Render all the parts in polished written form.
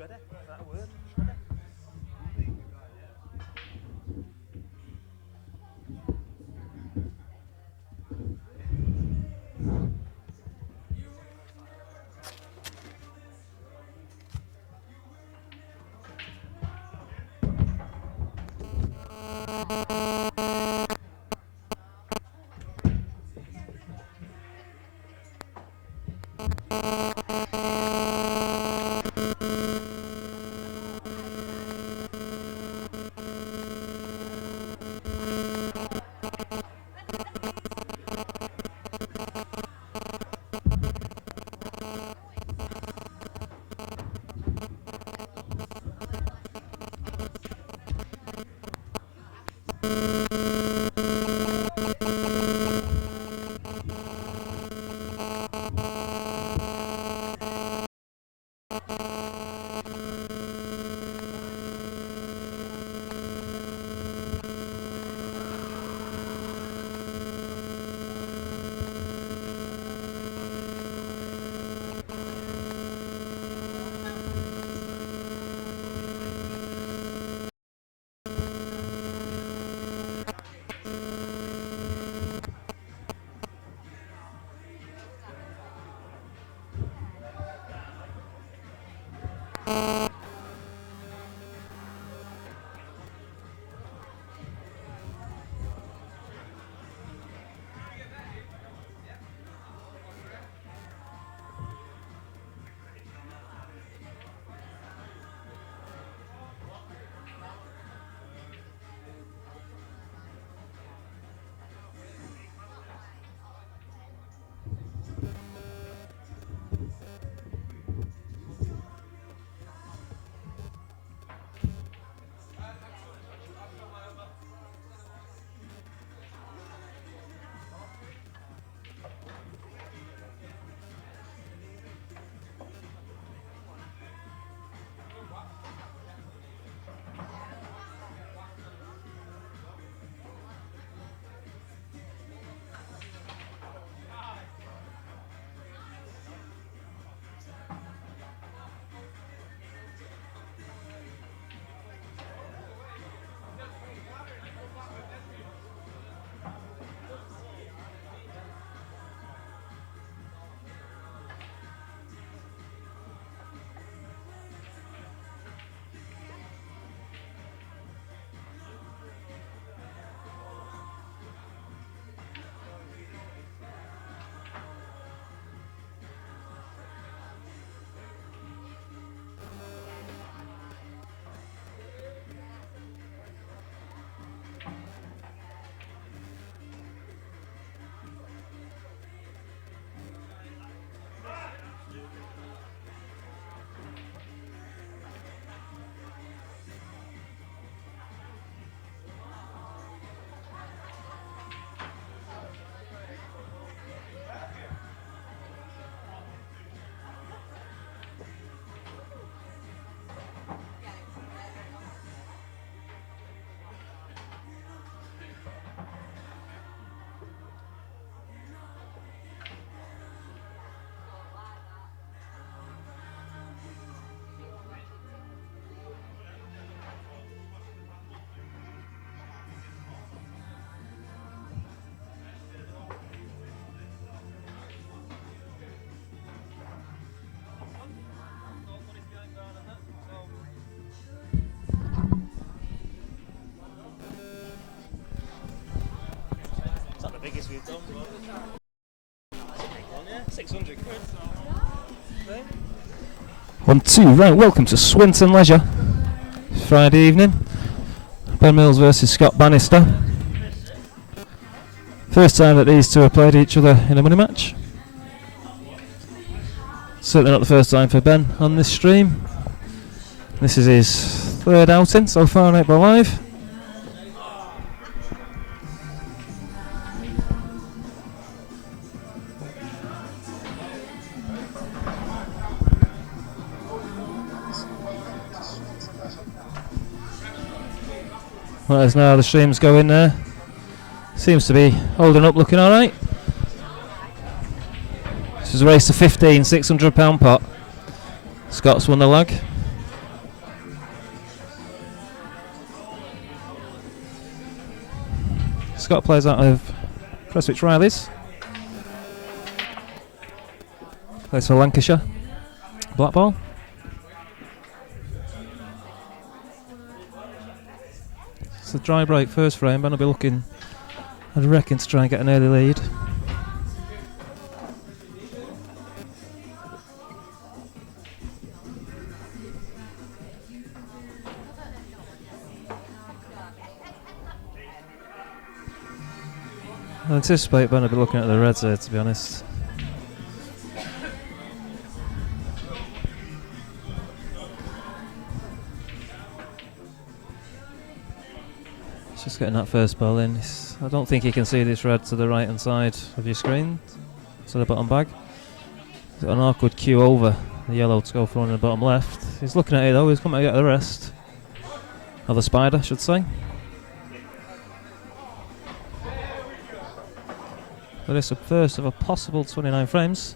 Shredder, is that a word? Shredder? Biggest we've done. 600 quid. 1, 2, right, welcome to Swinton Leisure. It's Friday evening. Ben Mills versus Scott Bannister. First time that these two have played each other in a money match. Certainly not the first time for Ben on this stream. This is his third outing so far on 8 Ball Live. Well, as now the stream's going there. Seems to be holding up, looking alright. This is a race to 15, £600 pot. Scott's won the lag. Scott plays out of Prestwich Rileys. Plays for Lancashire. Black ball. It's a dry break first frame, and I'll be looking, I'd reckon, to try and get an early lead. I anticipate Ben will be looking at the reds here, to be honest. It's just getting that first ball in. I don't think you can see this red to the right hand side of your screen, to the bottom bag. He's got an awkward cue over the yellow to go for one in the bottom left. He's looking at it though, he's coming to get the rest. Or the spider, I should say. But it's the first of a possible 29 frames.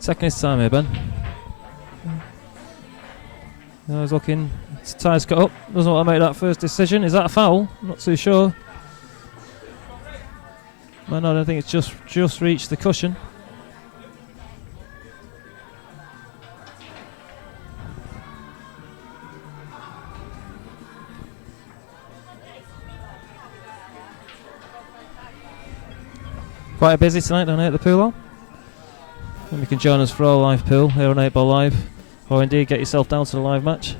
Taking his time here, Ben. Now he's looking. His tie's cut up. Doesn't want to make that first decision. Is that a foul? Not too sure. Might not. I think it's just reached the cushion. Quite busy tonight down here at the pool hall. And you can join us for our live pool here on 8 Ball Live, or indeed get yourself down to the live match.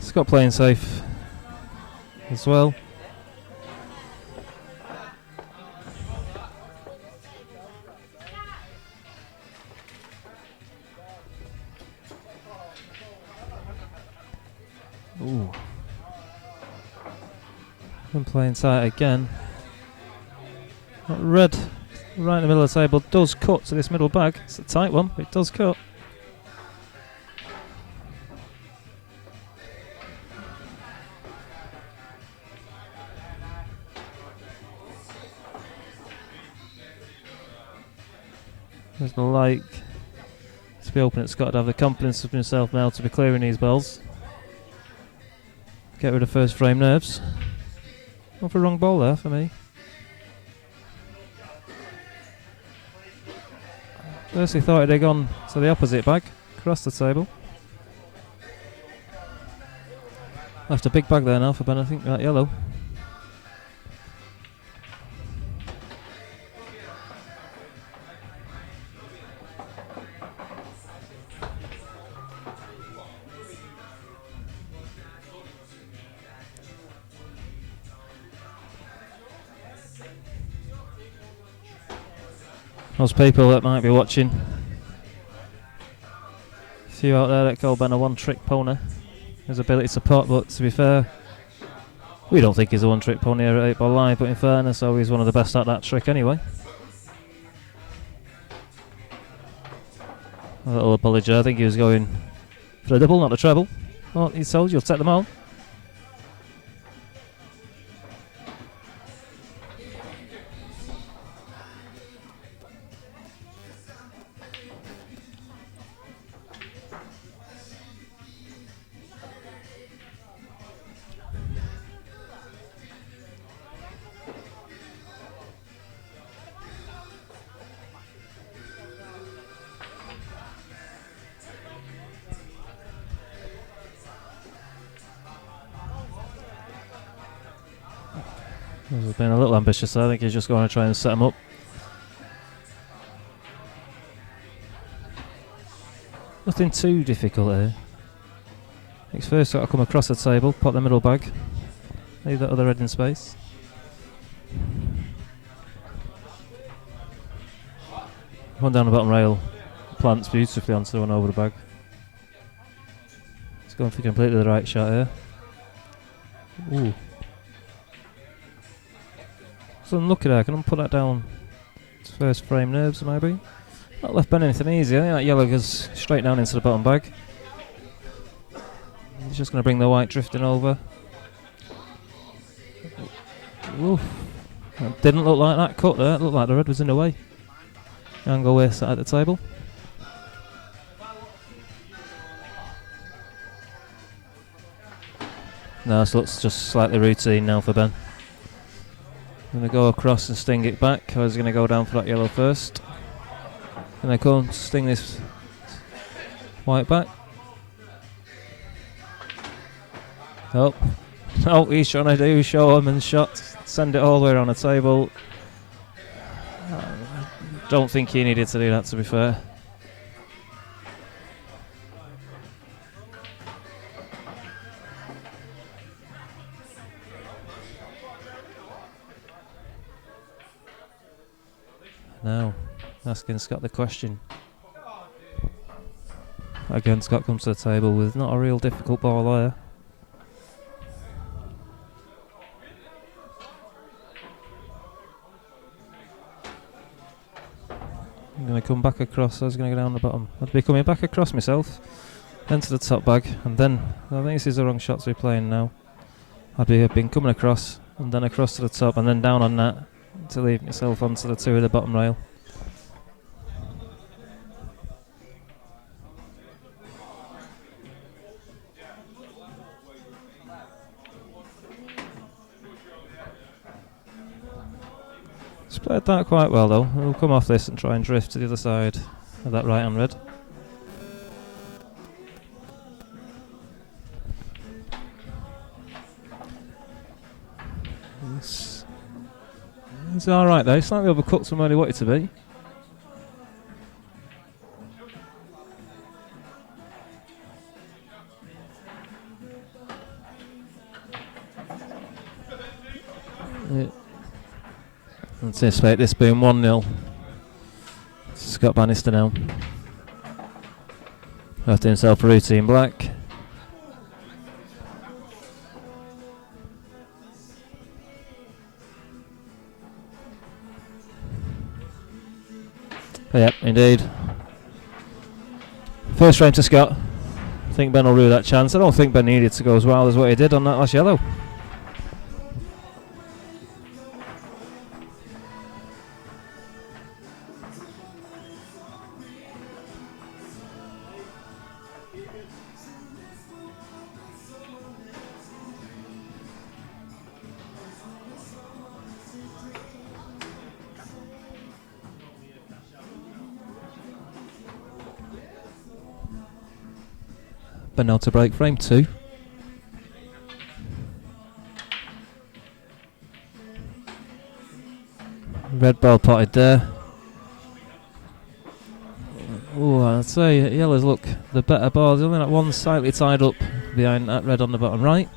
Scott playing safe as well. Ooh. Been playing tight again. That red right in the middle of the table does cut to this middle bag. It's a tight one, but it does cut. There's no like to be open. It's got to have the confidence of himself now to be clearing these balls. Get rid of first frame nerves. Off a wrong ball there for me. First he thought it had gone to the opposite bag, across the table. Left a big bag there now for Ben, I think, that yellow. Those people that might be watching, a few out there that call Ben a one-trick pony, his ability to pot, but to be fair, we don't think he's a one-trick pony here at 8 Ball Live, but in fairness, so he's one of the best at that trick anyway. A little apology, I think he was going for a double, not a treble. Well, he told you, you'll take them all. He's been a little ambitious there. I think he's just going to try and set him up. Nothing too difficult here. Next first, got to come across the table, pop the middle bag, leave that other red in space. One down the bottom rail, plants beautifully onto the one over the bag. It's going for completely the right shot here. Ooh. So unlucky there, can I put that down to first frame nerves maybe? Not left Ben anything easy. I think that yellow goes straight down into the bottom bag. He's just going to bring the white drifting over. Oof. That didn't look like that cut there. It looked like the red was in the way. Angle way sat at the table. No, this looks just slightly routine now for Ben. Going to go across and sting it back. I was going to go down for that yellow first. Going to go and sting this white back. Oh, no, he's trying to do show him and shot. Send it all the way around the table. Don't think he needed to do that, to be fair. Now, asking Scott the question. Again, Scott comes to the table with not a real difficult ball there. I'm going to come back across. I was going to go down the bottom. I'd be coming back across myself, then to the top bag, and then I think this is the wrong shot to be playing now. I've been coming across, and then across to the top, and then down on that to leave myself onto the two of the bottom rail. He's played that quite well though. We'll come off this and try and drift to the other side of that right hand red. He's alright though, slightly overcooked from where he wanted to be. Anticipate this being 1-0. Scott Bannister now. After himself a routine black. Yep, indeed. First frame to Scott. I think Ben will rue that chance. I don't think Ben needed to go as wild as what he did on that last yellow. But now to break frame 2. Red ball potted there. Oh, I'd say yellows look the better ball. There's only that one slightly tied up behind that red on the bottom right.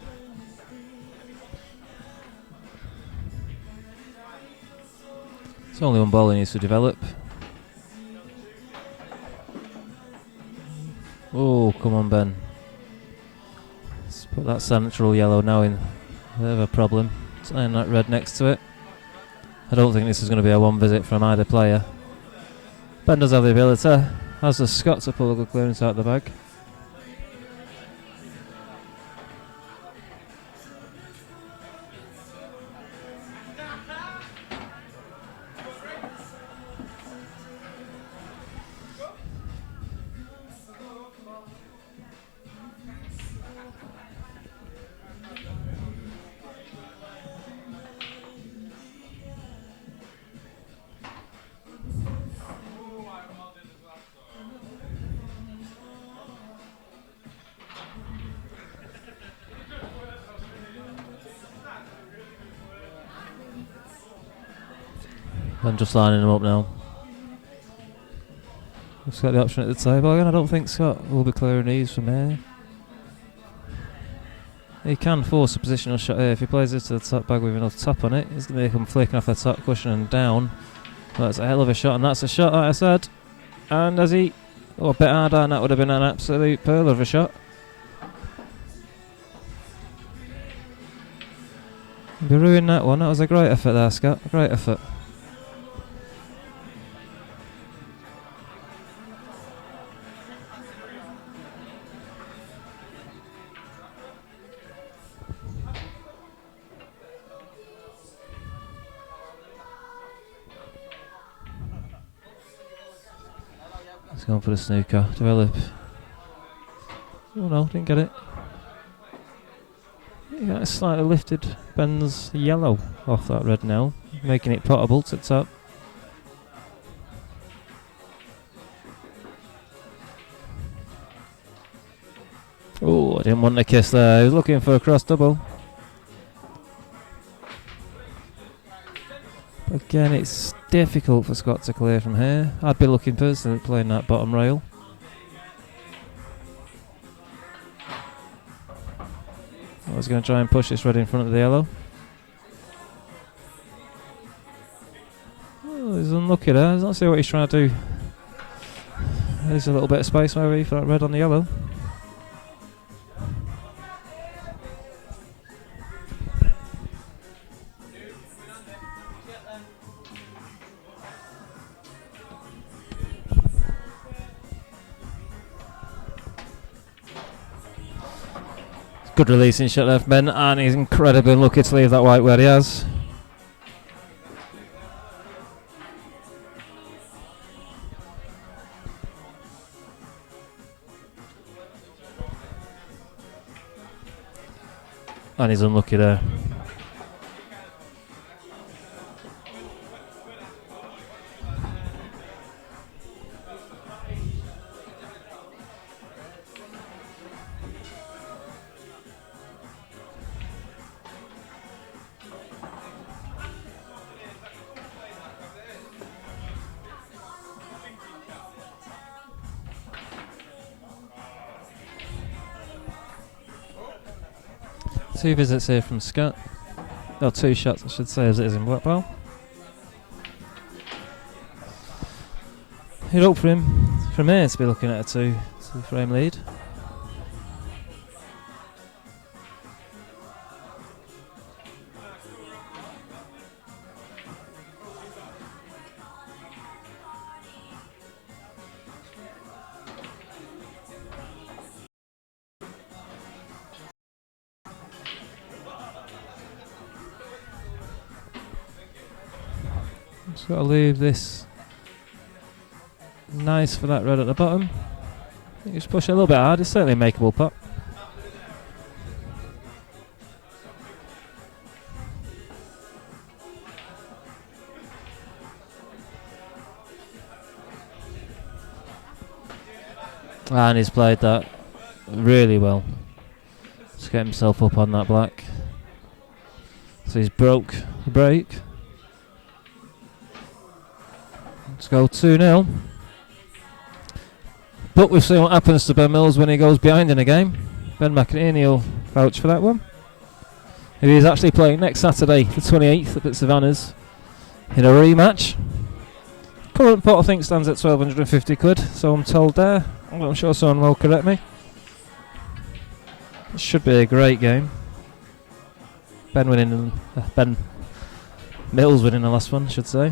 It's only one ball he needs to develop. Oh, come on, Ben. Let's put that central yellow now in. Bit of a problem. And that red next to it. I don't think this is going to be a one visit from either player. Ben does have the ability, as does Scott, to pull a good clearance out of the bag. I'm just lining them up now. He's got the option at the table again. I don't think Scott will be clearing these from here. He can force a positional shot here. If he plays it to the top bag with enough top on it, he's going to come flicking off the top cushion and down. That's a hell of a shot, and that's a shot, like I said. And as he... Oh, a bit harder, and that would have been an absolute pearl of a shot. He ruined that one. That was a great effort there, Scott. A great effort. He's going for the snooker. Develop. Oh no, didn't get it. Yeah, it's slightly lifted Ben's yellow off that red now, making it potable to the top. Oh, I didn't want the kiss there. He was looking for a cross double. But again, it's difficult for Scott to clear from here. I'd be looking personally at playing that bottom rail. I was going to try and push this red in front of the yellow. Oh, he's unlucky there. Let's see what he's trying to do. There's a little bit of space maybe for that red on the yellow. Good releasing shot left Ben, and he's incredibly lucky to leave that white where he has. And he's unlucky there. Two visits here from Scott. Oh, two shots I should say, as it is in Blackball. You'd hope for him from here to be looking at a two frame lead. Just got to leave this nice for that red at the bottom. You just push it a little bit hard. It's certainly a makeable pot. And he's played that really well. Just get himself up on that black. So he's broke the break. Let's go 2-0. But we've seen what happens to Ben Mills when he goes behind in a game. Ben McInerney will vouch for that one. He is actually playing next Saturday, the 28th, up at Savannah's in a rematch. Current pot I think stands at 1,250 quid, so I'm told there. I'm sure someone will correct me. It should be a great game. Ben Mills winning the last one, I should say.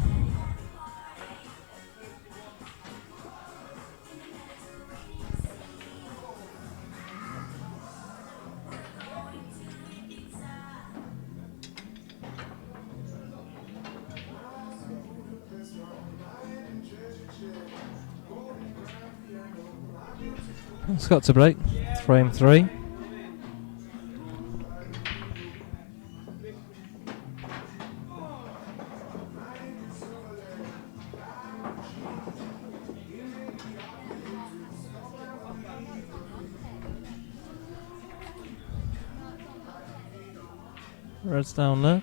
Scott to break, frame 3. Red's down there.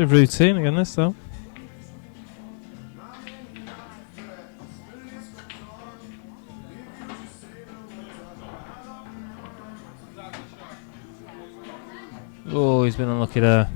bit of routine again this though. Oh, he's been unlucky there.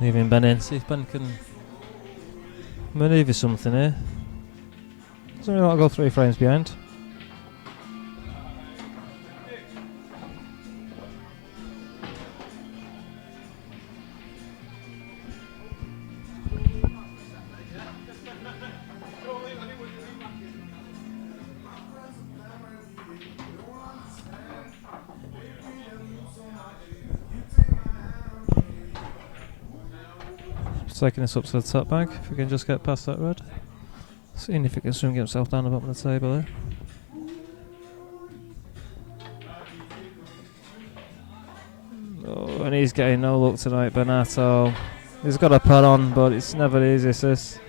Leaving Ben in, see if Ben can manoeuvre something here. Doesn't really want to go 3 frames behind. Taking us up to the top bag, if we can just get past that red. Seeing if he can soon get himself down the bottom of the table there. Oh, and he's getting no luck tonight, Bernardo. He's got a putt on, but it's never the easiest this.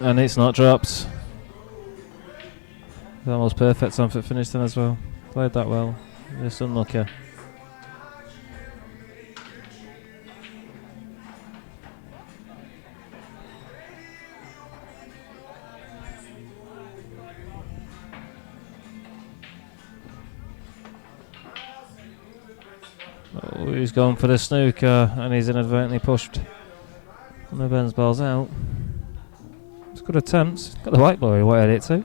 And it's not dropped. Almost perfect on for finish then as well. Played that well. Just unlucky. Oh, he's going for the snooker and he's inadvertently pushed one of Ben's balls out. It's a good attempt. Got the white ball he wanted it to.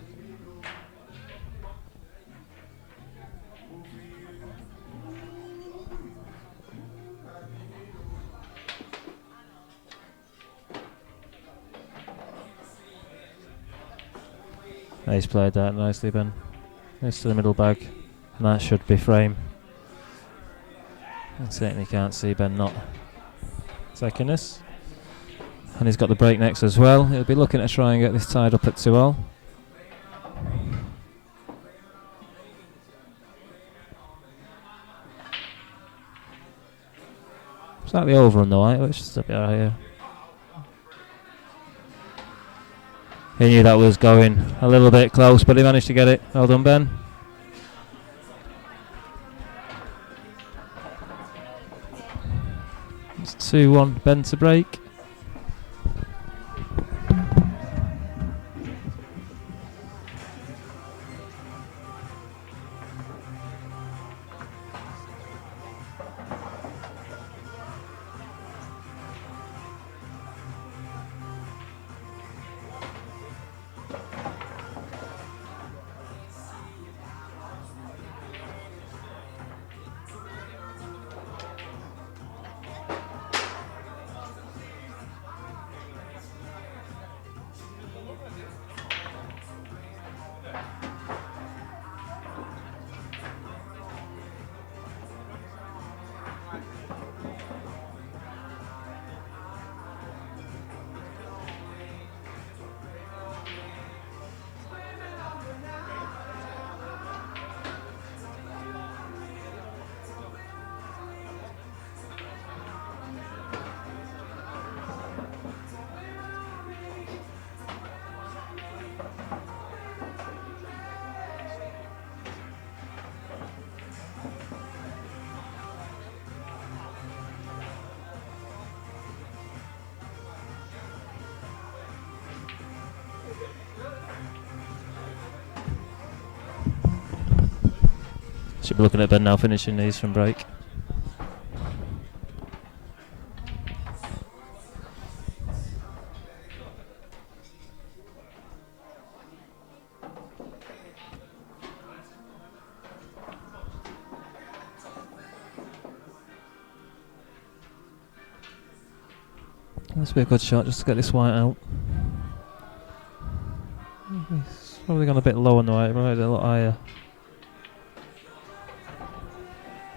He's played that nicely, Ben. It's to the middle bag, and that should be frame. I certainly can't see Ben not taking this. And he's got the break next as well. He'll be looking to try and get this tied up at 2-all. Slightly over on the white, which is a bit higher. He knew that was going a little bit close, but he managed to get it. Well done, Ben. It's 2-1, Ben to break. Should be looking at Ben now finishing these from break. That's be a good shot just to get this white out. Probably gone a bit low on the right, but a lot higher.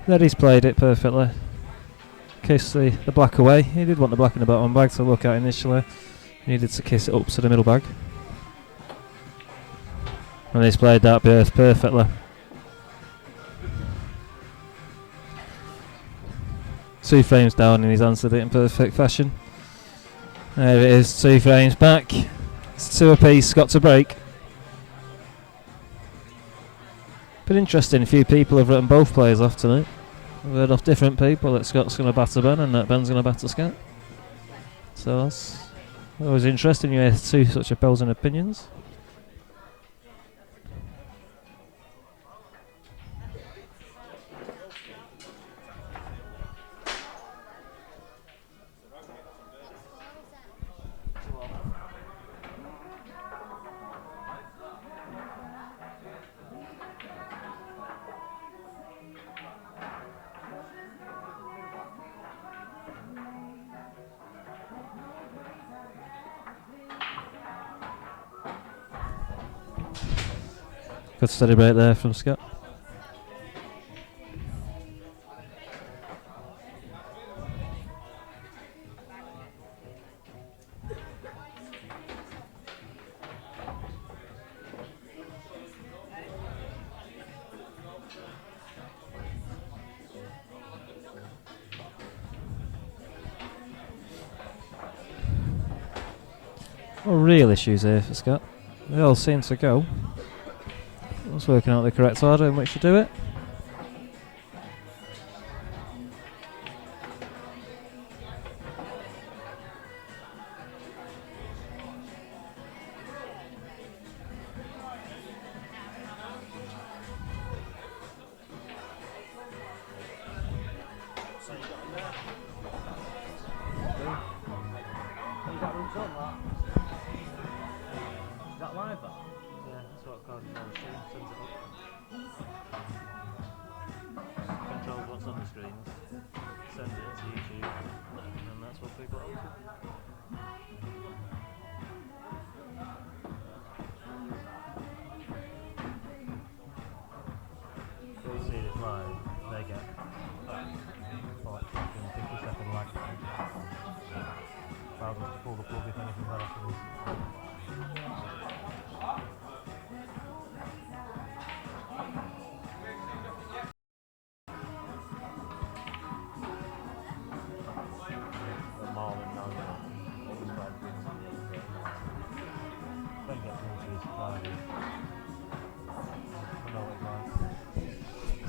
There he's played it perfectly. Kiss the black away. He did want the black in the bottom bag to look at initially. He needed to kiss it up to the middle bag. And he's played that perfectly. Two frames down and he's answered it in perfect fashion. There it is, 2 frames back. It's 2 apiece, got to break. Been interesting, a few people have written both players off tonight. We've heard off different people that Scott's going to batter Ben and that Ben's going to batter Scott. So that's always interesting, you hear two such opposing opinions. Good steady break there from Scott. No real issues here for Scott. They all seem to go. Just working out the correct order in which to do it.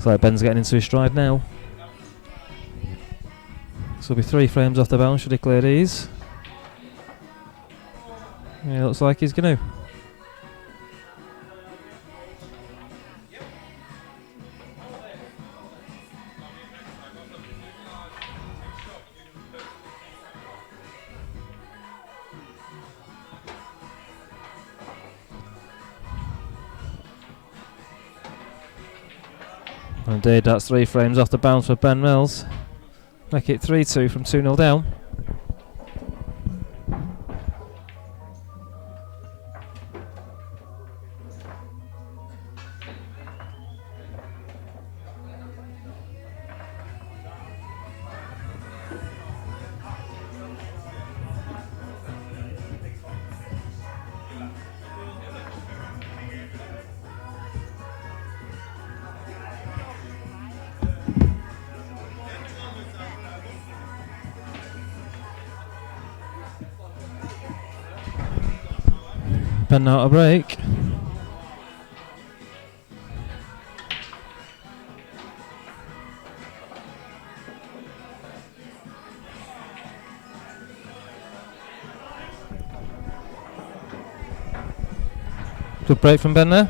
Looks like Ben's getting into his stride now. So it'll be 3 frames off the bounce should he clear these. Yeah, looks like he's going to. Indeed, that's 3 frames off the bounce for Ben Mills. Make it 3-2 from 2-0 down. Ben out a break. Good break from Ben there.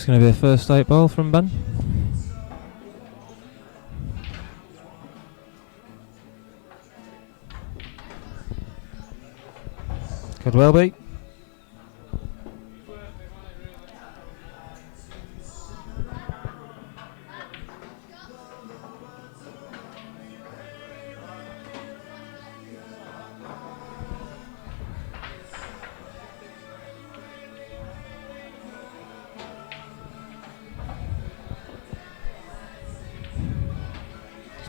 It's going to be a first 8 ball from Ben. Could well be.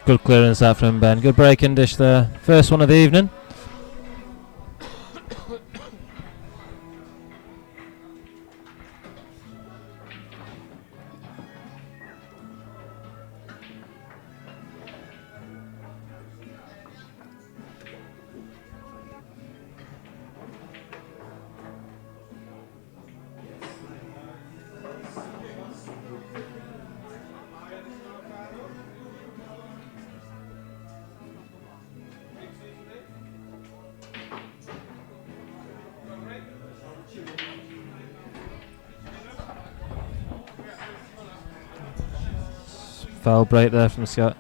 Good clearance that from Ben. Good breaking dish there. First one of the evening. Foul break there from Scott.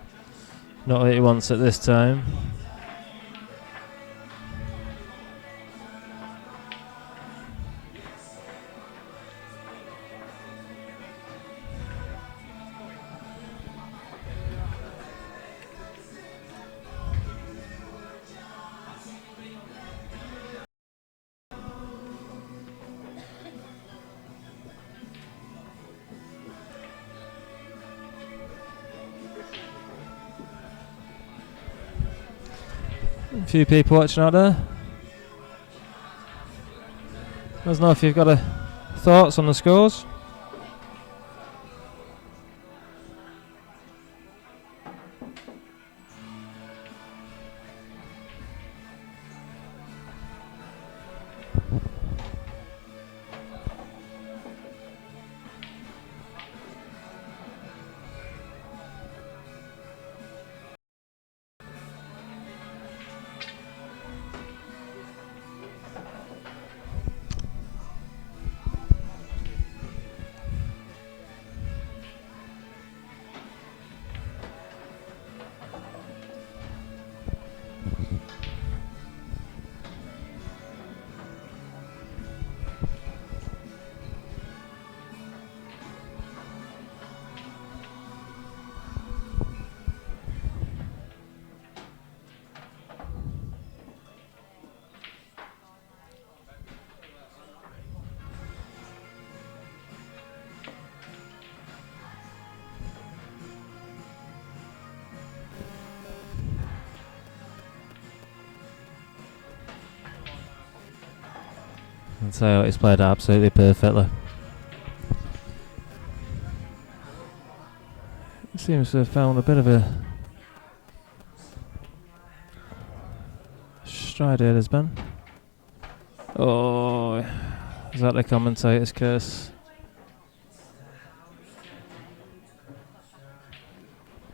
Not what he wants at this time. A few people watching out there. Let us know if you've got thoughts on the scores. And so he's played absolutely perfectly. He seems to have found a bit of a stride here, has Ben. Oh, is that the commentator's curse?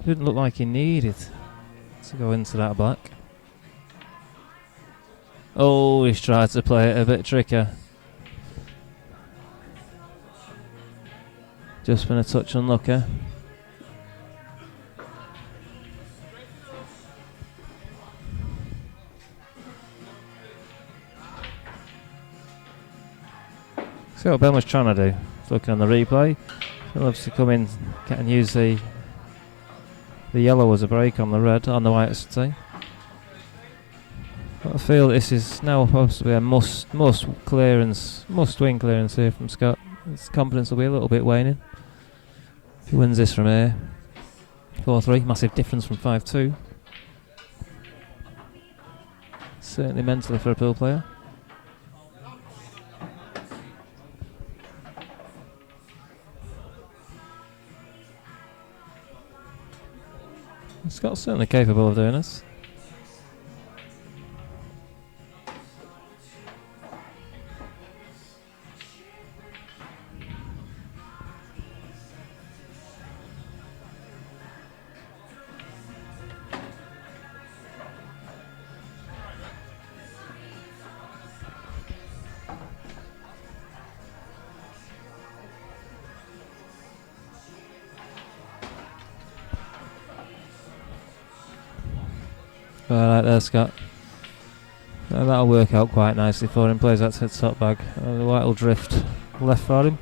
Didn't look like he needed to go into that black. Oh, he's tried to play it a bit trickier. Just been a touch unlucky. See what Ben was trying to do. Looking on the replay. He'll obviously come in and use the yellow as a break on the red, on the white I should say. But I feel this is now possibly a must win clearance here from Scott. His confidence will be a little bit waning. If he wins this from here. 4-3, massive difference from 5-2. Certainly mentally for a pool player. Scott's certainly capable of doing this. Right there, Scott. That'll work out quite nicely for him. Plays that to the top bag. The white will drift left for him.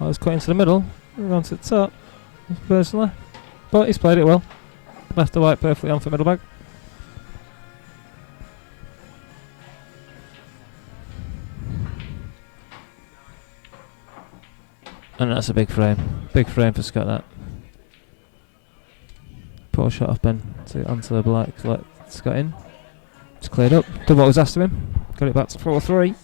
I was cutting to the middle. Around to the top, personally. But he's played it well. Left the white perfectly on for middle bag. And that's a big frame. Big frame for Scott, that. Poor shot off Ben onto the black. Let Scott in. It's cleared up. Done what was asked of him. Got it back to 4-3.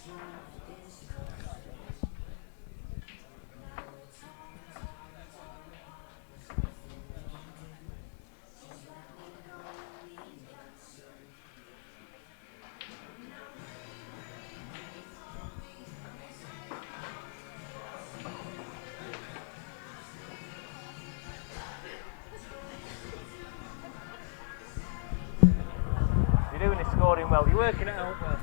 You're doing this scoring well. You're working it out well.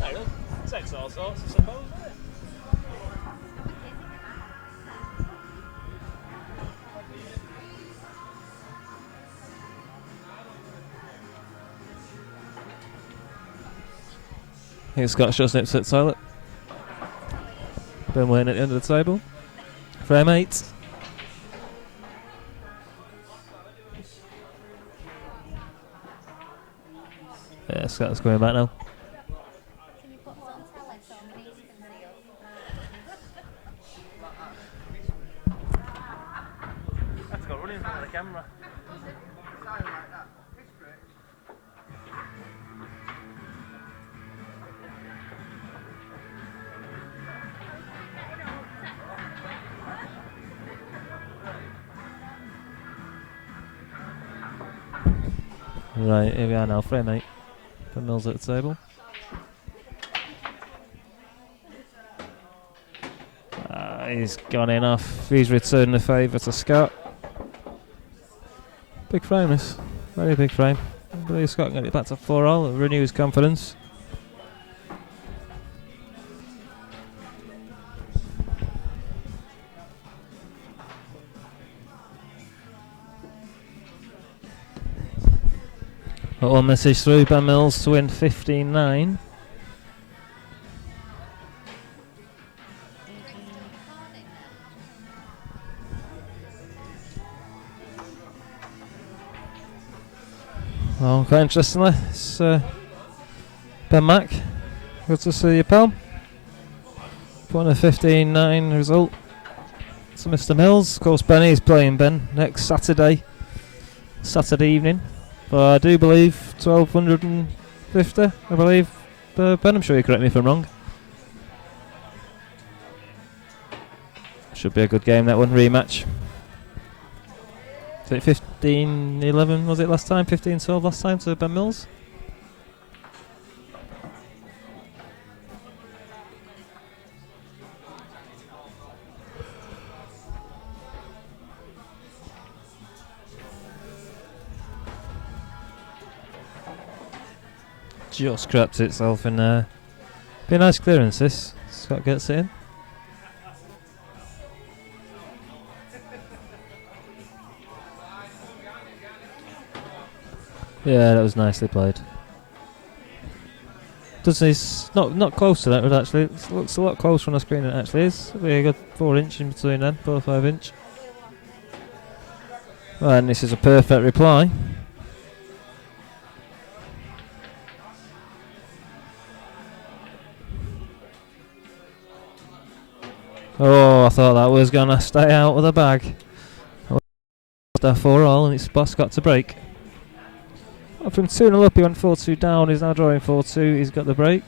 Hey, look, takes all sorts, I suppose, doesn't it? I think Scott's just nipped to the toilet. Ben waiting at the end of the table. Frame 8. Yeah, Scott's going back now. Can you put us on telly so my niece can see us? Let's go running in front of the camera. Right, here we are now, frame 8. Ben Mills at the table. He's gone in off. He's returned the favour to Scott. Big frame, this. Very big frame. I believe Scott can get it back to 4-all. Renew his confidence. Got one message through. Ben Mills to win 15-9. Well, quite interestingly, it's Ben Mack. Good to see you, pal. Putting a 15-9 result to Mr. Mills. Of course, Benny's playing Ben next Saturday evening. But I do believe 1250, I believe. Ben, I'm sure you correct me if I'm wrong. Should be a good game, that one, rematch. Is it 15-11 was it last time? 15-12 last time to Ben Mills? Just scrapped itself in there. Be a nice clearance this. Scott gets it in. Yeah, that was nicely played. Doesn't he's not close to that, but actually it looks a lot closer on the screen than it actually is. We got 4 inch in between then, 4 or 5 inch. Right, and this is a perfect reply. Oh, I thought that was gonna stay out of the bag. There 4-all, and it's Boss got to break. From 2-0 up, he went 4-2 down. He's now drawing 4-2. He's got the break.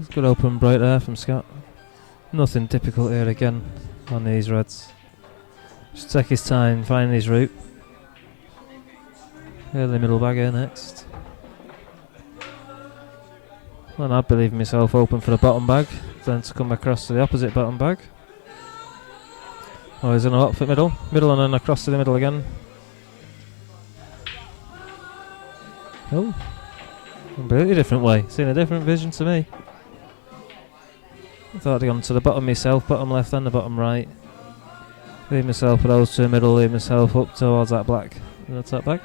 It's good open bright there from Scott. Nothing difficult here again on these reds. Just take his time, find his route. Early middle bag here next. And I'd be leaving myself open for the bottom bag, then to come across to the opposite bottom bag. Oh, he's in a lot for middle. Middle and then across to the middle again. Oh, completely different way. Seen a different vision to me. I thought I'd gone to the bottom myself, bottom left and the bottom right. Leave myself for those to the middle, leave myself up towards that black in the top bag.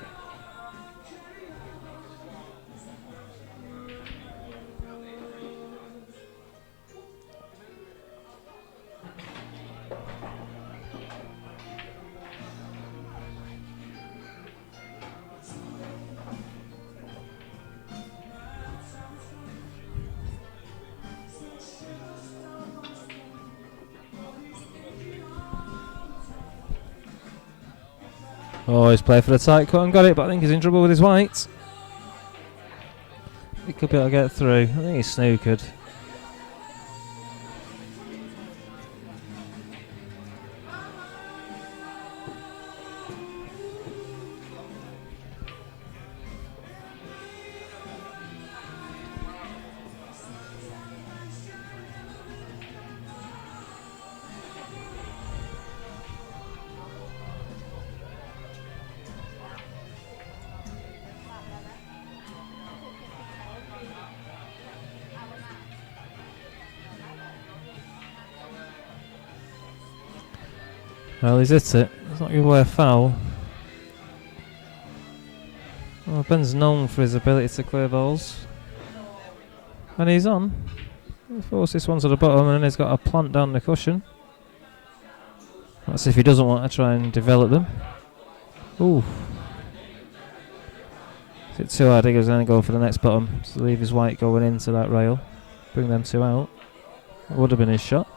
Oh, he's played for the tight cut and got it, but I think he's in trouble with his whites. He could be able to get through. I think he's snookered. Well, he's hit it. It's not giving away a foul. Well, Ben's known for his ability to clear balls. And he's on. He forces this one to the bottom and then he's got a plant down the cushion. That's if he doesn't want to try and develop them. Ooh. Is it too hard? I think he's going to go for the next bottom. So leave his white going into that rail. Bring them two out. That would have been his shot.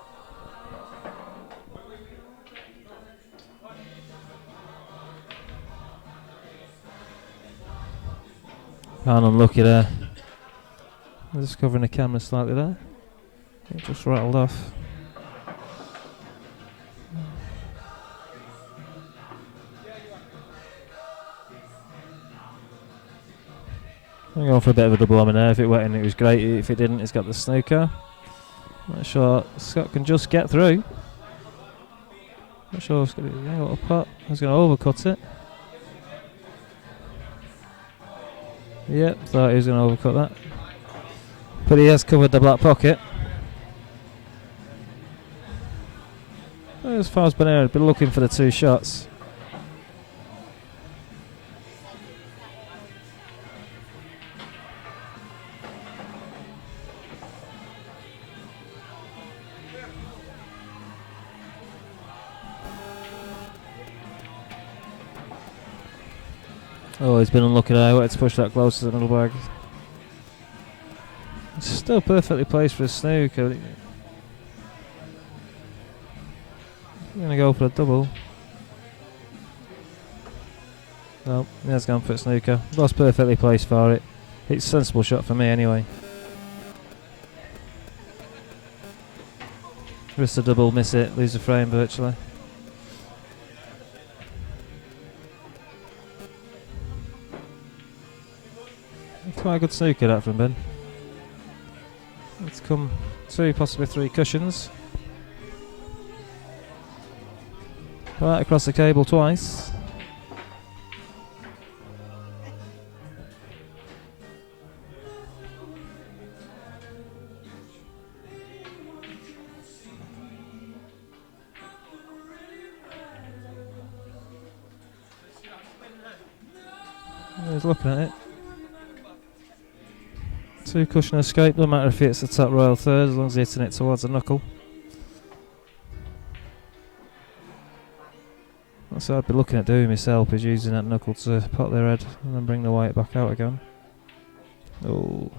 And unlucky there. Just covering the camera slightly there. It just rattled off. I'm going for a bit of a double on there. If it went in, it was great. If it didn't, it's got the snooker. Not sure Scott can just get through. Not sure it's going to be a little putt. He's going to overcut it. Yep, thought he was going to overcut that. But he has covered the black pocket. As far as Bannister, I'd been looking for the two shots. Oh, he's been unlucky there. I wanted to push that close to the middle bag. It's still perfectly placed for a snooker. I'm going to go for a double. No, he has gone for a snooker. Was perfectly placed for it. It's a sensible shot for me anyway. Just a double, miss it, lose the frame virtually. Quite a good snooker that from Ben. It's come 2, possibly 3 cushions. Right across the cable twice. He's looking at it. 2 cushion escape, doesn't matter if it's the top royal third as long as he's hitting it towards the knuckle. That's what I'd be looking at doing myself, is using that knuckle to pot their head and then bring the white back out again. Oh,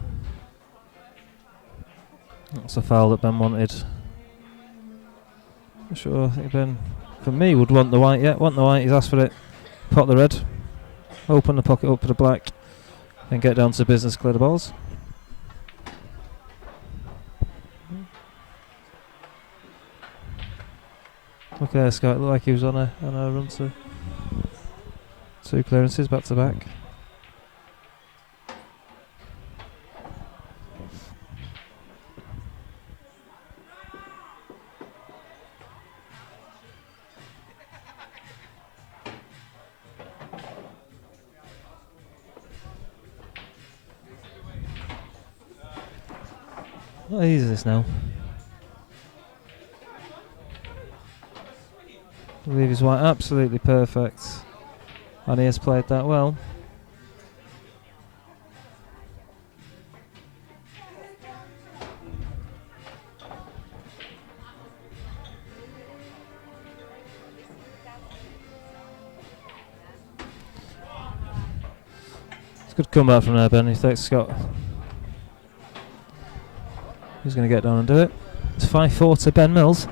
that's a foul that Ben wanted. I'm sure, I think Ben, for me, would want the white. Yeah, want the white, he's asked for it. Pot the red, open the pocket up for the black, and get down to business, clear the balls. Look there, Scott. It looked like he was on a run to 2 clearances back to back. What easy is this now? I believe he's white absolutely perfect, and he has played that well. It's a good comeback from there, Ben. He thinks Scott. He's going to get down and do it. It's 5-4 to Ben Mills.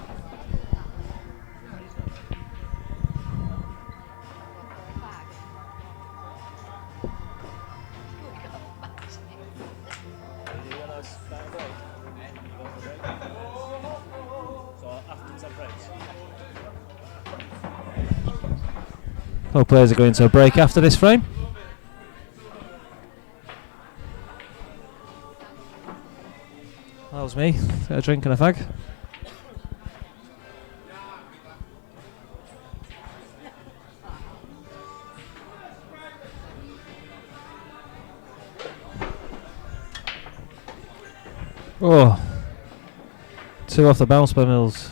Both players are going to a break after this frame. That was me. Get a drink and a fag. Oh, 2 off the bounce by Mills.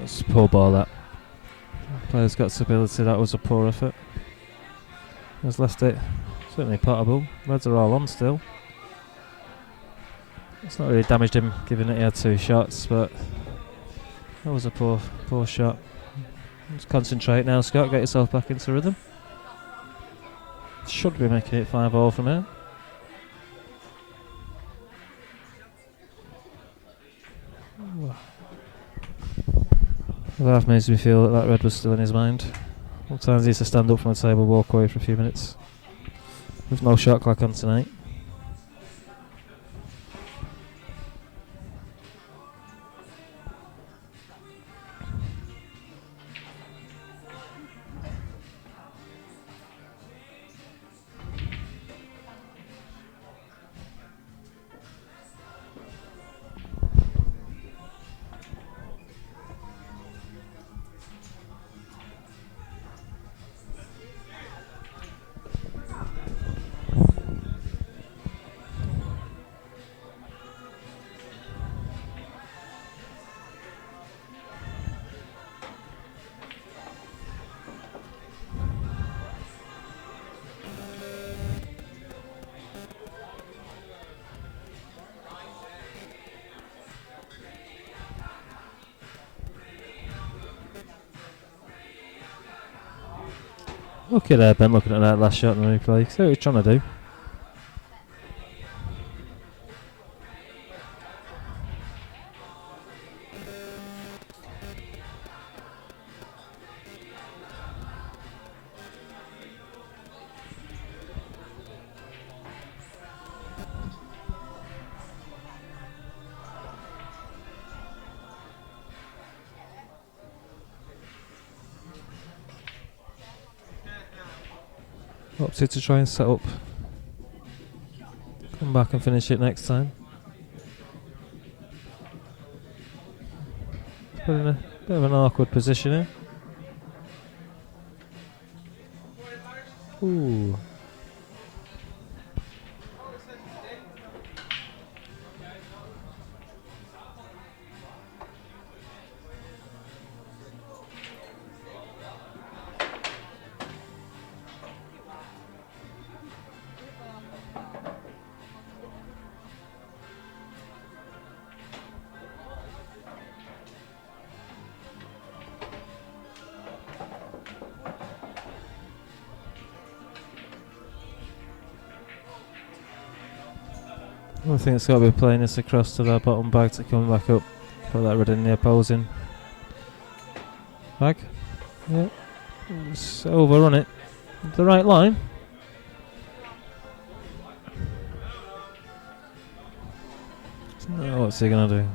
That's a poor ball, that. Player's got stability, that was a poor effort. Has left it certainly potable. Reds are all on still. It's not really damaged him given that he had 2 shots, but that was a poor shot. Just concentrate now, Scott, get yourself back into rhythm. Should be making it 5-all from here. Well, that makes me feel that red was still in his mind. Sometimes he used to stand up from the table, walk away for a few minutes. With no shot clock on tonight. Okay there, Ben, looking at that last shot in the replay. See what he's trying to do. Opted to try and set up. Come back and finish it next time. Put in a bit of an awkward position here. Ooh. I think it's got to be playing this across to that bottom bag to come back up. Put that red in the opposing bag. Yeah. Just overrun it. The right line. Oh, what's he going to do?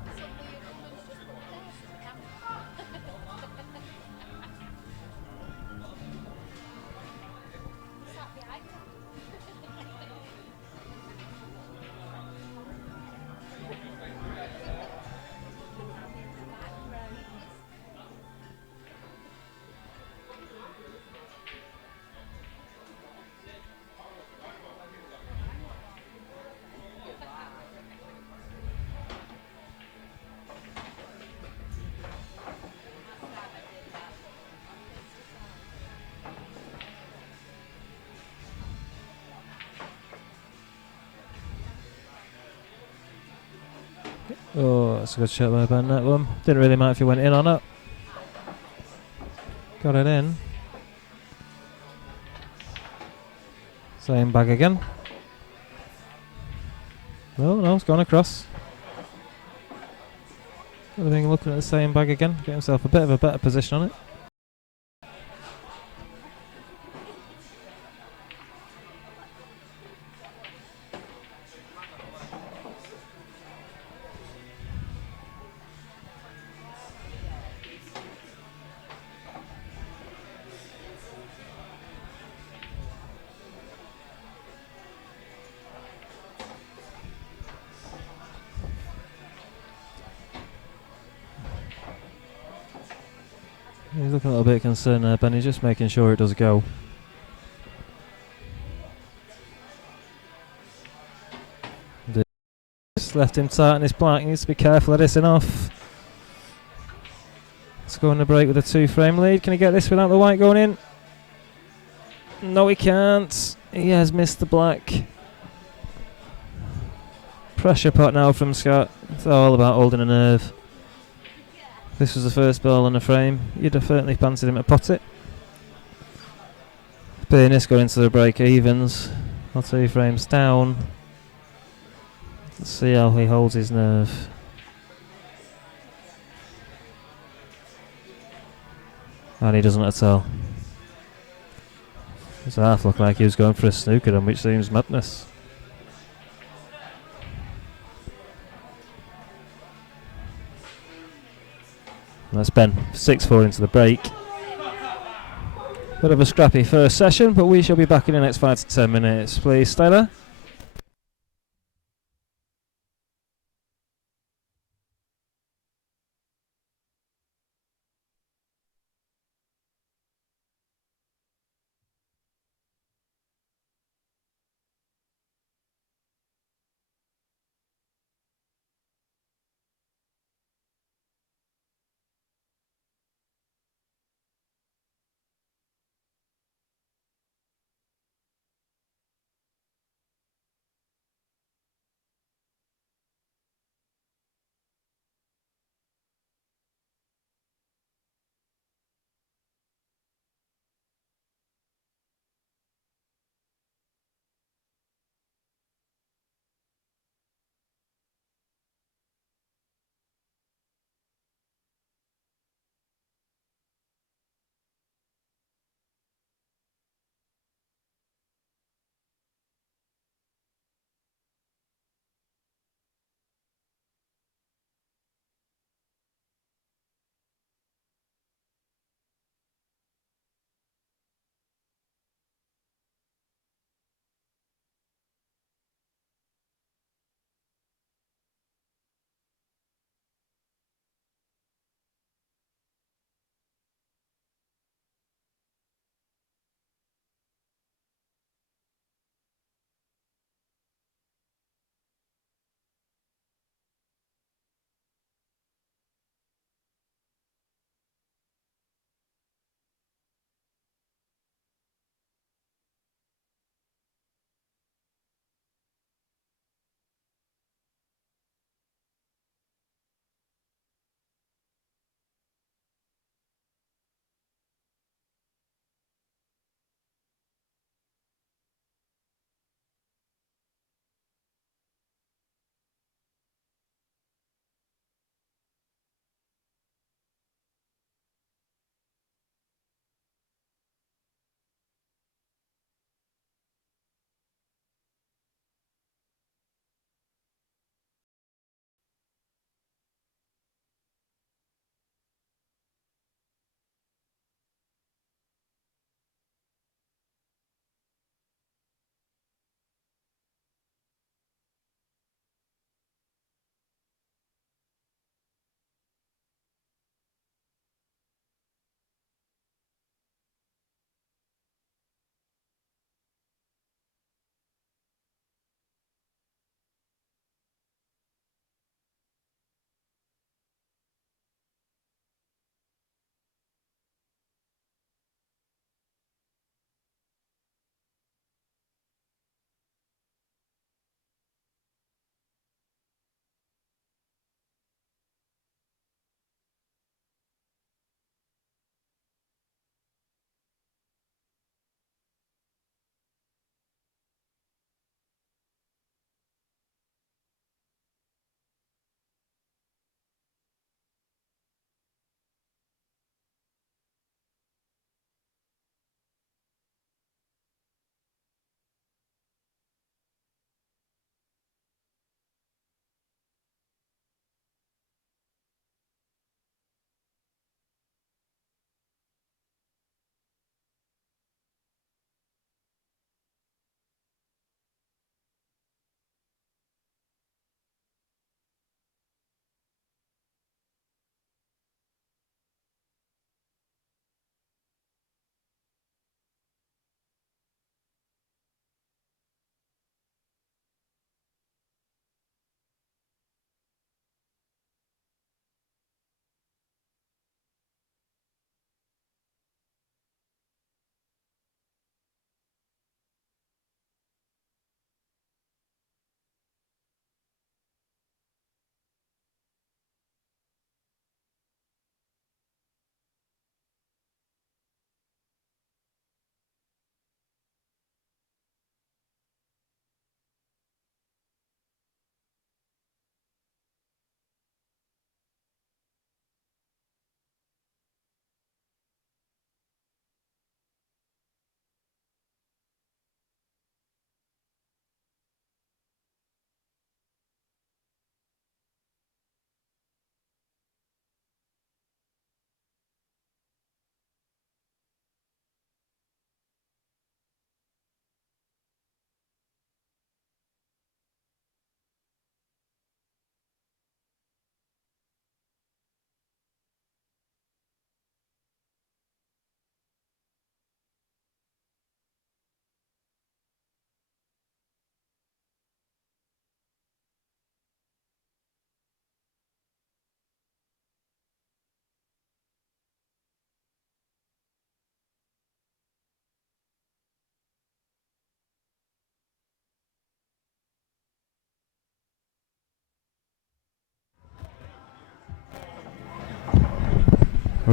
Oh, that's a good shot by Ben, that one. Didn't really matter if he went in or not. Got it in. Same bag again. No, it's gone across. Everything looking at the same bag again. Get himself a bit of a better position on it. He's looking a little bit concerned there, Ben. He's just making sure it does go. Just left him tight on his black. He needs to be careful of this enough. Let's go on the break with a 2-frame lead. Can he get this without the white going in? No, he can't. He has missed the black. Pressure pot now from Scott. It's all about holding a nerve. If this was the first ball on the frame, you'd have certainly fancied him to pot it. Bannister going into the break evens. 2 frames down. Let's see how he holds his nerve. And he doesn't at all. His half looked like he was going for a snooker, which seems madness. And that's Ben, 6-4 into the break. Bit of a scrappy first session, but we shall be back in the next 5 to 10 minutes. Please stay there.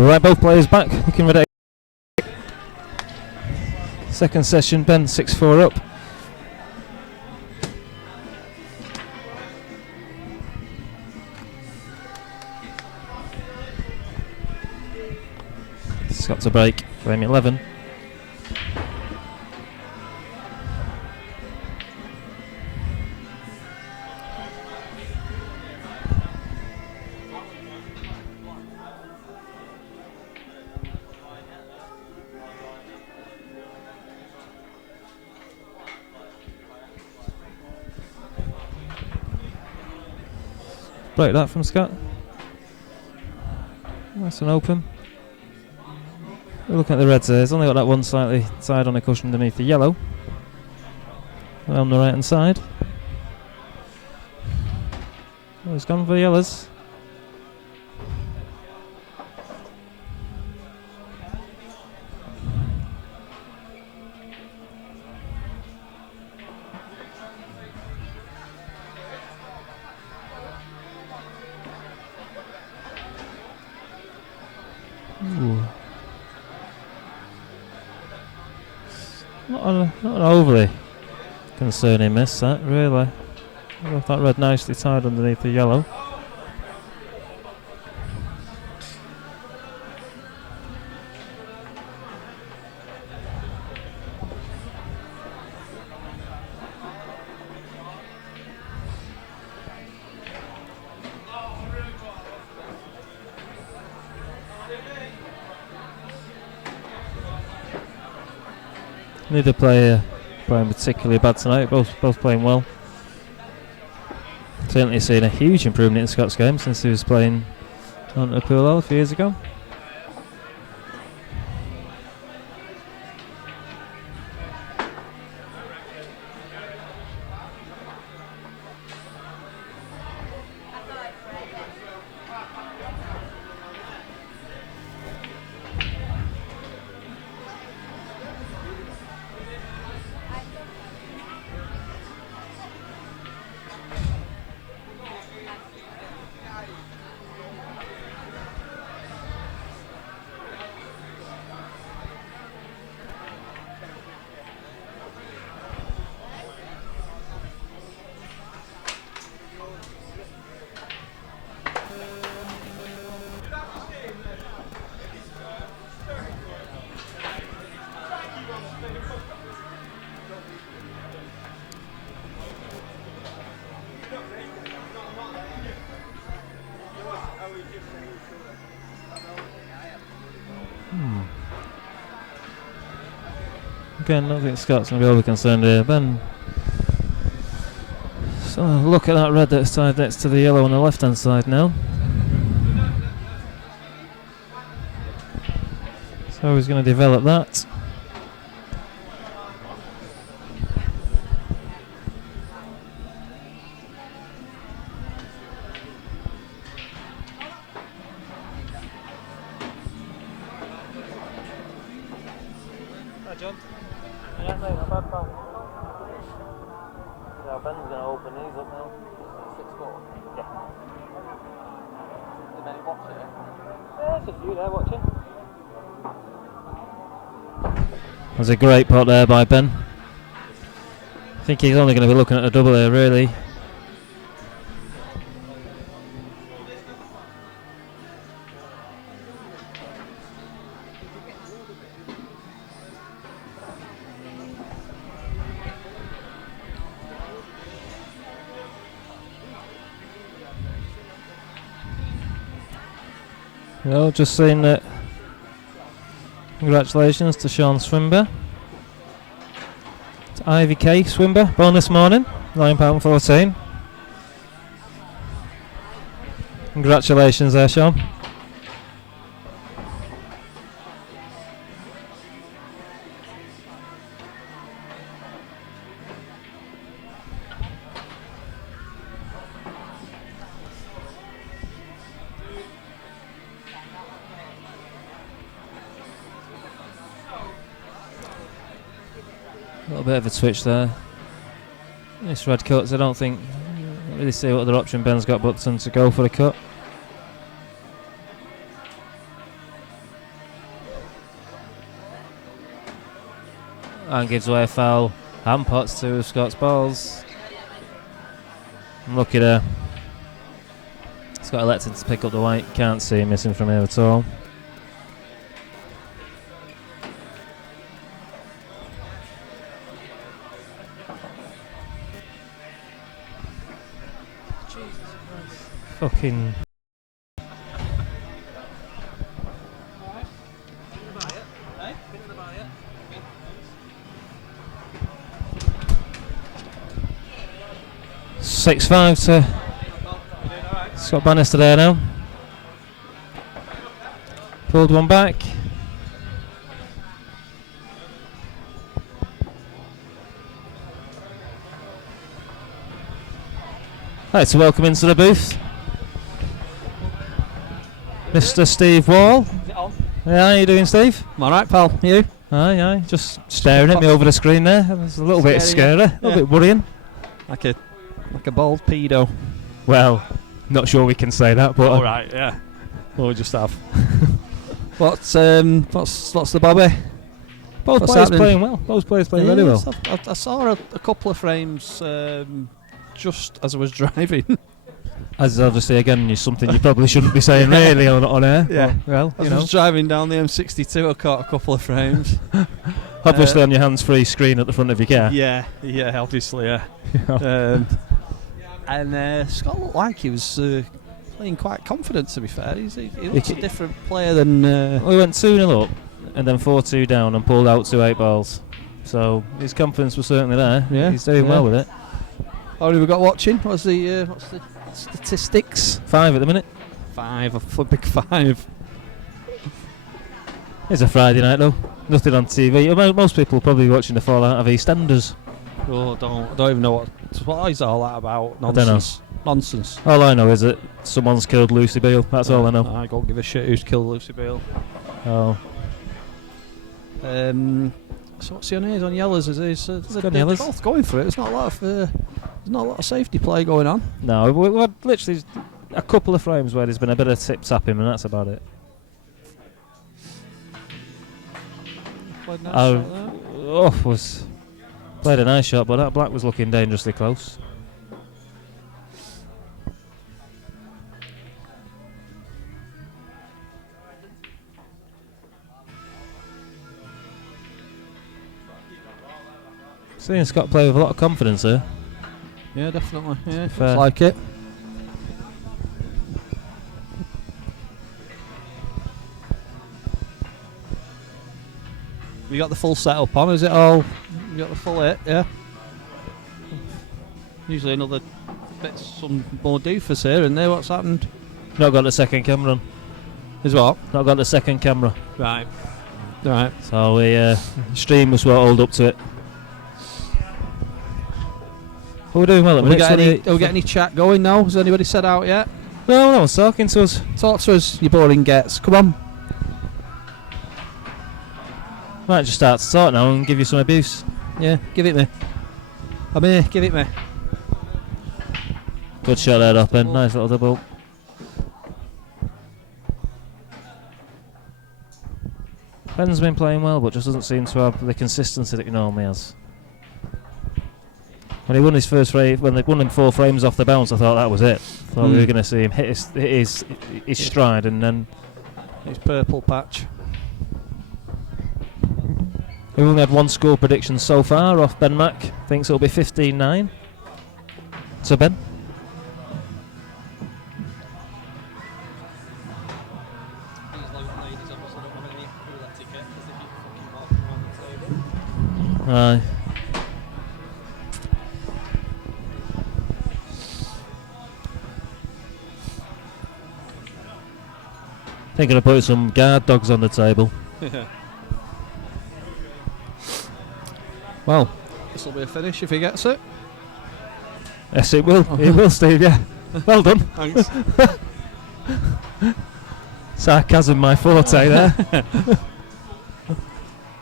Right, both players back, looking ready. Second session, Ben 6-4 up. Scott to break, frame 11. Break that from Scott. Nice and open. We're looking at the reds there. He's only got that one slightly side on the cushion underneath the yellow. On the right hand side. Oh, he's gone for the yellows. Ooh. Not an overly concerning miss, that, really. I left that red nicely tied underneath the yellow. Neither player playing particularly bad tonight, both playing well. Certainly seen a huge improvement in Scott's game since he was playing on a pool a few years ago. Again, I don't think Scott's going to be overly concerned here. Ben, so look at that red that's tied next to the yellow on the left hand side now. So he's going to develop that. Hi, John. Yeah, mate, not bad, pal. Yeah, Ben's going to open these up now. 6-4. Yeah. Did many watch it? Yeah, there's a few there watching. That's a great pot there by Ben. I think he's only going to be looking at a double here, really. Well, just saying that. Congratulations to Sean Swinber. To Ivy K Swinber, born this morning, £9.14. Congratulations there, Sean. A little bit of a twitch there. This red cuts, I don't really see what other option Ben's got but to go for the cut. and gives away a foul. And pots two of Scott's balls. Look at her. Scott elected to pick up the white. Can't see him missing from here at all. Fucking. Six 5 to Scott Bannister there now. Pulled one back. Right, to welcome into the booth Mr. Steve Wall. Yeah, how you doing, Steve? I'm alright, pal. You? Aye, just staring at me over the screen there. It was a little bit scary, a little bit worrying. Like a bald pedo. Well, not sure we can say that, but Alright, yeah. We'll just have. What's the bobby? Both What's players happening? playing well. Both players playing very well. I saw a couple of frames just as I was driving. As obviously again is something you probably shouldn't be saying really on air. Yeah. Well, As I was driving down the M62, I caught a couple of frames. obviously on your hands-free screen at the front of your car. Yeah, obviously, yeah. And Scott looked like he was playing quite confident, to be fair. He looks a different player than... We went 2-0 up and then 4-2 down and pulled out 2 8 balls. So his confidence was certainly there. Yeah, he's doing well with it. How have we got watching? What's the statistics? 5 at the minute. 5, a big 5. It's a Friday night though. Nothing on TV. Most people are probably watching the fallout of EastEnders. Oh, I don't even know what is all that about. Nonsense. I don't know. Nonsense. All I know is that someone's killed Lucy Beale. That's all I know. I don't give a shit who's killed Lucy Beale. Oh. So what's your name on Yellers? They're Yellers. both going for it. There's not a lot of safety play going on. No, we had literally a couple of frames where there's been a bit of tip tapping and that's about it. Played a nice shot, but that black was looking dangerously close. Seeing Scott play with a lot of confidence here. Yeah, definitely. Yeah, looks Fair. like it. You got the full setup on, is it all? You got the full hit, yeah. Usually another bit, some more doofus here, and there. What's happened? Not got the second camera on. Is what? Not got the second camera. Right. Right. So we stream was well hold up to it. But we're doing well at the minute. Have we got any chat going now? Has anybody said out yet? No one's talking to us. Talk to us, you boring gets. Come on. Might just start to talk now and give you some abuse. Yeah, give it me. I'm here, give it me. Good shot there, Doppen. Nice little double. Ben's been playing well, but just doesn't seem to have the consistency that he normally has. When he won his first frame, when they won him 4 frames off the bounce, I thought that was it. Thought we were going to see him hit his stride and then His purple patch. we've only had one score prediction so far off Ben Mack. Thinks it'll be 15-9 to Ben. Aye. Thinking of putting some guard dogs on the table. Well, this will be a finish if he gets it. Yes, it will. It will, Steve. Yeah. Well done. Thanks. Sarcasm, my forte there.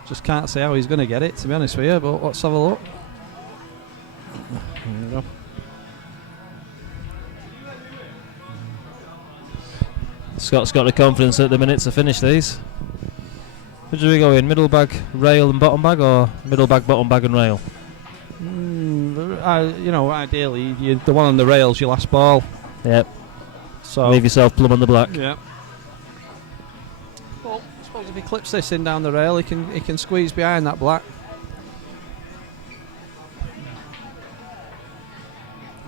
Just can't see how he's going to get it, to be honest with you, but let's have a look. There you go. Scott's got the confidence at the minute to finish these. Where do we go in? Middle bag, rail and bottom bag, or middle bag, bottom bag and rail? Ideally, the one on the rail's your last ball. Yep. So Leave yourself plumb on the black. Yeah. Well, I suppose if he clips this in down the rail, he can squeeze behind that black.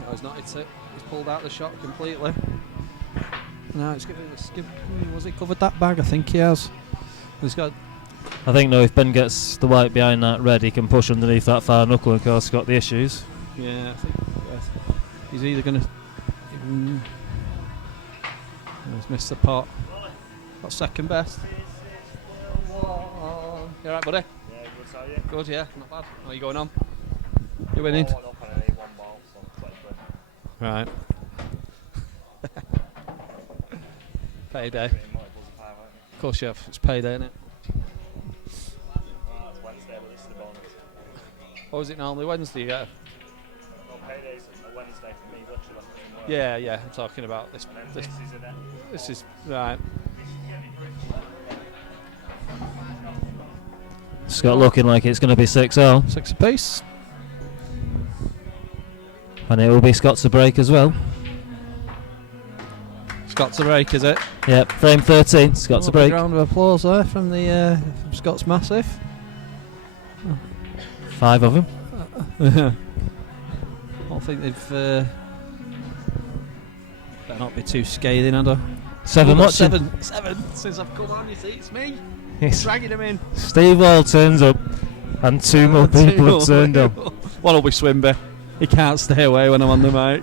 No, he's not hit it. He's pulled out the shot completely. No, it's was he covered that bag? I think he has. He's got. I think if Ben gets the white behind that red, he can push underneath that far knuckle, and of course got the issues. Yeah, I think he's either going to. He's missed the pot. Got second best. You alright, buddy? Yeah, good, so you? Good, yeah, not bad. How are you going on? You winning? Up and I need one ball, so 20 quid. Right. Payday. Pretty much was a pie, wasn't it? Of course you have. It's payday, isn't it? It's Wednesday, but this is the bonus. Or is it normally Wednesday you get? No, payday's a Wednesday for me, literally. From work. Yeah, I'm talking about this. And then This, this is in it. this is right. It's got looking like it's going to be 6-0, 6 apiece. and it will be Scott's a break as well. Scott's a break, is it? Yep, frame 13, Scott's a break. Round of applause there from the from Scott's Massive. 5 of them. I don't think they've. Better not be too scathing, had I? 7 watching. Seven since I've come on. You see, it's me Yes. dragging him in. Steve Wall turns up, and 2 more people have turned up. One will be Swinby. He can't stay away when I'm on the mic.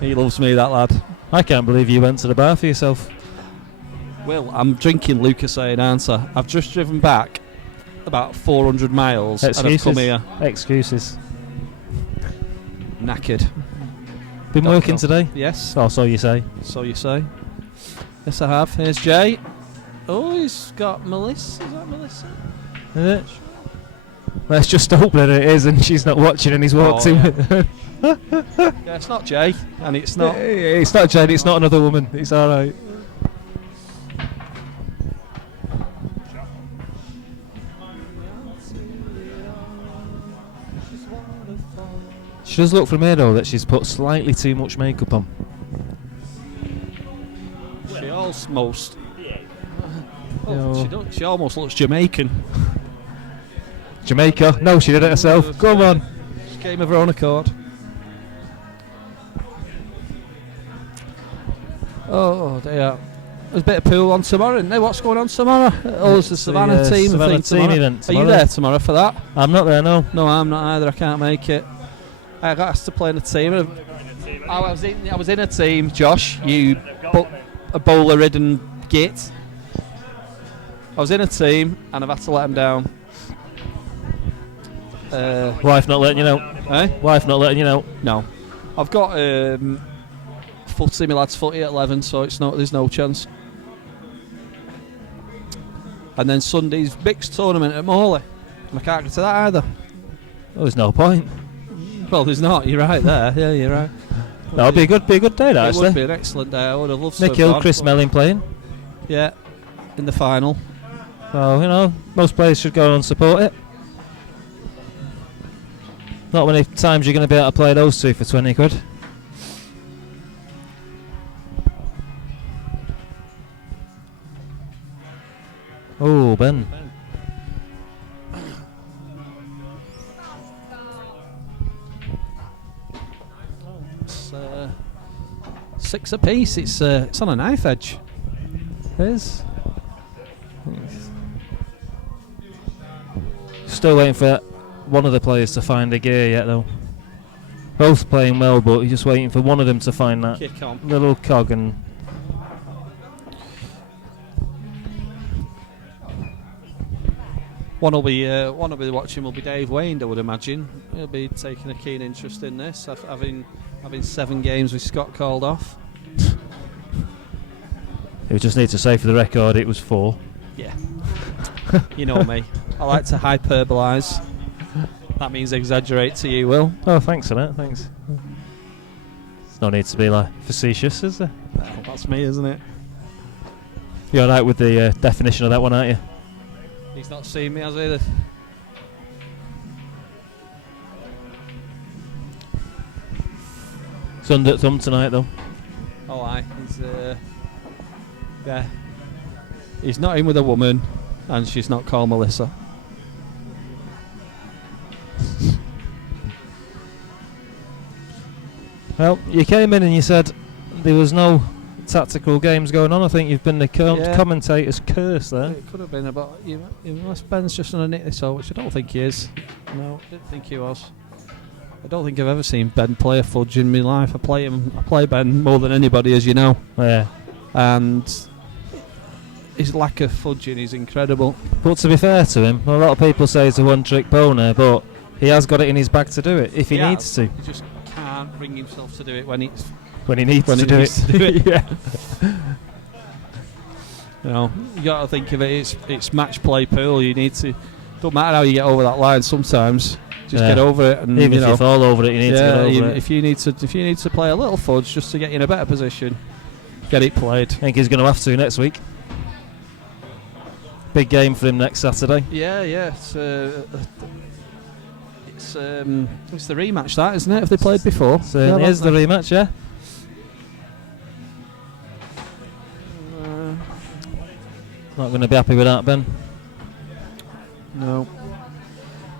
He loves me, that lad. I can't believe you went to the bar for yourself. Well, I'm drinking Lucasade, aren't I? I've just driven back about 400 miles and I've come here Excuses. knackered. Been Don't working know. today? Yes, Oh, so you say. so you say. Yes, I have. Here's Jay. Oh, he's got Melissa. Is that Melissa? Is it? Let's just hope that it is, and she's not watching, and he's walked Oh, in yeah. with her. Yeah, it's not Jay, and it's not. It's not Jane. It's not another woman. It's all right. She does look from here though that she's put slightly too much makeup on. She almost. No. She don't. She almost looks Jamaican. Jamaica? No, she did it herself. Come on. She came of her own accord. Oh dear. There's a bit of pool on tomorrow, isn't there? What's going on tomorrow? Oh, it's the Savannah team Savannah thing team tomorrow. event Are you tomorrow. there tomorrow for that? I'm not there, no. No, I'm not either. I can't make it. I got asked to play in a team. I was in a team, Josh. You a bowler-ridden git. I was in a team and I've had to let him down. Wife not letting you know. Eh? Wife not letting you know. No, I've got footy, my lad's footy at 11, so there's no chance. And then Sunday's mixed tournament at Morley. And I can't get to that either. Oh, there's no point. Well, there's not. You're right there. Yeah, you're right. That'll be a good day, that, It would actually. be an excellent day. I would have loved to Nick have Hill, gone, Chris but- Melling playing. Yeah, in the final. So, most players should go and support it. Not many times you're going to be able to play those two for 20 quid. Oh, Ben. It's 6 apiece. It's on a knife edge. It is. Still waiting for one of the players to find a gear yet, though. Both playing well, but you're just waiting for one of them to find that Kick on. little cog. And One will be watching. Will be Dave Wayne, I would imagine. He'll be taking a keen interest in this, having 7 games with Scott called off. we just need to say for the record it was 4. Yeah. You know me. I like to hyperbolise. That means exaggerate to you, Will. Oh, thanks for that. Thanks. There's no need to be like facetious, is there? Well, that's me, isn't it? You're alright with the definition of that one, aren't you? He's not seen me, has he? It's under thumb tonight, though. Oh, aye. He's, yeah. He's not in with a woman, and she's not called Melissa. Well, you came in and you said there was no tactical games going on. I think you've been the commentator's curse there. It could have been, but unless Ben's just going to nick this out, which I don't think he is. No, I didn't think he was. I don't think I've ever seen Ben play a fudge in my life. I play Ben more than anybody, as you know. Yeah. And his lack of fudging is incredible. But to be fair to him, a lot of people say he's a one-trick pony, but he has got it in his bag to do it if he needs to. He just can't bring himself to do it when he needs to do it. Yeah. You know, you got to think of it. It's match play pool. You need to. Don't matter how you get over that line. Sometimes just get over it. And even if you fall over it, you need to get over it. If you need to play a little fudge just to get you in a better position, get it played. I think he's going to have to next week. Big game for him next Saturday. Yeah. It's the rematch, that, isn't it? Have they played before? So here's the rematch, yeah. Not going to be happy with that, Ben. No.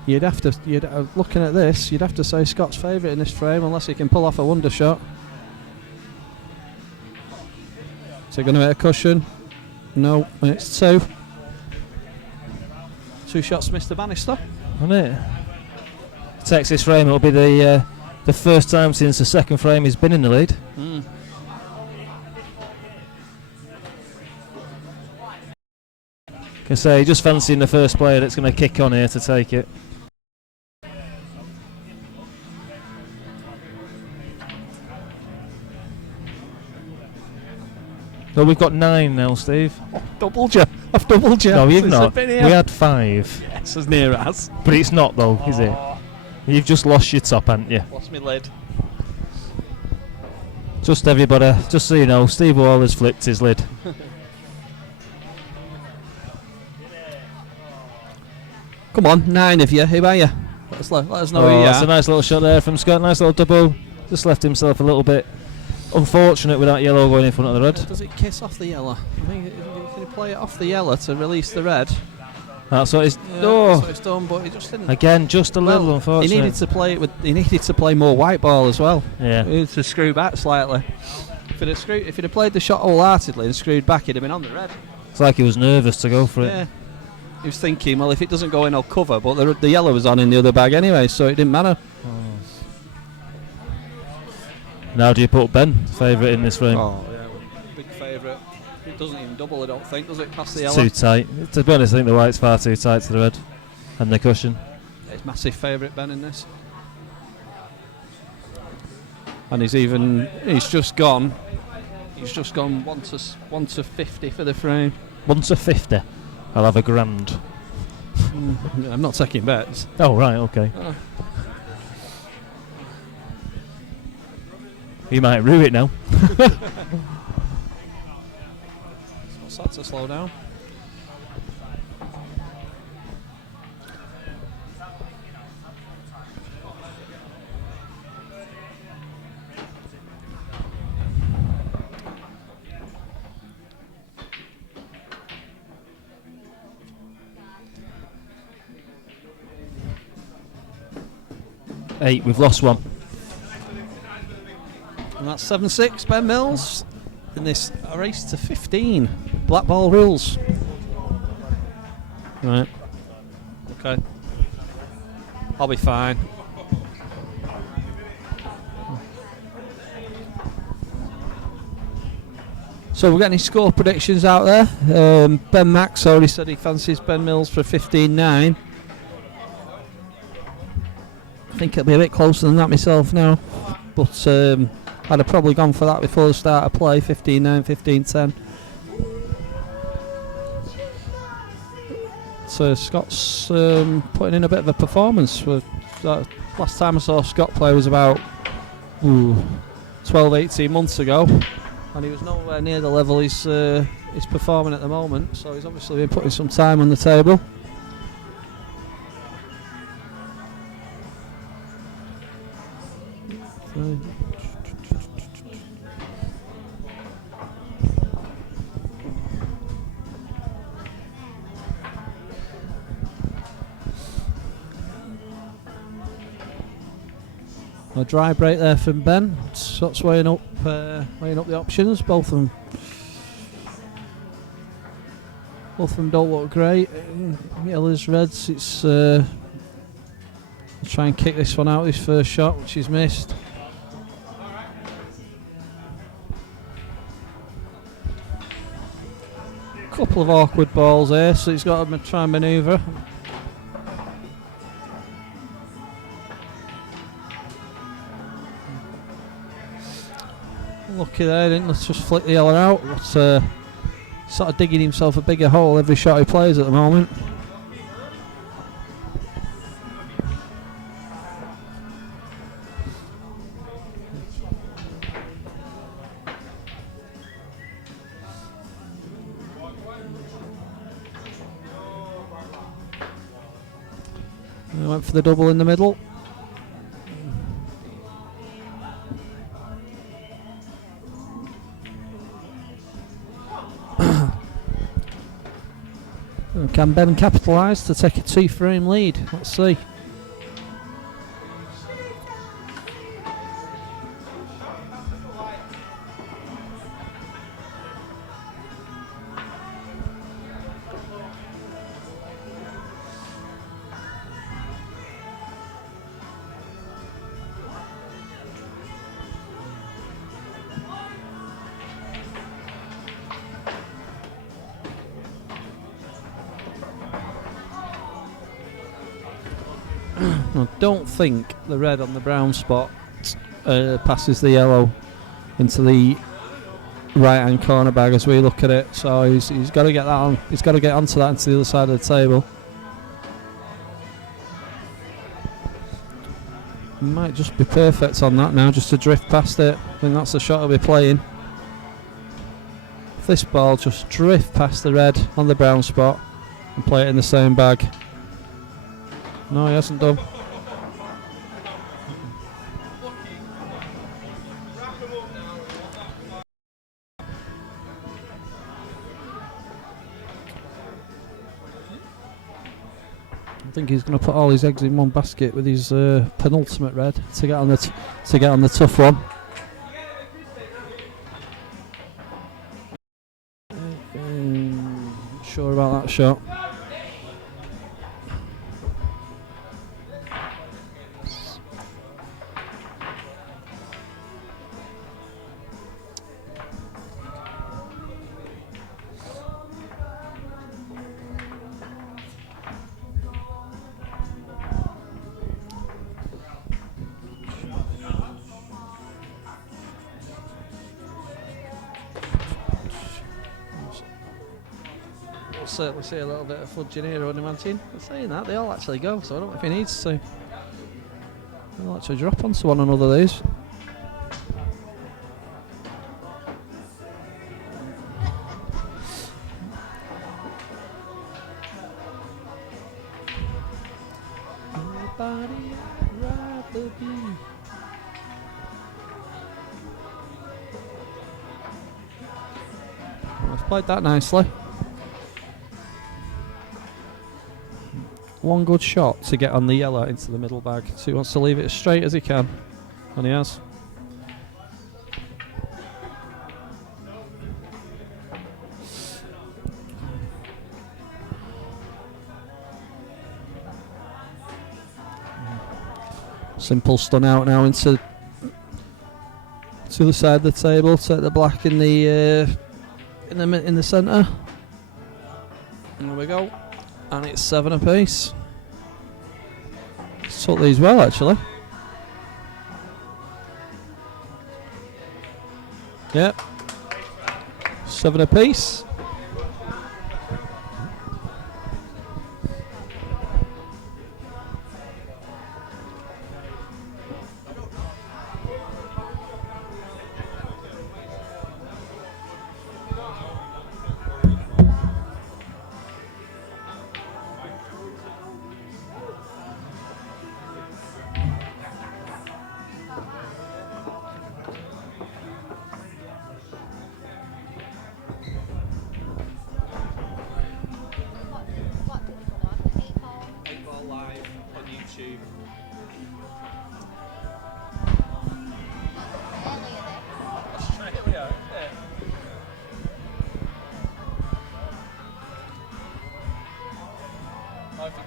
Looking at this, you'd have to say Scott's favourite in this frame, unless he can pull off a wonder shot. Is he going to make a cushion? No, it's 2. 2 shots, Mr. Bannister. Isn't it? Takes this frame, it'll be the first time since the second frame he's been in the lead. Can say just fancying the first player that's going to kick on here to take it. Well, we've got 9 now, Steve. Doubled you. I've doubled you. No, you've not. We had 5. It's as near as. But it's not, though, is it? You've just lost your top, haven't you? Lost my lid. Just everybody, just so you know, Steve Wall has flipped his lid. Come on, 9 of you. Who are you? Let us know who you are. That's a nice little shot there from Scott. Nice little double. Just left himself a little bit unfortunate with that yellow going in front of the red. Does it kiss off the yellow? I think can you play it off the yellow to release the red? That's what it's. Yeah, that's what it's done, but he just didn't. Again, just a little unfortunate. He needed to play it with. He needed to play more white ball as well. Yeah. He needed to screw back slightly. If he'd have played the shot wholeheartedly and screwed back, he'd have been on the red. It's like he was nervous to go for it. Yeah. He was thinking, well, if it doesn't go in, I'll cover. But the yellow was on in the other bag anyway, so it didn't matter. Now do you put Ben favourite in this frame? Oh, yeah, big favourite. It doesn't even double, I don't think, does it, past the yellow? Too tight. To be honest, I think the white's far too tight to the red. And the cushion. It's massive favourite, Ben, in this. And he's just gone 1 to 50 for the frame. 1 to 50. I'll have a grand. I'm not taking bets. Oh, right, okay. You might rue it now. What's that to slow down? Eight, we've lost one. And that's 7-6, Ben Mills. In this race to 15. Black ball rules. Right. Okay. I'll be fine. So we're getting score predictions out there. Ben Max already said he fancies Ben Mills for 15-9. I think it'll be a bit closer than that myself now. But I'd have probably gone for that before the start of play, 15-9, 15-10. So Scott's putting in a bit of a performance. Last time I saw Scott play was about 12, 18 months ago. and he was nowhere near the level he's performing at the moment. So he's obviously been putting some time on the table. A dry break there from Ben. That's weighing up the options. Both of them don't look great. Yellows, reds. It's try and kick this one out. His first shot, which he's missed. Couple of awkward balls here, so he's got to try and manoeuvre. Lucky there, didn't let's just flick the yellow out. But, sort of digging himself a bigger hole every shot he plays at the moment. He went for the double in the middle. Can Ben capitalise to take a 2-frame lead? Let's see. I don't think the red on the brown spot passes the yellow into the right hand corner bag as we look at it, so he's got to get that on. He's got to get onto that into the other side of the table. He might just be perfect on that now, just to drift past it. I think that's the shot he'll be playing. If this ball just drift past the red on the brown spot and play it in the same bag. No, he hasn't done. I think he's going to put all his eggs in one basket with his penultimate red to get on the tough one. Sure about that shot. Certainly see a little bit of fudging here, I would imagine. But saying that, they all actually go, so I don't know if he needs to. They'll actually drop onto one another, these. I've played that nicely. One good shot to get on the yellow into the middle bag. So he wants to leave it as straight as he can, and he has. Simple stun out now into to the side of the table. Take the black in the centre. And there we go. And it's 7 apiece. Took these well, actually. Yep. 7 apiece.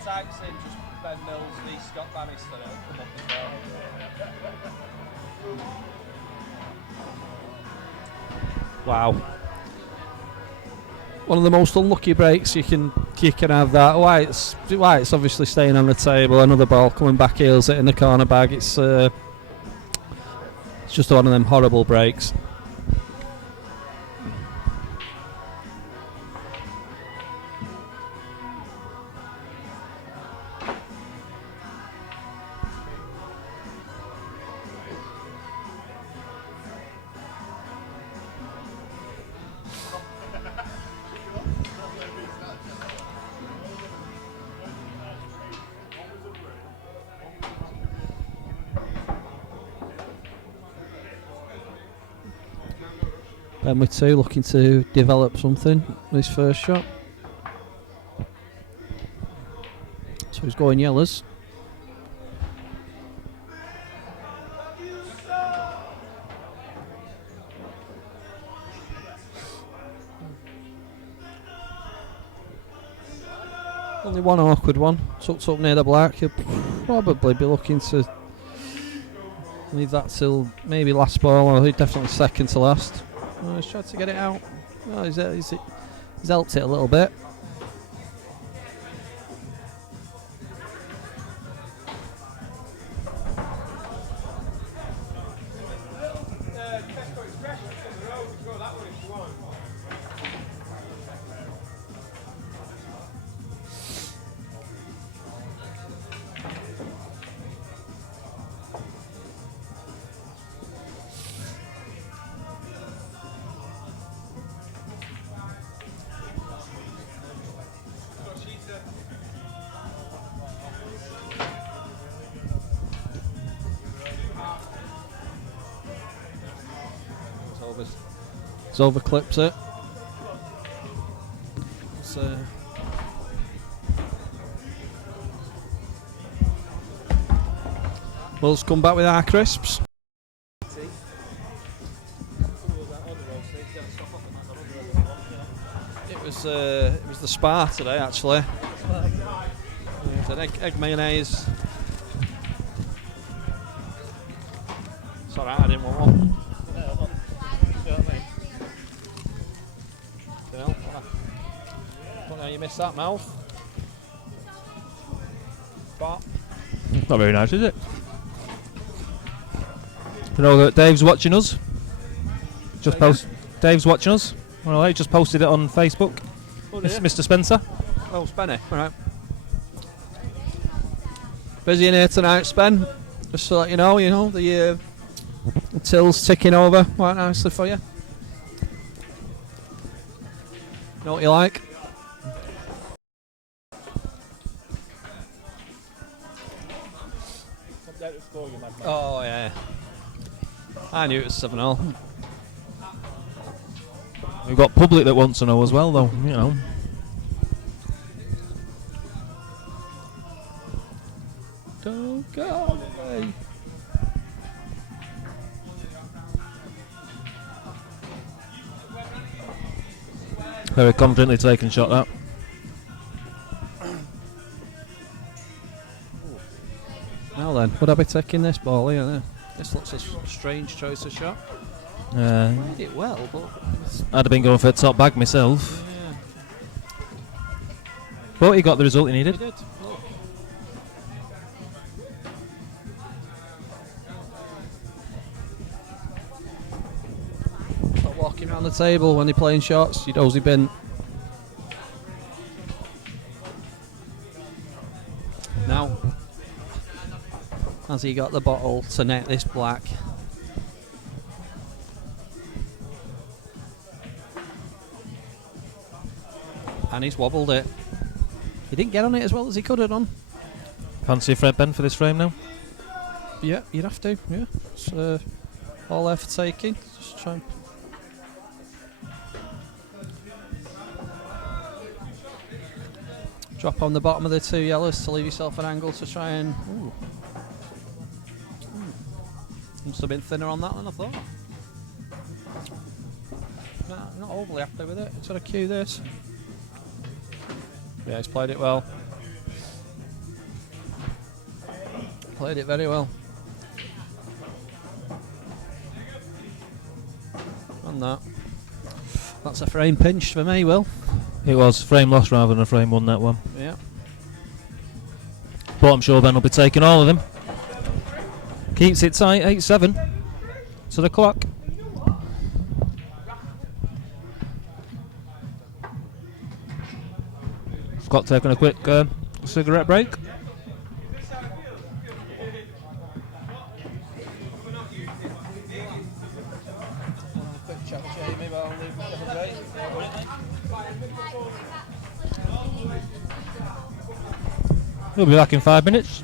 types in just Ben Mills v Scott Bannister, it'll come up as well. Wow. One of the most unlucky breaks you can have that. White's obviously staying on the table. Another ball coming back, heels it in the corner bag. It's just one of them horrible breaks. Ben with 2, looking to develop something with his first shot. So he's going yellows. Only one awkward one, tucked up near the black. He'll probably be looking to leave that till maybe last ball, or definitely second to last. Oh, he's tried to get it out. Oh, he's helped it a little bit. He's overclipped it. So Bulls come back with our crisps. It was the Spa today actually. It was an egg mayonnaise. It's alright, I didn't want one. Don't know how you missed that, mouth. But Not very nice, is it? You know that Dave's watching us. Dave's watching us. Well, he just posted it on Facebook. oh, Mr. Spencer. Oh, Spenny. Alright. Busy in here tonight, Spen. Just to let you know, the till's ticking over quite nicely for you. Know what you like? Oh yeah. I knew it was 7-0. We've got public that wants to know as well, though. You know. Don't go away. Very confidently taken shot that. Now then, would I be taking this ball here? This looks a strange choice of shot. Did it well, but I'd have been going for a top bag myself. yeah, But he got the result he he needed. did. Stop walking around the table when they're playing shots, you dozy bin. Now, has he got the bottle to net this black? And he's wobbled it. He didn't get on it as well as he could have done. Fancy a Fred Ben for this frame now? Yeah, you'd have to, yeah. It's all there for taking. Just try and drop on the bottom of the 2 yellows to leave yourself an angle to try and... Ooh. Must have been thinner on that than I thought. Nah, not overly happy with it. It's got a cue this. Yeah, he's played it well. Played it very well. And that's a frame pinch for me, Will. It was frame loss rather than a frame won that one. Yeah. But I'm sure Ben will be taking all of them. Keeps it tight, 8-7 to the clock. Scott taking a quick cigarette break. Quick chat with Jamie while we have a break. He'll be back in 5 minutes.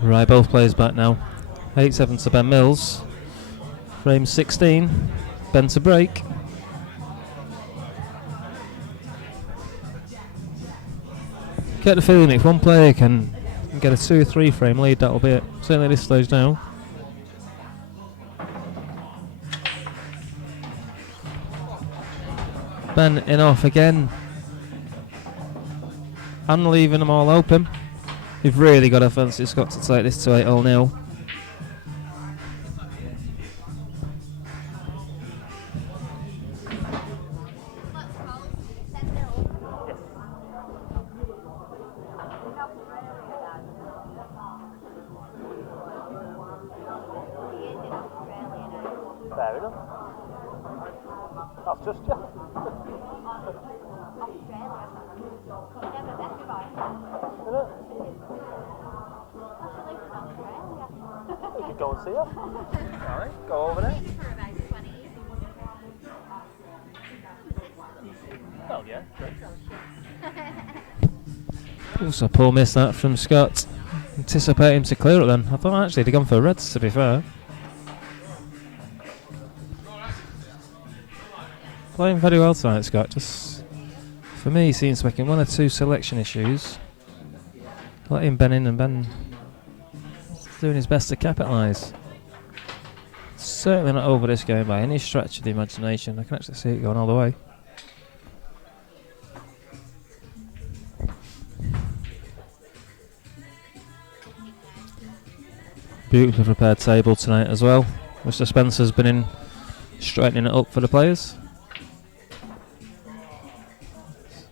Right, both players back now. 8-7 to Ben Mills. Frame 16. Ben to break. Get the feeling if one player can get a 2 or 3 frame lead, that'll be it. Certainly at this stage now. Ben in off again. And leaving them all open. You've really got to fancy Scott to take this to 8-0. Fair enough. That's just you. You could go and see her. Alright, go over there. Oh yeah, great. Also, poor miss that from Scott. Anticipate him to clear it then. I thought actually he'd gone for reds, to be fair. Playing very well tonight, Scott. Just for me, he seems to be making one or two selection issues. Letting Ben in, and Ben doing his best to capitalise. Certainly not over this game by any stretch of the imagination. I can actually see it going all the way. Beautifully prepared table tonight as well. Mr. Spencer's been in straightening it up for the players.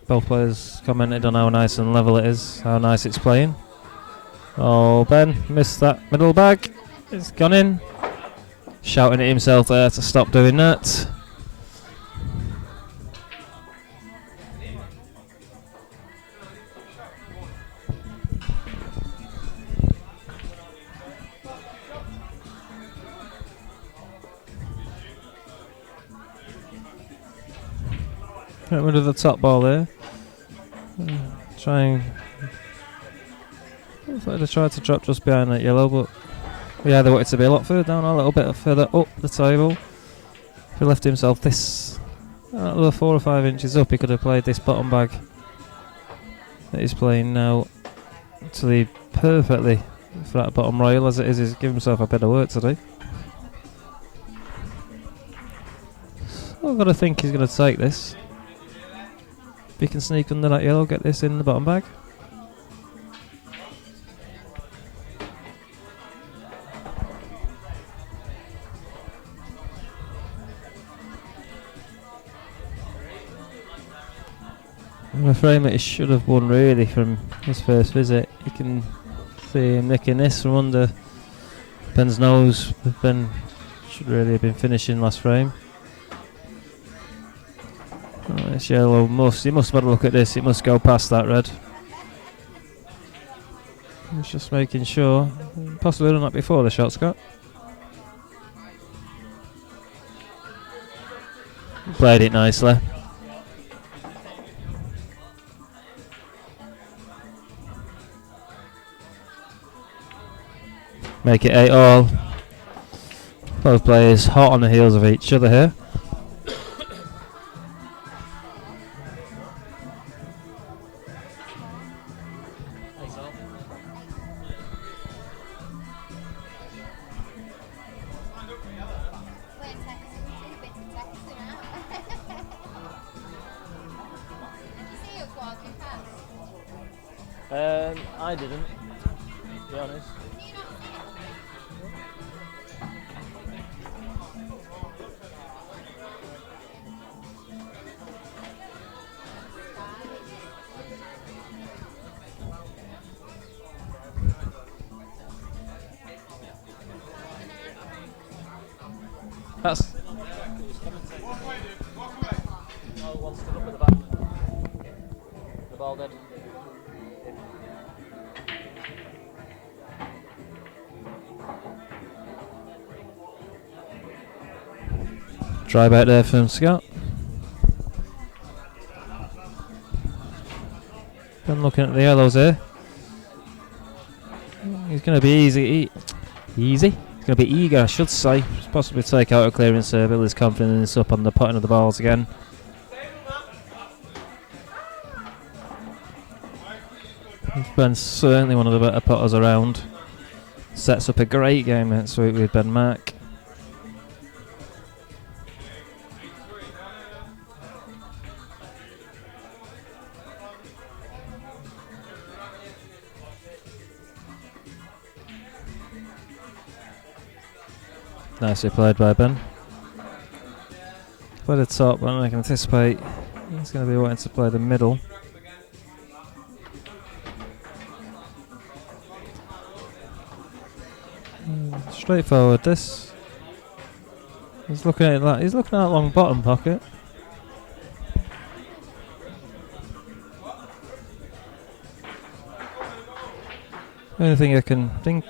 Both players commented on how nice and level it is, how nice it's playing. Oh, Ben missed that middle bag. It's gone in. Shouting at himself there to stop doing that. Get rid of the top ball there. Trying. Looks like they tried to drop just behind that yellow, but yeah, they wanted to be a lot further down, a little bit further up the table. If he left himself this another 4 or 5 inches up, he could have played this bottom bag that he's playing now to lead perfectly for that bottom rail. As it is, he's given himself a bit of work to do. So I've got to think he's going to take this. If he can sneak under that yellow, get this in the bottom bag. I'm afraid that he should have won really from his first visit. You can see him nicking this from under Ben's nose. Ben should really have been finishing last frame. Oh, this yellow he must have had a look at this. It must go past that red. He's just making sure. Possibly done that before the shot, Scott. Played it nicely. Make it 8 all. Both players hot on the heels of each other here. I didn't, to be honest. That's one stood up at the back. The ball dead. try back there from Scott. Been looking at the yellows here. He's going to be easy. He's going to be eager, I should say. Possibly take out a clearing serve, build his confidence up on the potting of the balls again. Ben's certainly one of the better potters around. Sets up a great game next week with Ben Mack. Nicely played by Ben. Play the top, but I can anticipate he's going to be wanting to play the middle. Straightforward this. He's looking at that. He's looking at that long bottom pocket. The only thing I can think,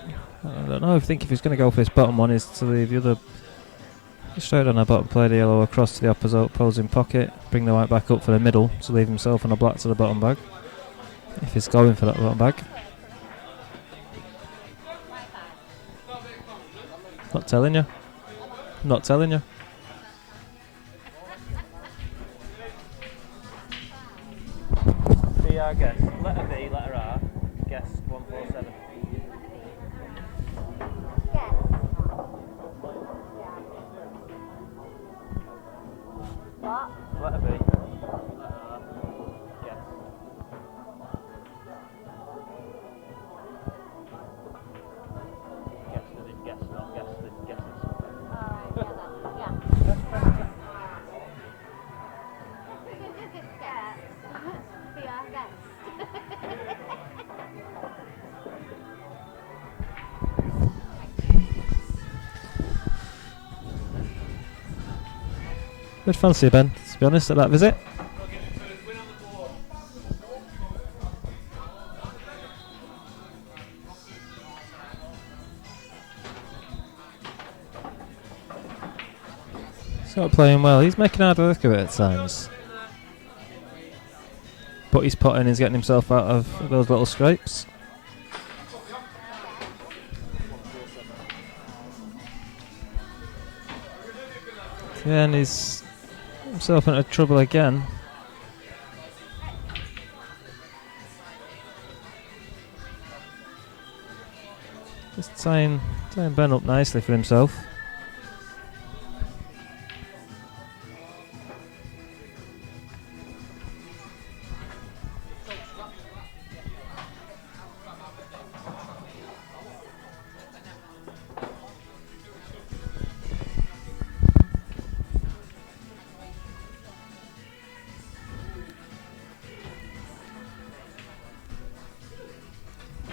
I don't know, I think if he's going to go for this bottom one is to leave the other straight on the bottom, play the yellow across to the opposite opposing pocket, bring the white back up for the middle to leave himself on a black to the bottom bag. If he's going for that bottom bag. Not telling you. Not telling you. PR guess. Letter B, letter R. Guess 147. What? Letter B, letter R. Guess. Guess as in guess, not guess that guesses something. Alright, yeah then. Yeah. Be our guest. Good fancy, Ben, to be honest, at that visit. He's not playing well. He's making hard work of it at times. But he's putting, he's getting himself out of those little scrapes. Yeah, and he's himself into trouble again. Just tying Ben up nicely for himself.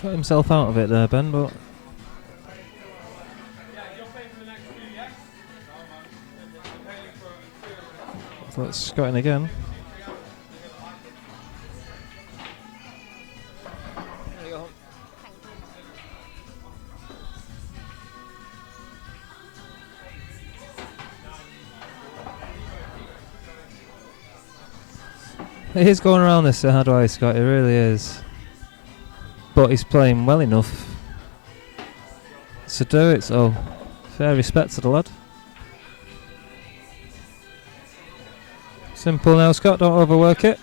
Got himself out of it there, Ben, but so it's Scotting again. He is going around this hard way, Scott, he really is. But he's playing well enough to do it, so fair respect to the lad. Simple now, Scott, don't overwork it.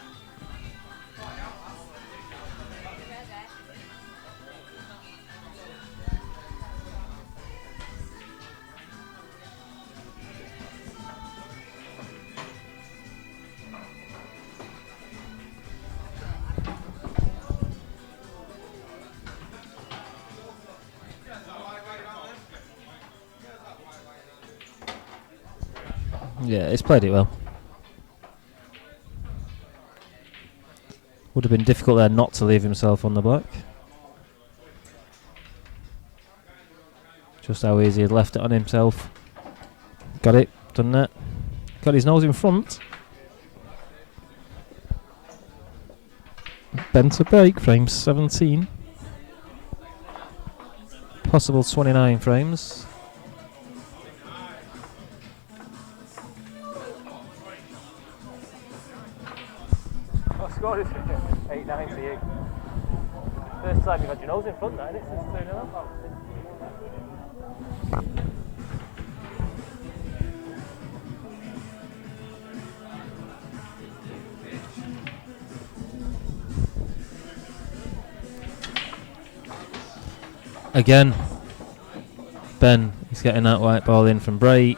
Yeah, he's played it well. Would have been difficult there not to leave himself on the black. Just how easy he'd left it on himself. Got it, done that. Got his nose in front. Ben to break, frame 17. Possible 29 frames. Scored 8-9 to you. First time you've had your nose in front, that, isn't it? Since 2-0. Again, Ben, he's getting that white ball in from break.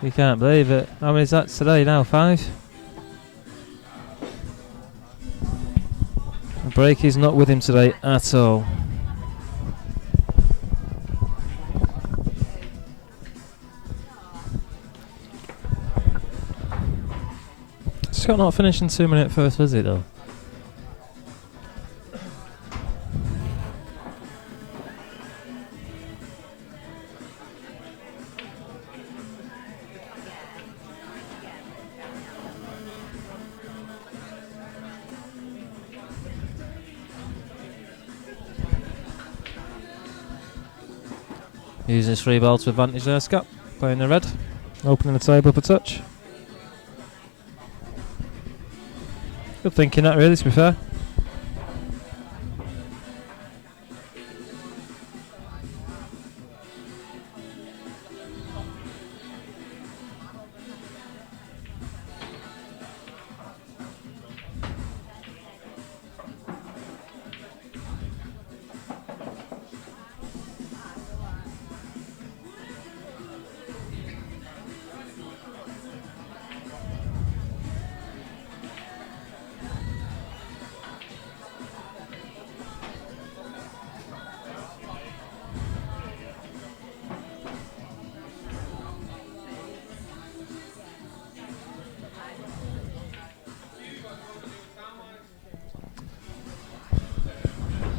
You can't believe it. How many is that today now? 5? Break is not with him today at all. Scott not finishing 2-minute first visit though. Using his free ball to advantage there, Scott. Playing the red. Opening the table up a touch. Good thinking that really, to be fair.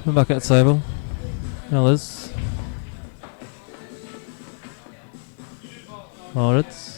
We're back at the table. Millers. Moritz.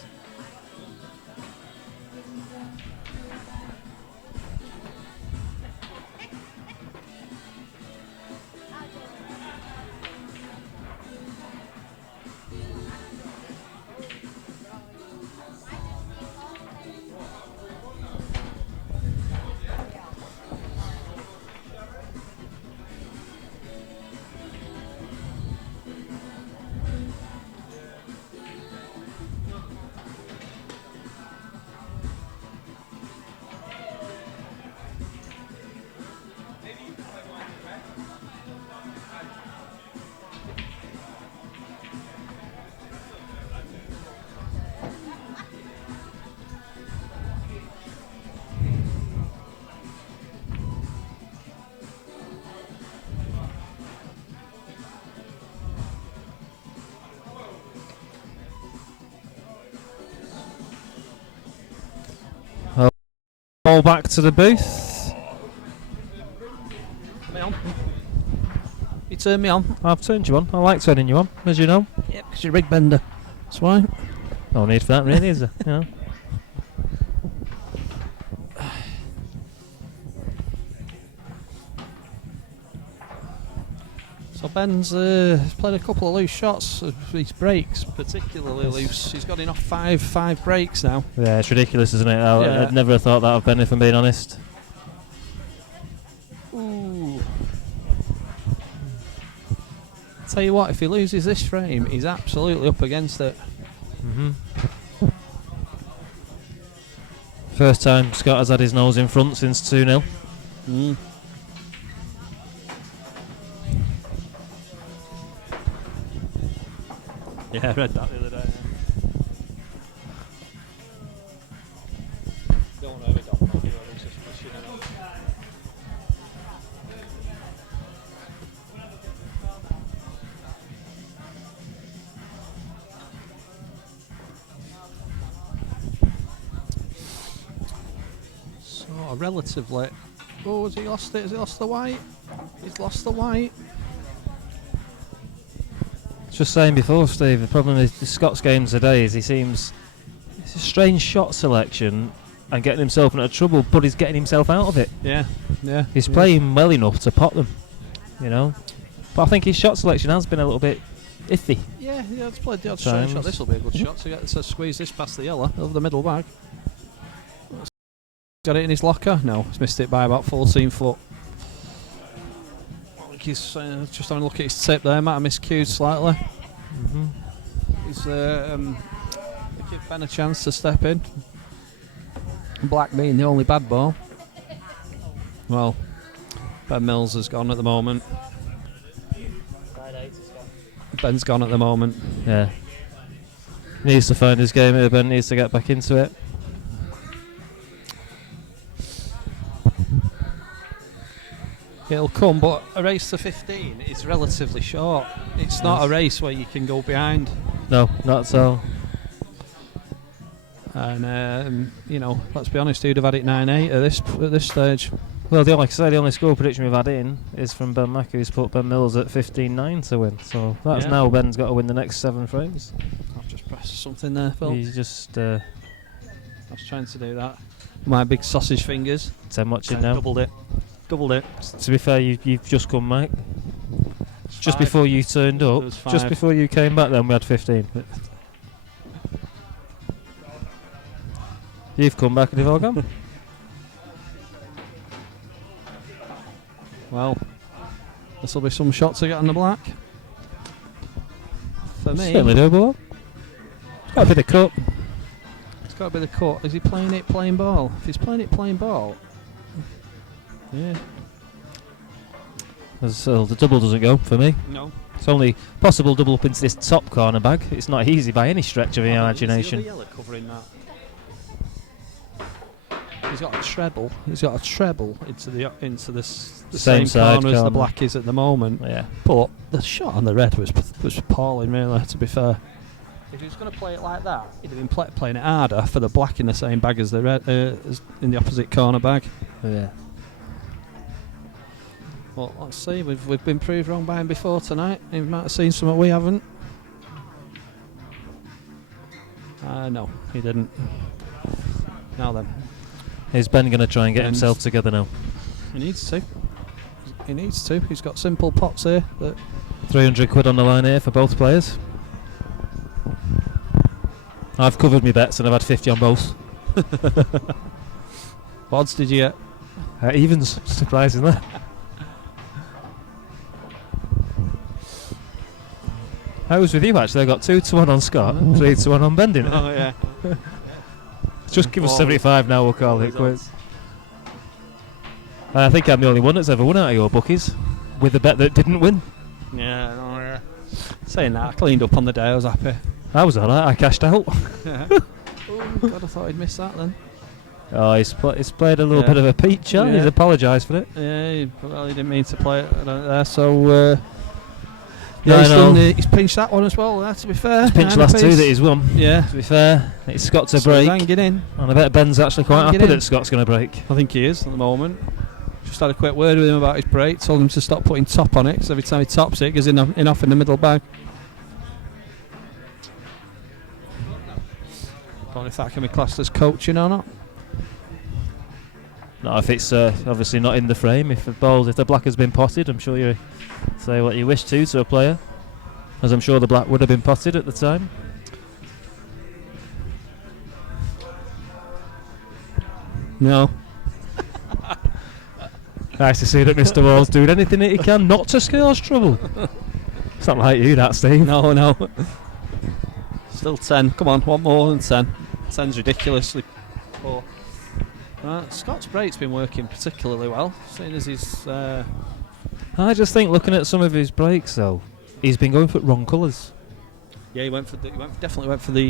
All back to the booth. Me on. You turn me on. I've turned you on. I like turning you on, as you know. Yep, because you're a rig bender. That's why. No need for that, really, is there? You know. So Ben's played a couple of loose shots. His breaks particularly loose. He's got enough five breaks now. Yeah, it's ridiculous, isn't it? Yeah. I'd never have thought that of Ben, if I'm being honest. Ooh. Tell you what, if he loses this frame, he's absolutely up against it. First time Scott has had his nose in front since 2-0. Yeah, I read that the other day. Don't know it, don't know. It's just pushing it up. So, relatively. Oh, has he lost it? Has he lost the white? He's lost the white. Just saying before, Steve, the problem with Scott's games today is it's a strange shot selection and getting himself into trouble, but he's getting himself out of it. Yeah. He's playing well enough to pot them, you know. But I think his shot selection has been a little bit iffy. Yeah, it's played the odd strange shot. This will be a good shot to squeeze this past the yellow over the middle bag. Got it in his locker? No, he's missed it by about 14 foot. I think he's just having a look at his tip there, might have miscued slightly. He's give Ben a chance to step in. Black being the only bad ball. Well, Ben Mills has gone at the moment. Ben's gone at the moment. Yeah. Needs to find his game here, Ben needs to get back into it. It'll come, but a race to 15 is relatively short. It's not a race where you can go behind. No, not at all. And let's be honest, who'd have had it 9-8 at this stage? Well, like I say, the only score prediction we've had in is from Ben Mackey, who's put Ben Mills at 15-9 to win. So that's now Ben's got to win the next 7 frames. I've just pressed something there, Phil. He's just... I was trying to do that. My big sausage fingers. 10 watching now. Doubled it. To be fair, you've just come, Mike. Just before you turned up, just before you came back, then we had 15. You've come back and they've all gone. Well, this will be some shots to get on the black. For me, certainly doable. It's got a bit of cut. It's got a bit of cut. Is he playing it plain ball? If he's playing it plain ball, yeah. So the double doesn't go for me. No. It's only possible double up into this top corner bag. It's not easy by any stretch of the imagination. Is the other yellow covering that? He's got a treble. He's got a treble into the same corner as the black is at the moment. Yeah. But the shot on the red was appalling, really. To be fair, if he was going to play it like that, he'd have been playing it harder for the black in the same bag as the red, as in the opposite corner bag. Yeah. Well, let's see. We've been proved wrong by him before tonight. He might have seen something we haven't. No, he didn't. Now then. Is Ben going to try and get Ben's- himself together now? He needs to. He needs to. He's got simple pots here. That 300 quid on the line here for both players. I've covered my bets and I've had 50 on both. what odds did you get? Evens, surprisingly. I was with you actually. I got 2-1 on Scott, 3-1 on Ben, didn't I? Oh yeah. Just give us 75 now, we'll call it quits. I think I'm the only one that's ever won out of your bookies with a bet that didn't win. Yeah. No, yeah. Saying that, I cleaned up on the day. I was happy. I was alright, I cashed out. Yeah. Oh God, I thought he'd missed that then. Oh, he's played a little bit of a peach, Yeah. He's apologised for it. Yeah, he didn't mean to play it there. So Yeah, he's pinched that one as well. To be fair, He's pinched the last two that he's won. Yeah. To be fair, it's Scott to So break. he's hanging in. And I bet Ben's actually quite Hanging happy in. that Scott's going to break. I think he is at the moment. Just had a quick word with him about his break. Told him to stop putting top on it because every time he tops it, it goes in off in the middle bag. Don't know if that can be classed as coaching or not. Not if it's obviously not in the frame. If the black has been potted, I'm sure you say what you wish to a player, as I'm sure the black would have been potted at the time. No. Nice to see that Mr. Wall's doing anything that he can not to cause trouble. It's not like you, that, Steve. No. Still 10. Come on, one more than 10. 10's ridiculously poor. Scott's break's been working particularly well, seeing as he's. I just think looking at some of his breaks, though, he's been going for wrong colours. Yeah, he definitely went for the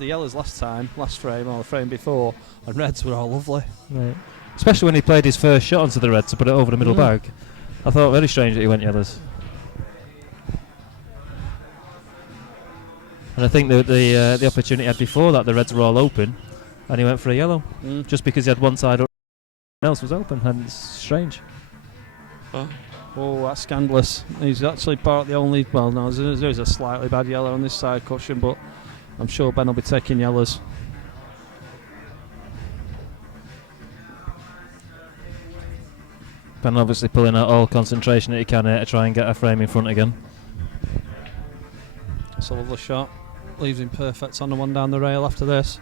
yellows last frame or the frame before, and reds were all lovely. Right. Especially when he played his first shot onto the red to put it over the middle bag. I thought very strange that he went yellows. And I think the opportunity he had before that, the reds were all open, and he went for a yellow. Just because he had one side up, everything else was open, and it's strange. Oh, that's scandalous. He's actually part the only. Well, no, there's a slightly bad yellow on this side cushion, but I'm sure Ben will be taking yellows. Ben obviously pulling out all concentration that he can here to try and get a frame in front again. It's a lovely shot. Leaves him perfect on the one down the rail after this.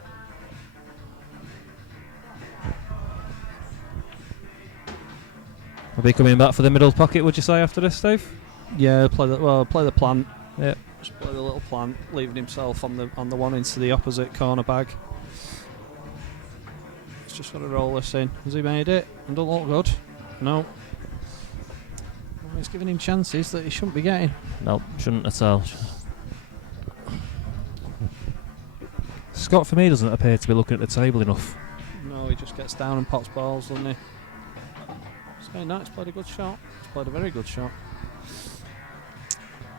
Will be coming back for the middle pocket, would you say, after this, Steve? Yeah, play the plant. Yeah. Just play the little plant, leaving himself on the one into the opposite corner bag. He's just got to roll this in. Has he made it? It don't look good. No. Well, he's giving him chances that he shouldn't be getting. No, shouldn't at all. Scott, for me, doesn't appear to be looking at the table enough. No, he just gets down and pots balls, doesn't he? Saying that, he's played a good shot. He's played a very good shot.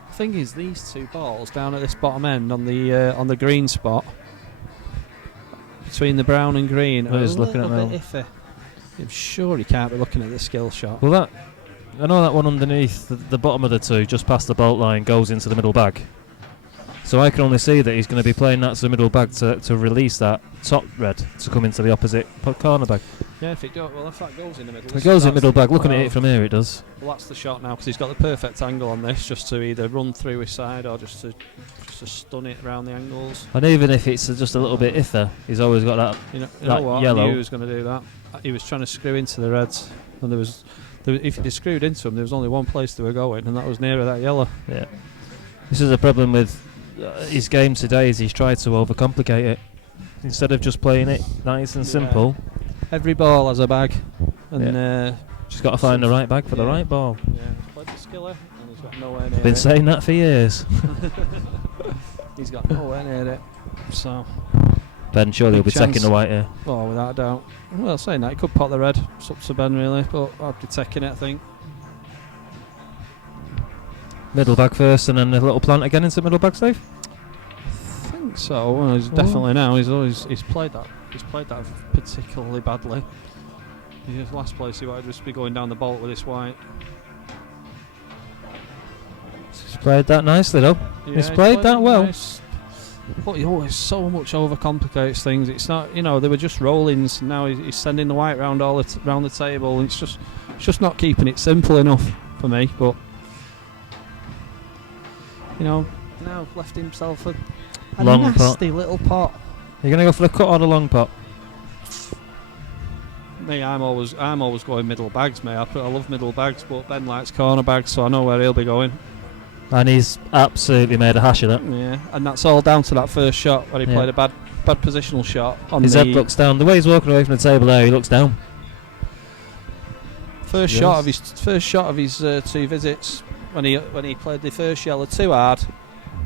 The thing is, these two balls down at this bottom end on the green spot, between the brown and green, are a He's looking little at bit iffy. I'm sure he can't be looking at the skill shot. Well, I know that one underneath the bottom of the two, just past the bolt line, goes into the middle bag. So I can only see that he's going to be playing that to the middle bag to release that top red to come into the opposite corner bag. Yeah, if that goes in the middle. It goes in middle bag. Looking at it from here, it does. Well, that's the shot now because he's got the perfect angle on this, just to either run through his side or just to stun it around the angles. And even if it's just a little bit iffy, he's always got that. You that know what? yellow. I knew he was going to do that. He was trying to screw into the reds, and if he screwed into them, there was only one place they were going, and that was nearer that yellow. Yeah. This is a problem with his game today. Is he's tried to overcomplicate it instead of just playing it nice and simple. Every ball has a bag, and just got to find the right bag for the right ball. Yeah, he's played the skiller, and he's got nowhere near Been it. saying that for years. He's got nowhere near it. So Ben surely will be chance. taking the white here. Oh, without a doubt. Well, saying that, he could pot the red. It's up to Ben, really, but I'd be taking it, I think. Middle bag first, and then a little plant again into middle bag, Steve. I think so. Well, he's definitely now. He's played that. He's played that particularly badly. His last place he might just be going down the bolt with this white. Played that nicely though. Yeah, He's played that well. Nice. But he always so much overcomplicates things. It's not, they were just rollings. Now he's sending the white round round the table. And it's just not keeping it simple enough for me. But now left himself a Long nasty little pot. You're gonna go for the cut or the long pot? Me, I'm always going middle bags, mate. I love middle bags, but Ben likes corner bags, so I know where he'll be going. And he's absolutely made a hash of that. Yeah, and that's all down to that first shot where he played a bad positional shot. His head looks down. The way he's walking away from the table there, he looks down. First shot of his 2 visits when he played the first yellow too hard,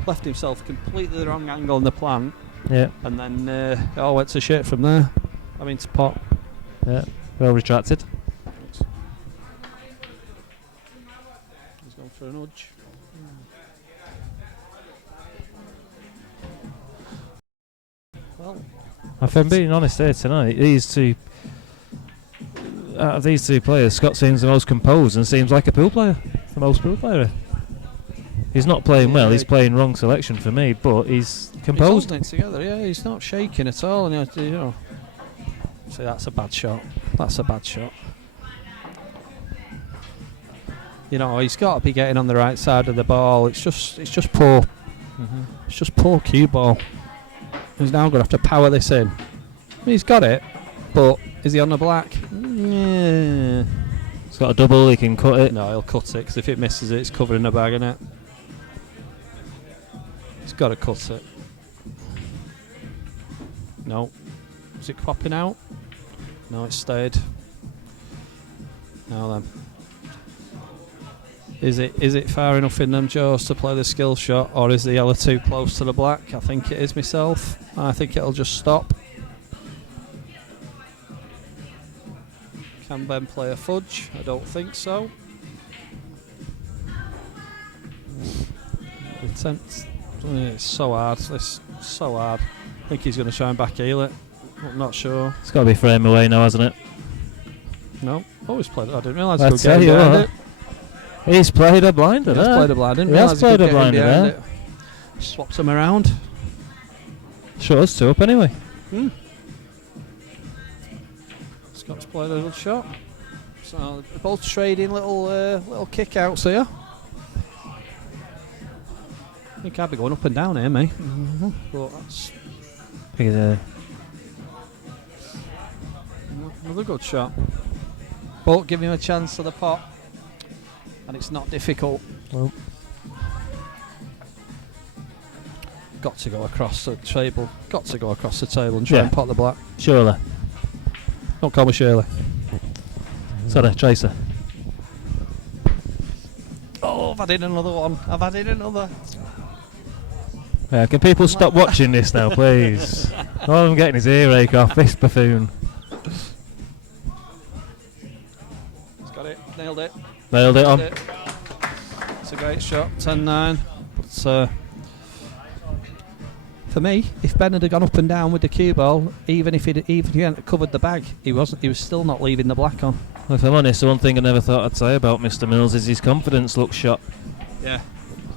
left himself completely the wrong angle in the plant. Yeah, and then it all went to shit from there. I mean to pot. Yeah, well retracted. He's gone for a nudge. Well, if I'm being honest here tonight, out of these two players, Scott seems the most composed and seems like a pool player. The most pool player. He's not playing well, he's playing wrong selection for me, but he's composed. He's holding it together, yeah, he's not shaking at all. And see, that's a bad shot. That's a bad shot. He's got to be getting on the right side of the ball. It's just poor. Mm-hmm. It's just poor cue ball. He's now going to have to power this in. He's got it, but is he on the black? Yeah. He's got a double, he can cut it. No, he'll cut it, because if it misses it, it's covering the bag, innit? He's got to cut it. No. Is it popping out? No, it stayed. Now then. Is it far enough in them jaws to play the skill shot, or is the yellow too close to the black? I think it is myself. I think it'll just stop. Can Ben play a fudge? I don't think so. It's so hard. It's so hard. I think he's going to try and back heel it. I'm not sure. It's got to be frame away now, hasn't it? No. Always played it. I didn't realise he was getting behind it. He's played a blinder there. He's played a blinder. He has played a blinder there. Swapped him around. Shut us two up anyway. Scott's played a little shot. So they're both trading little kick outs here. I think I'd be going up and down here, mate. Mm-hmm. But that's another good shot. But give him a chance to the pot. And it's not difficult. Well. Got to go across the table. Got to go across the table and try and pot the black. Surely. Don't call me Shirley. Sorry, Tracer. Oh, I've added another one. I've added another. Yeah, can people stop watching this now, please? All I'm getting is earache off this buffoon. He's got it. Nailed it. Nailed it on. It's a great shot. 10-9. But for me, if Ben had gone up and down with the cue ball, even if he hadn't covered the bag, he was still not leaving the black on. Well, if I'm honest, the one thing I never thought I'd say about Mr. Mills is his confidence looks shot. Yeah.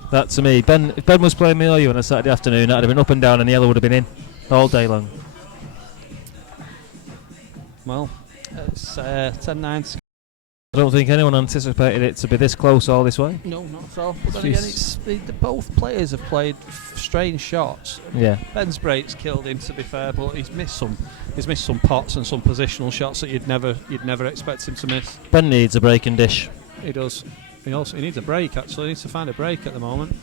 That to me, if Ben was playing me or you on a Saturday afternoon, I'd have been up and down and the yellow would have been in all day long. Well, it's 10-9. I don't think anyone anticipated it to be this close all this way. No, not at all. But then again, both players have played strange shots. Yeah. Ben's breaks killed him, to be fair, but he's missed some pots and some positional shots that you'd never expect him to miss. Ben needs a breaking dish. He does. He needs a break. Actually, he needs to find a break at the moment.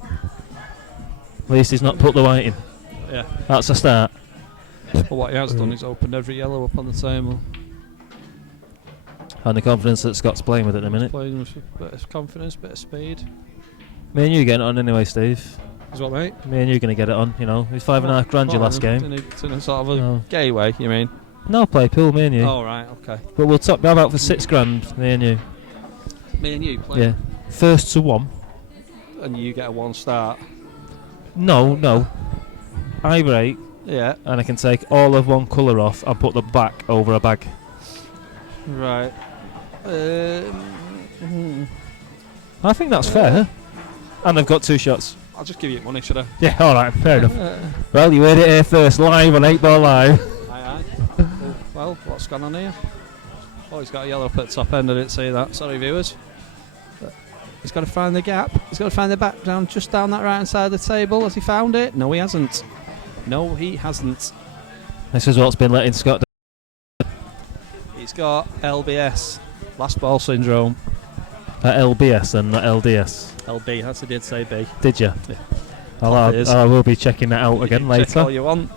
At least he's not put the white in. Yeah. That's a start. But what he has done is opened every yellow up on the table. And the confidence that Scott's playing with at the minute. Playing with a bit of confidence, bit of speed. Me and you getting it on anyway, Steve. Is what, mate? Me and you going to get it on, you know. It's $5.5 grand your last game. In a sort of a gay way, you mean? No, play pool, me and you. Oh, right, okay. But we'll top that out for $6,000, me and you. Me and you play? Yeah. First to one. And you get a 1 start? No. I break. Yeah. And I can take all of one colour off and put the back over a bag. Right. I think that's fair. And they've got 2 shots. I'll just give you money, should I? Yeah, alright, fair enough. Well, you heard it here first, live on 8 Ball Live. Aye. Well, what's gone on here? Oh, he's got a yellow up at the top end, I didn't see that. Sorry, viewers. He's got to find the gap. He's got to find the background just down that right hand side of the table. Has he found it? No, he hasn't. No, he hasn't. This is what's been letting Scott down. He's got LBS, last ball syndrome. LBS and not LDS. LB, as I did say B. Did you? Yeah. I will be checking that out again Check later. all you want.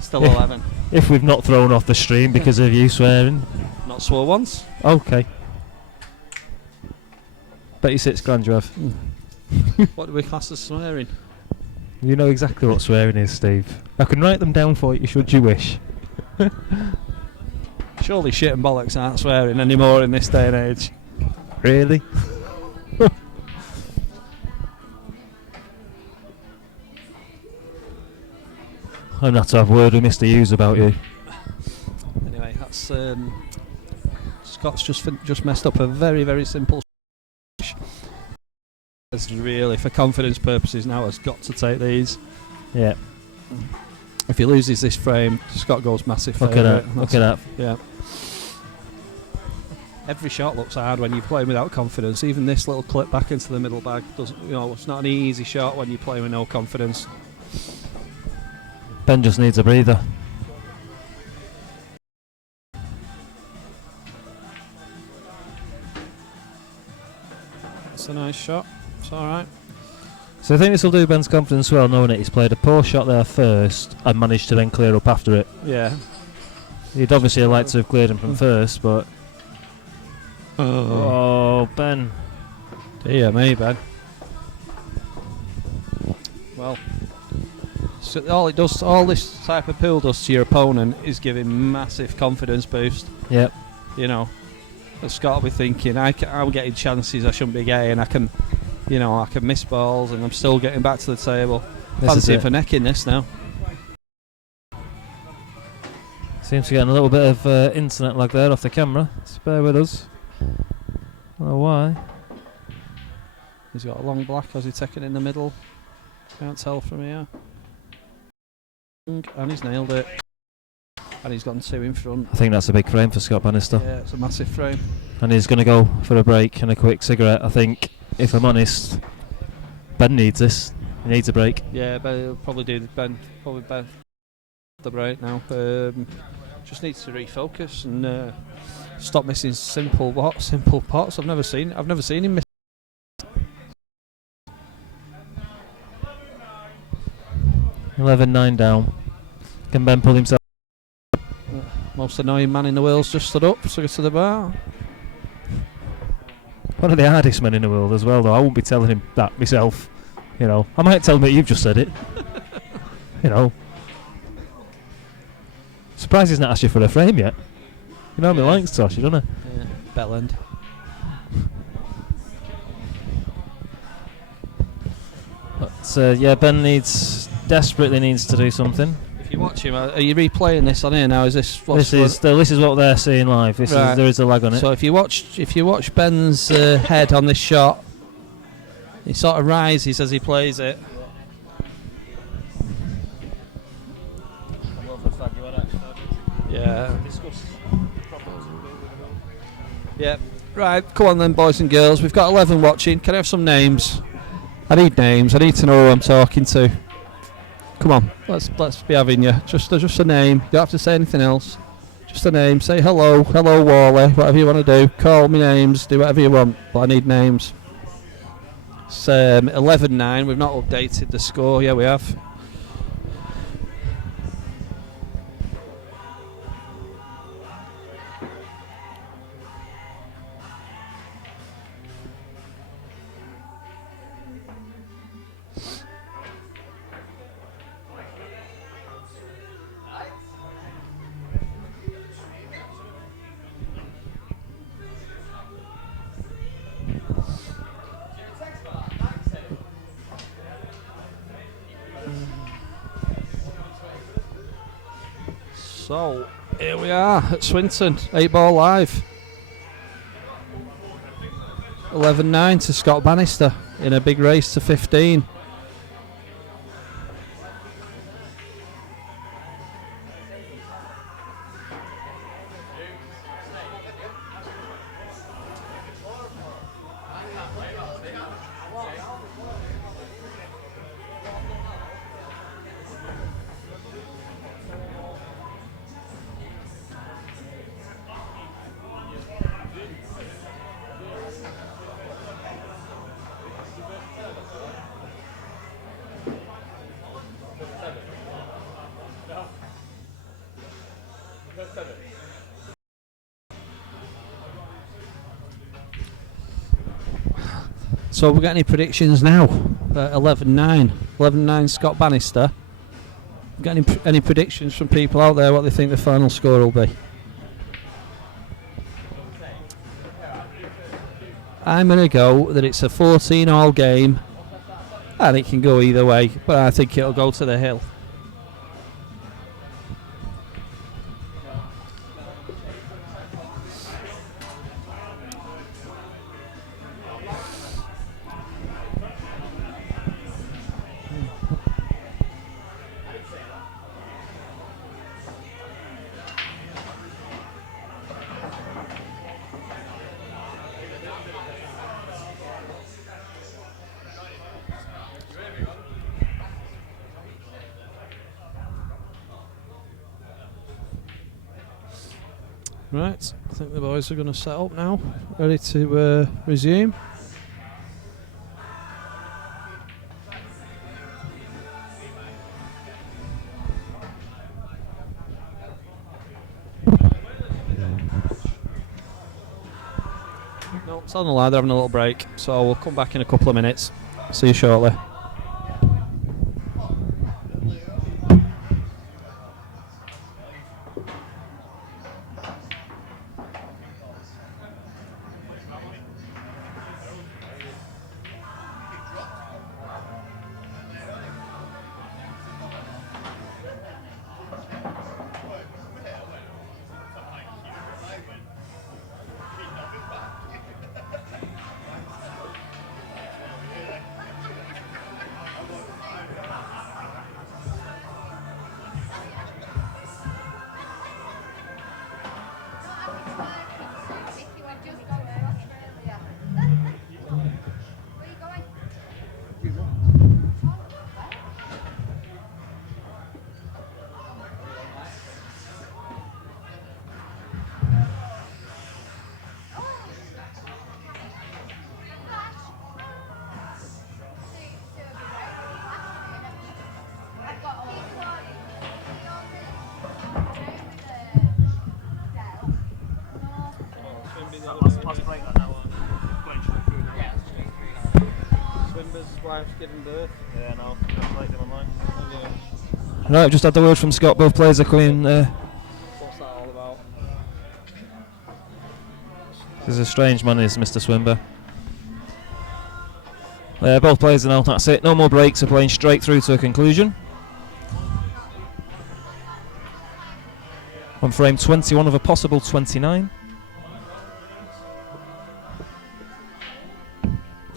Still 11. If we've not thrown off the stream because of you swearing. Not swore once. Okay. Bet you 6 grand you have. What do we class as swearing? You know exactly what swearing is, Steve. I can write them down for you should you wish. Surely shit and bollocks aren't swearing anymore in this day and age. Really? I'm not to have a word with Mr. Hughes about you. Anyway, that's Scott's just messed up a very, very simple. It's really, for confidence purposes now, has got to take these. Yeah. If he loses this frame, Scott goes massive. Look at that. Look at that. Yeah. Every shot looks hard when you're playing without confidence. Even this little clip back into the middle bag doesn't. It's not an easy shot when you're playing with no confidence. Ben just needs a breather. It's a nice shot. It's all right. So I think this will do Ben's confidence well, knowing that he's played a poor shot there first and managed to then clear up after it. Yeah. He'd obviously like to have cleared him from first, but... Oh, Ben. Dear me, Ben. Well, so all this type of pool does to your opponent is give him massive confidence boost. Yep. And Scott will be thinking, I'm getting chances I shouldn't be getting. I can miss balls, and I'm still getting back to the table. Fancy for necking this now. Seems to get a little bit of internet lag there off the camera. Just bear with us. I don't know why. He's got a long black. Has he taken in the middle? Can't tell from here. And he's nailed it. And he's gotten 2 in front. I think that's a big frame for Scott Bannister. Yeah, it's a massive frame. And he's going to go for a break and a quick cigarette. I think, if I'm honest, Ben needs this. He needs a break. Yeah, but he'll probably do Ben the break now. Just needs to refocus and stop missing simple pots. I've never seen him miss. $11-9 down. Can Ben pull himself? Most annoying man in the world's just stood up to go to the bar. One of the hardest men in the world as well, though. I won't be telling him that myself. I might tell him that you've just said it. Surprised he's not asked you for a frame yet. He likes Tosh, doesn't he? Yeah, bell end. But Ben desperately needs to do something. If you watch him, are you replaying this on here now? Is this This is what they're seeing live. There is a lag on it. So if you watch Ben's head on this shot, he sort of rises as he plays it. Yeah. Yeah. Right, come on then, boys and girls. We've got 11 watching. Can I have some names? I need names. I need to know who I'm talking to. Come on, let's be having you. Just a name. You don't have to say anything else. Just a name. Say hello, Wally. Whatever you want to do. Call me names. Do whatever you want. But I need names. It's 11-9. We've not updated the score. Yeah, we have. So, here we are at Swinton, 8 Ball Live. 11-9 to Scott Bannister. in a big race to 15. So we got any predictions now? 11-9. 11-9 Scott Bannister. Got any predictions from people out there what they think the final score will be? I'm going to go that it's a 14-all game and it can go either way, but I think it'll go to the hill. Right, I think the boys are going to set up now, ready to resume. No, it's on the line, they're having a little break, so we'll come back in a couple of minutes. See you shortly. Last break that now. Swinton's wife's giving birth. Yeah, no. Just like them online. Right, I've just had the word from Scott. Both players are coming. What's that all about? He's a strange man, is Mr. Swinburne. Both players are now. That's it. No more breaks. Are playing straight through to a conclusion. On frame 21 of a possible 29.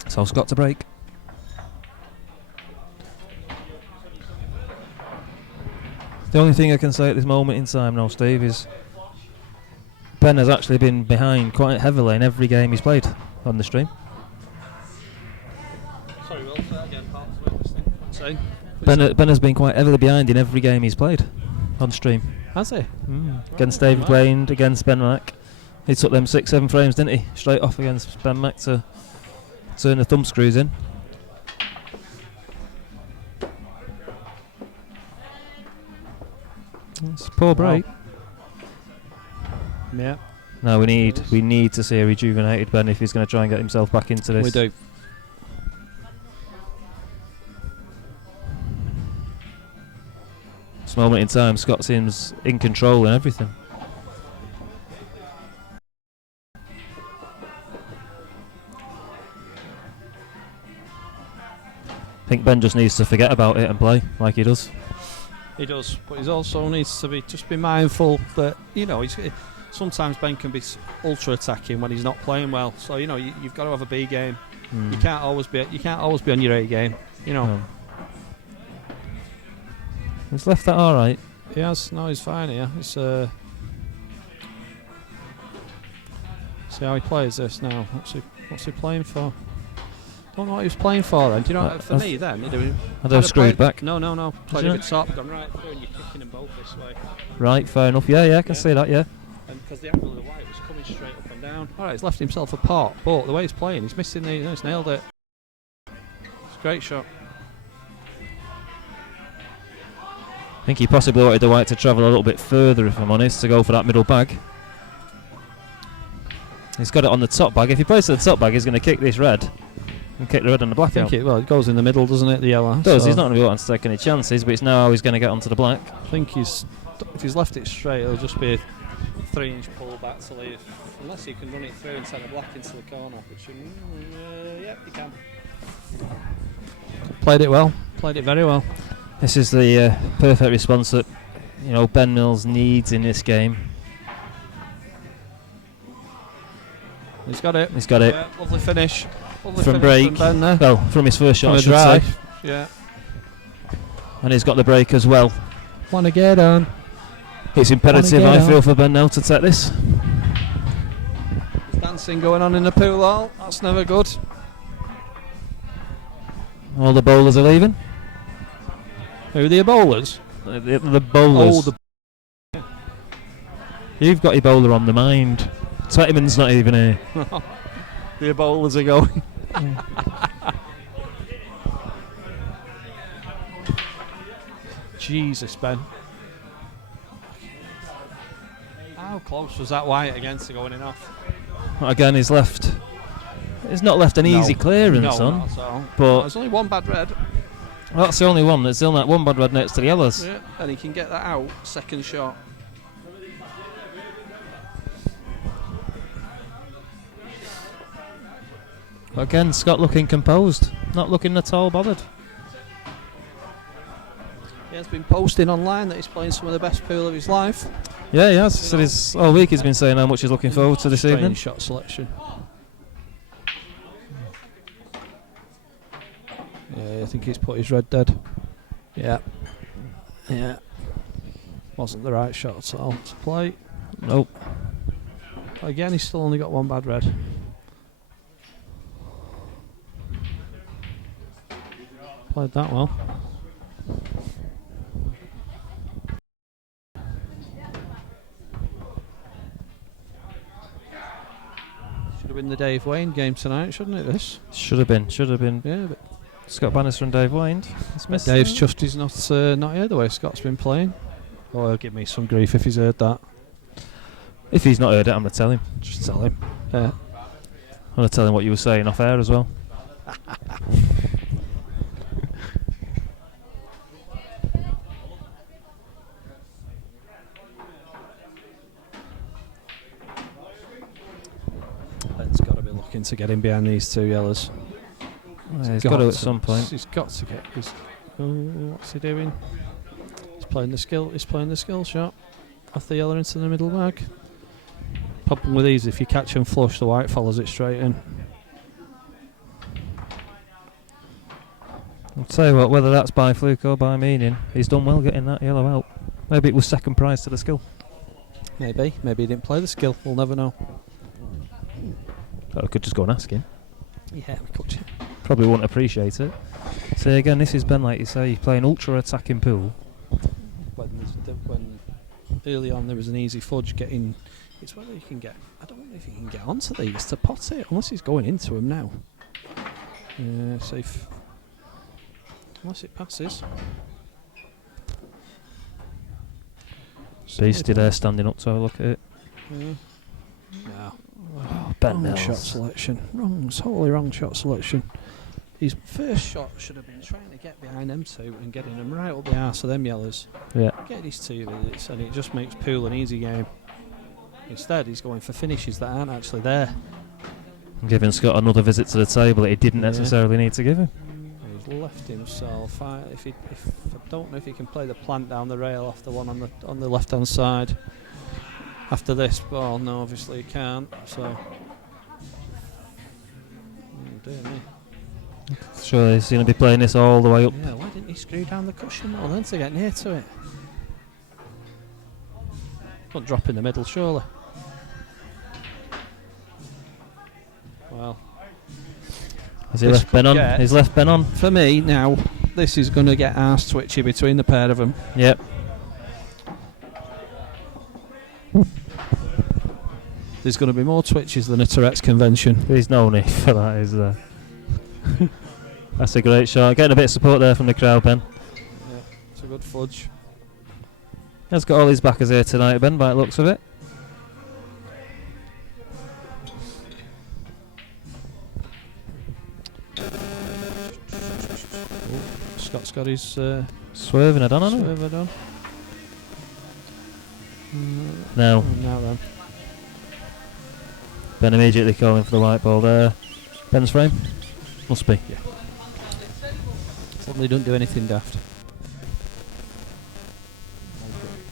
So Scott to break. The only thing I can say at this moment in time now, Steve, is Ben has actually been behind quite heavily in every game he's played on the stream. Sorry, Will, say that again, Pat. Ben has been quite heavily behind in every game he's played on stream. Has he? Against David Blaine, against Ben Mack. He took them 6-7 frames, didn't he? Straight off against Ben Mack to turn the thumb screws in. It's a poor break. Yeah. No, we need to see a rejuvenated Ben if he's going to try and get himself back into this. We do. This moment in time, Scott seems in control and everything. I think Ben just needs to forget about it and play like he does. He does, but he also needs to be mindful that, you know, sometimes Ben can be ultra attacking when he's not playing well. So, you know, you've got to have a B game You can't always be on your A game, you know. No. He's left that all right. He has. No, he's fine here. It's see how he plays this now. What's he playing for? Don't know what he was playing for. Then. Do you know? For me, then I'd have screwed back. No. Played you a bit top, gone right through, and you're kicking them both this way. Right, fair enough. Yeah, I can see that. Yeah. And because the angle of the white was coming straight up and down. All right, he's left himself a pot, but the way he's playing, he's missing the. He's nailed it. It's a great shot. I think he possibly wanted the white to travel a little bit further, if I'm honest, to go for that middle bag. He's got it on the top bag. If he plays to the top bag, he's going to kick this red and kick the red and the black out. It goes in the middle, doesn't it? The yellow. It does. He's not going to be wanting to take any chances, but it's now how he's going to get onto the black. I think if he's left it straight, it'll just be a 3-inch pull back to leave. Unless you can run it through and send the black into the corner, which yeah, you can. Played it well. Played it very well. This is the perfect response that Ben Mills needs in this game. He's got it. Yeah, lovely finish. From break. From Ben there. Well, from his first shot, I should drive. say. Yeah. And he's got the break as well. Want to get on. It's imperative, I feel, for Ben now to take this. There's dancing going on in the pool hall. That's never good. All the bowlers are leaving. Who are the bowlers? The bowlers. You've got your bowler on the mind. Twentyman's not even here. The bowlers are going. Jesus, Ben. How close was that white against the going off? Again, he's left. He's not left an easy clearance on. Not at all. But there's only one bad red. That's the only one. There's only that one bad red next to the yellows. Yeah, and he can get that out. Second shot. Again, Scott looking composed, not looking at all bothered. He has been posting online that he's playing some of the best pool of his life. Yeah, he has. So all week he's been saying how much he's looking forward to this evening. Shot selection. Yeah, I think he's put his red dead. Yeah. Wasn't the right shot at all to play. Nope. Again, he's still only got one bad red. Played that well. Should have been the Dave Wayne game tonight, shouldn't it? This should have been. Yeah, but Scott Bannister and Dave Wayne. Dave's chuffed he's not here the way Scott's been playing. Oh, he'll give me some grief if he's heard that. If he's not heard it, I'm going to tell him. Just tell him. Yeah. I'm going to tell him what you were saying off air as well. Ben's got to be looking to get in behind these two yellows. He's got to at some point. He's got to get his. What's he doing? He's playing the skill shot off the yellow into the middle bag. Problem with these, if you catch him flush, the white follows it straight in. I'll tell you what, whether that's by fluke or by meaning, he's done well getting that yellow out. Maybe it was second prize to the skill. Maybe he didn't play the skill. We'll never know. I could just go and ask him. Yeah, we could. Probably wouldn't appreciate it. So again, this is Ben, like you say, playing ultra attacking pool. When early on there was an easy fudge getting. It's whether you can get. I don't know if you can get onto these to pot it unless he's going into them now. Yeah, safe. Unless it passes. Beastie there standing up to have a look at it. Yeah. No. Oh, Ben wrong Mills. shot selection. Totally wrong shot selection. His first shot should have been trying to get behind them two and getting them right up the arse of them yellows. Yeah. Get these two visits and it just makes pool an easy game. Instead, he's going for finishes that aren't actually there. Giving Scott another visit to the table that he didn't necessarily need to give him. He's left himself. I don't know if he can play the plant down the rail off the one on the left hand side. After this ball, no, obviously he can't. So dear me. Sure, he's going to be playing this all the way up. Yeah, why didn't he screw down the cushion more then to get near to it? Can't drop in the middle, surely. Well, Has he left Ben on? He's left Ben on. For me, now, this is going to get arse twitchy between the pair of them. Yep. There's going to be more twitches than a Tourette's convention. There's no need for that, is there? That's a great shot. Getting a bit of support there from the crowd, Ben. Yeah, it's a good fudge. He's got all his backers here tonight, Ben, by the looks of it. Scott's got his swerving it on, hasn't he? swerve on. Now then. Ben immediately calling for the white ball there. Ben's frame? Must be. Yeah. They don't do anything daft.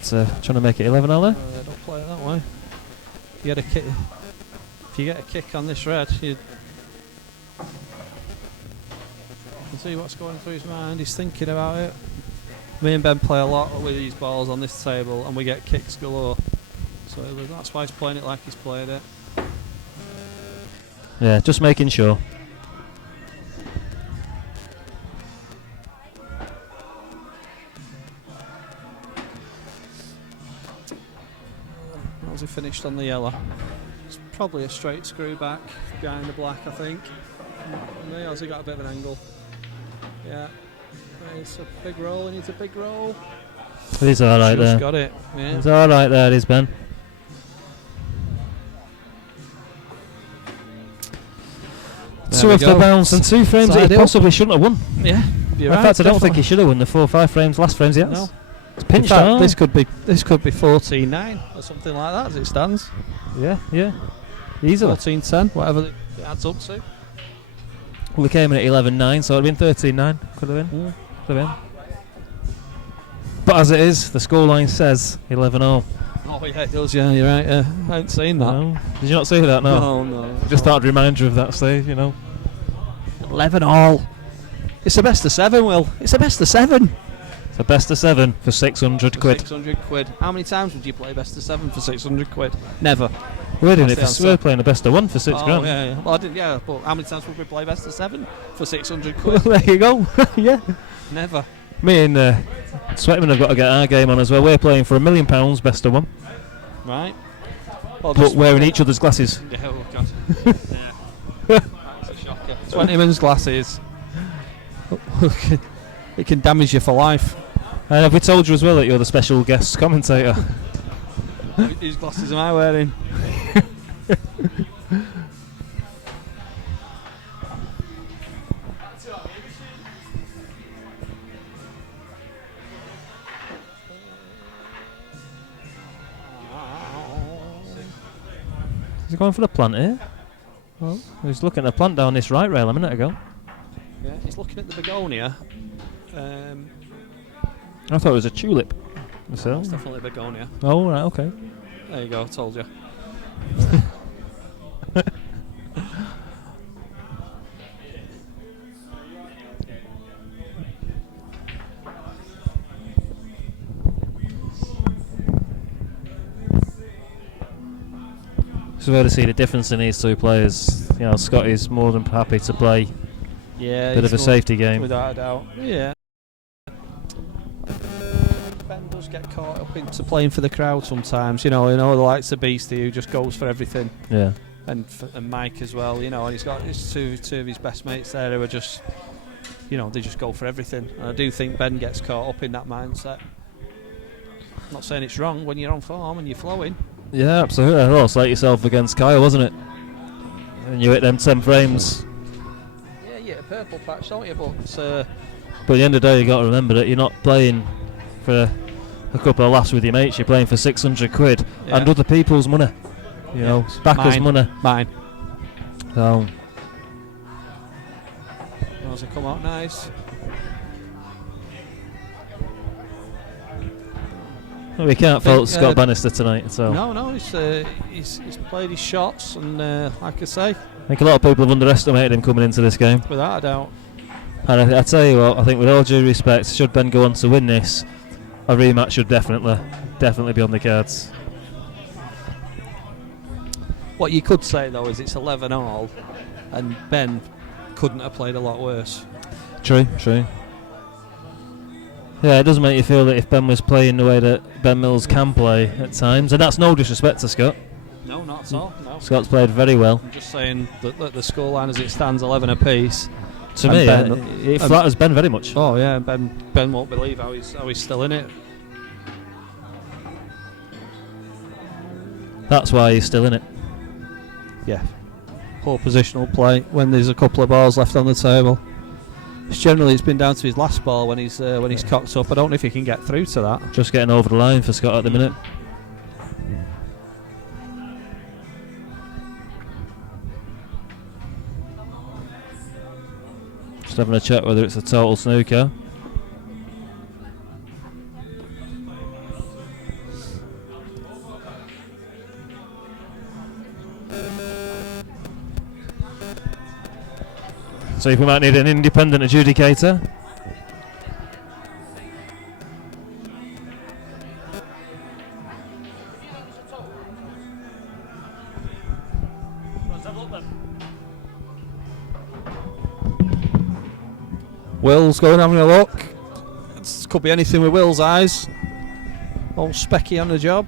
Trying to make it 11 all there. Don't play it that way. If you get a kick on this red, you can see what's going through his mind. He's thinking about it. Me and Ben play a lot with these balls on this table, and we get kicks galore. So that's why he's playing it like he's played it. Yeah, just making sure. How's he finished on the yellow? It's probably a straight screw back behind the black, I think. Has he got a bit of an angle? Yeah. It's a big roll, he needs a big roll. He's alright there. Got it. Yeah. He's alright there, is Ben. There 2 we off the go. bounce and 2 frames that he possibly shouldn't have won. Yeah. In fact, I don't think he should have won the 4 or 5 frames, last frames he has. No. It's pinched In fact, hard. this could be 14-9 or something like that as it stands. Yeah. Easily. 14-10, whatever it adds up to. Well, we came in at 11-9, so it would have been 13-9. Could have been. Could have been. But as it is, the scoreline says 11-0. Oh yeah, it does. Yeah, you're right. I haven't seen that. No. Did you not see that? No. No. Just thought I'd remind you of that stage, 11-all. It's a best of 7, Will. It's a best of 7. It's a best of 7 for 600 quid. 600 quid. How many times would you play best of 7 for 600 quid? Never. We're doing That's it the we're answer. playing a best of 1 for 6 grand. Yeah. Well, I didn't. Yeah, but how many times would we play best of 7 for 600 Well, quid? there you go. Yeah. Never. Me and Swinton have got to get our game on as well. We're playing for £1 million best of 1. Right. Well, But wearing each other's glasses. Yeah, oh god. Yeah. That's a shocker. 20 men's glasses. It can damage you for life. And have we told you as well that you're the special guest commentator? Whose glasses am I wearing? Is he going for the plant here? Well, he was looking at the plant down this right rail a minute ago. Yeah, he's looking at the begonia. I thought it was a tulip. So. It's definitely a begonia. Oh, right, okay. There you go, told you. So where to see the difference in these 2 players. Scotty's more than happy to play Yeah, a bit of a safety game. without a doubt. Yeah. Ben does get caught up into playing for the crowd sometimes. The likes of Beastie who just goes for everything. Yeah. And Mike as well. And he's got his two of his best mates there who are just, they just go for everything. And I do think Ben gets caught up in that mindset. I'm not saying it's wrong when you're on form and you're flowing. Yeah, absolutely. Well, it's like yourself against Kyle, wasn't it? And you hit them 10 frames. Yeah, you hit a purple patch, don't you? But But at the end of the day, you got to remember that you're not playing for a couple of laughs with your mates. You're playing for 600 quid and other people's money. Backers' money. Mine. So. Those have come out nice. Well, we can't fault Scott Bannister tonight. So. No, he's played his shots, and like I say, think a lot of people have underestimated him coming into this game. Without a doubt. And I tell you what, I think with all due respect, should Ben go on to win this, a rematch should definitely be on the cards. What you could say though is it's 11-all, and Ben couldn't have played a lot worse. True. Yeah, it does make you feel that if Ben was playing the way that Ben Mills can play at times, and that's no disrespect to Scott. No, not at all. No. Scott's played very well. I'm just saying that the scoreline as it stands, 11 apiece. To me, it flatters Ben very much. Oh yeah, Ben won't believe how he's still in it. That's why he's still in it. Yeah. Poor positional play when there's a couple of balls left on the table. It's been down to his last ball when he's cocked up. I don't know if he can get through to that. Just getting over the line for Scott at the minute. Just having a check whether it's a total snooker. So if we might need an independent adjudicator. Will's going having a look. It could be anything with Will's eyes. Old Specky on the job.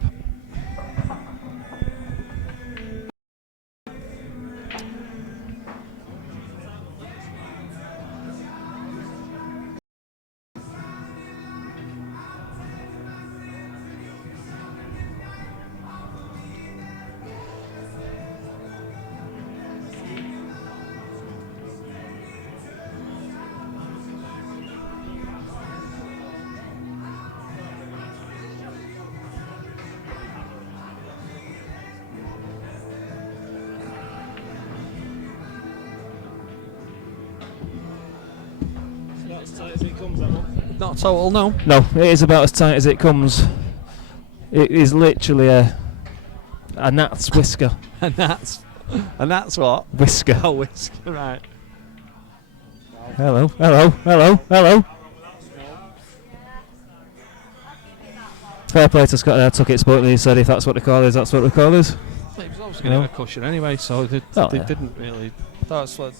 Not total, no. No, it is about as tight as it comes. It is literally a gnat's whisker. And that's what? Whisker. Oh, whisker, right. Hello. Fair play to Scott there, took it sportly, he said if that's what the call is, that's what the call is. It was obviously going to have a cushion anyway, so they didn't really. That's what.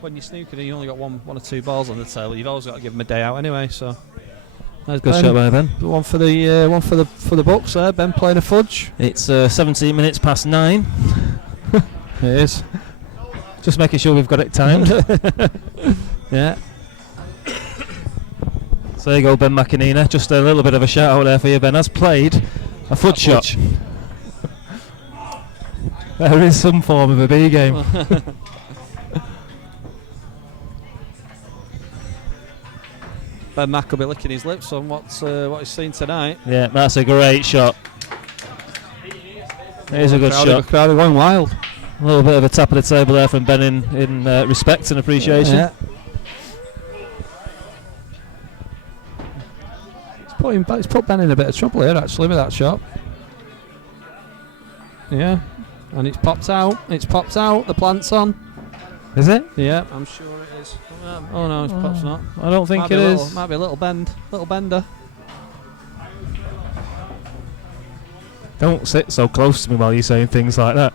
When you're snooking, you only got one or two balls on the table. You've always got to give them a day out anyway. So, good shot by Ben. One for the Bucks there. Ben playing a fudge. It's 17 minutes past 9. It is. Just making sure we've got it timed. Yeah. So there you go, Ben McInerney. Just a little bit of a shout out there for you, Ben. Has played a fudge shot. There is some form of a B game. Ben Mack will be licking his lips on what he's seen tonight. Yeah, that's a great shot. It is a good shot. The crowd are going wild. A little bit of a tap of the table there from Ben in respect and appreciation. Yeah. It's put Ben in a bit of trouble here actually with that shot. Yeah, and it's popped out. The plant's on. Is it? Yeah, I'm sure it is. Oh no, it's perhaps not. I don't think it is. Might be a little bender. Don't sit so close to me while you're saying things like that.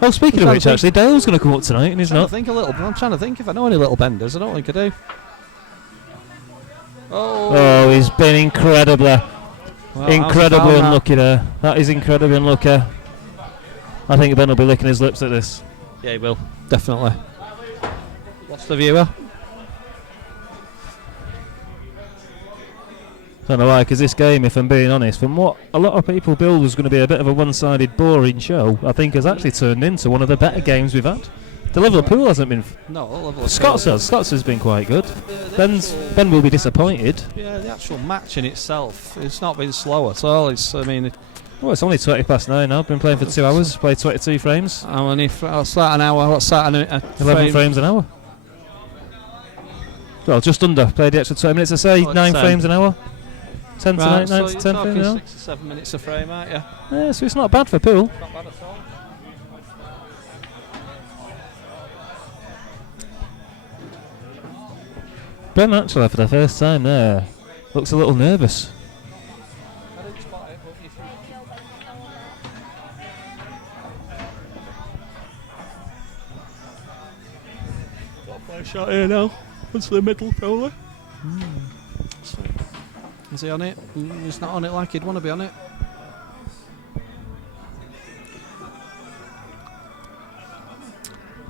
Oh, speaking of which, actually, Dale's going to come up tonight, and he's not. I'm trying to think if I know any little benders. I don't think I do. Oh, he's been incredibly unlucky there. That is incredibly unlucky. I think Ben will be licking his lips at this. Yeah, he will. Definitely. Lost the viewer. Don't know why, because this game, if I'm being honest, from what a lot of people build was going to be a bit of a one-sided, boring show, I think has actually turned into one of the better games we've had. The level of pool hasn't been. No, the level of Scott's has been quite good. Ben will be disappointed. Yeah, the actual match in itself, it's not been slow at all. It's only 20 past 9 now. I've been playing for 2 hours. Played 22 frames. How many? What's that an hour? What's that? 11 frames an hour. Well, just under. Played the extra 20 minutes. I say 9 frames an hour. 10 to 9 to 10 frames an hour. 6 or 7 minutes a frame, aren't you? Yeah, so it's not bad for pool. Not bad at all. Ben actually, for the first time there, looks a little nervous. I didn't spot it, but if got a play shot here now. What's the middle, probably? Is he on it? He's not on it like he'd want to be on it.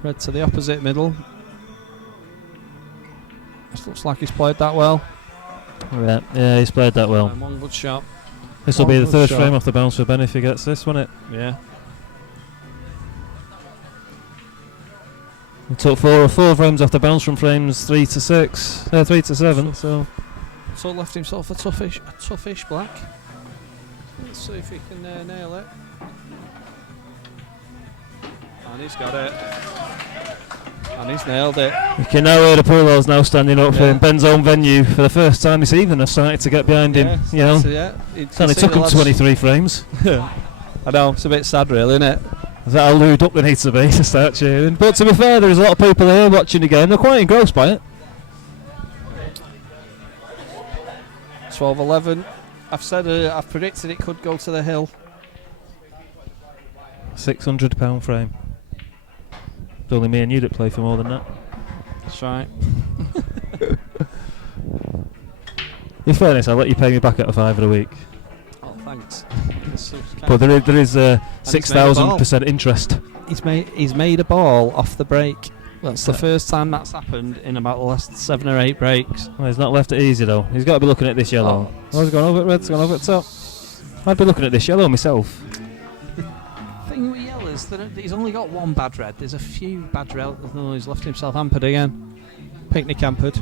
Red to the opposite middle. This looks like he's played that well. Yeah, he's played that well. One good shot. This will be the good third shot. frame off the bounce for Ben if he gets this, won't it? Yeah. He took four frames off the bounce from frames 3 to 6, 3 to 7. So Left himself a toughish black. Let's see if he can nail it. And he's got it. And he's nailed it. you can now hear the Poolos now standing up Yeah. for Ben's own venue for the first time this evening. They've started to get behind him. You know, it only took him 23 frames. I know, it's a bit sad really, isn't it? Is that how lewd up they need to be to start cheering? But to be fair, there's a lot of people here watching the game. They're quite engrossed by it. 12-11. I've predicted it could go to the hill. £600 frame. It's only me and you that play for more than that. That's right. In fairness, I'll let you pay me back at a £5 a week. Oh, thanks. But there is 6,000% interest. He's made a ball off the break. That's the first time that's happened in about the last 7 or 8 breaks. Well, he's not left it easy though. He's got to be looking at this yellow. Oh, he's gone over it, red's gone over it top. I'd be looking at this yellow myself. Thing with yellow is that he's only got one bad red. There's a few bad red. No, he's left himself hampered again. Picnic hampered.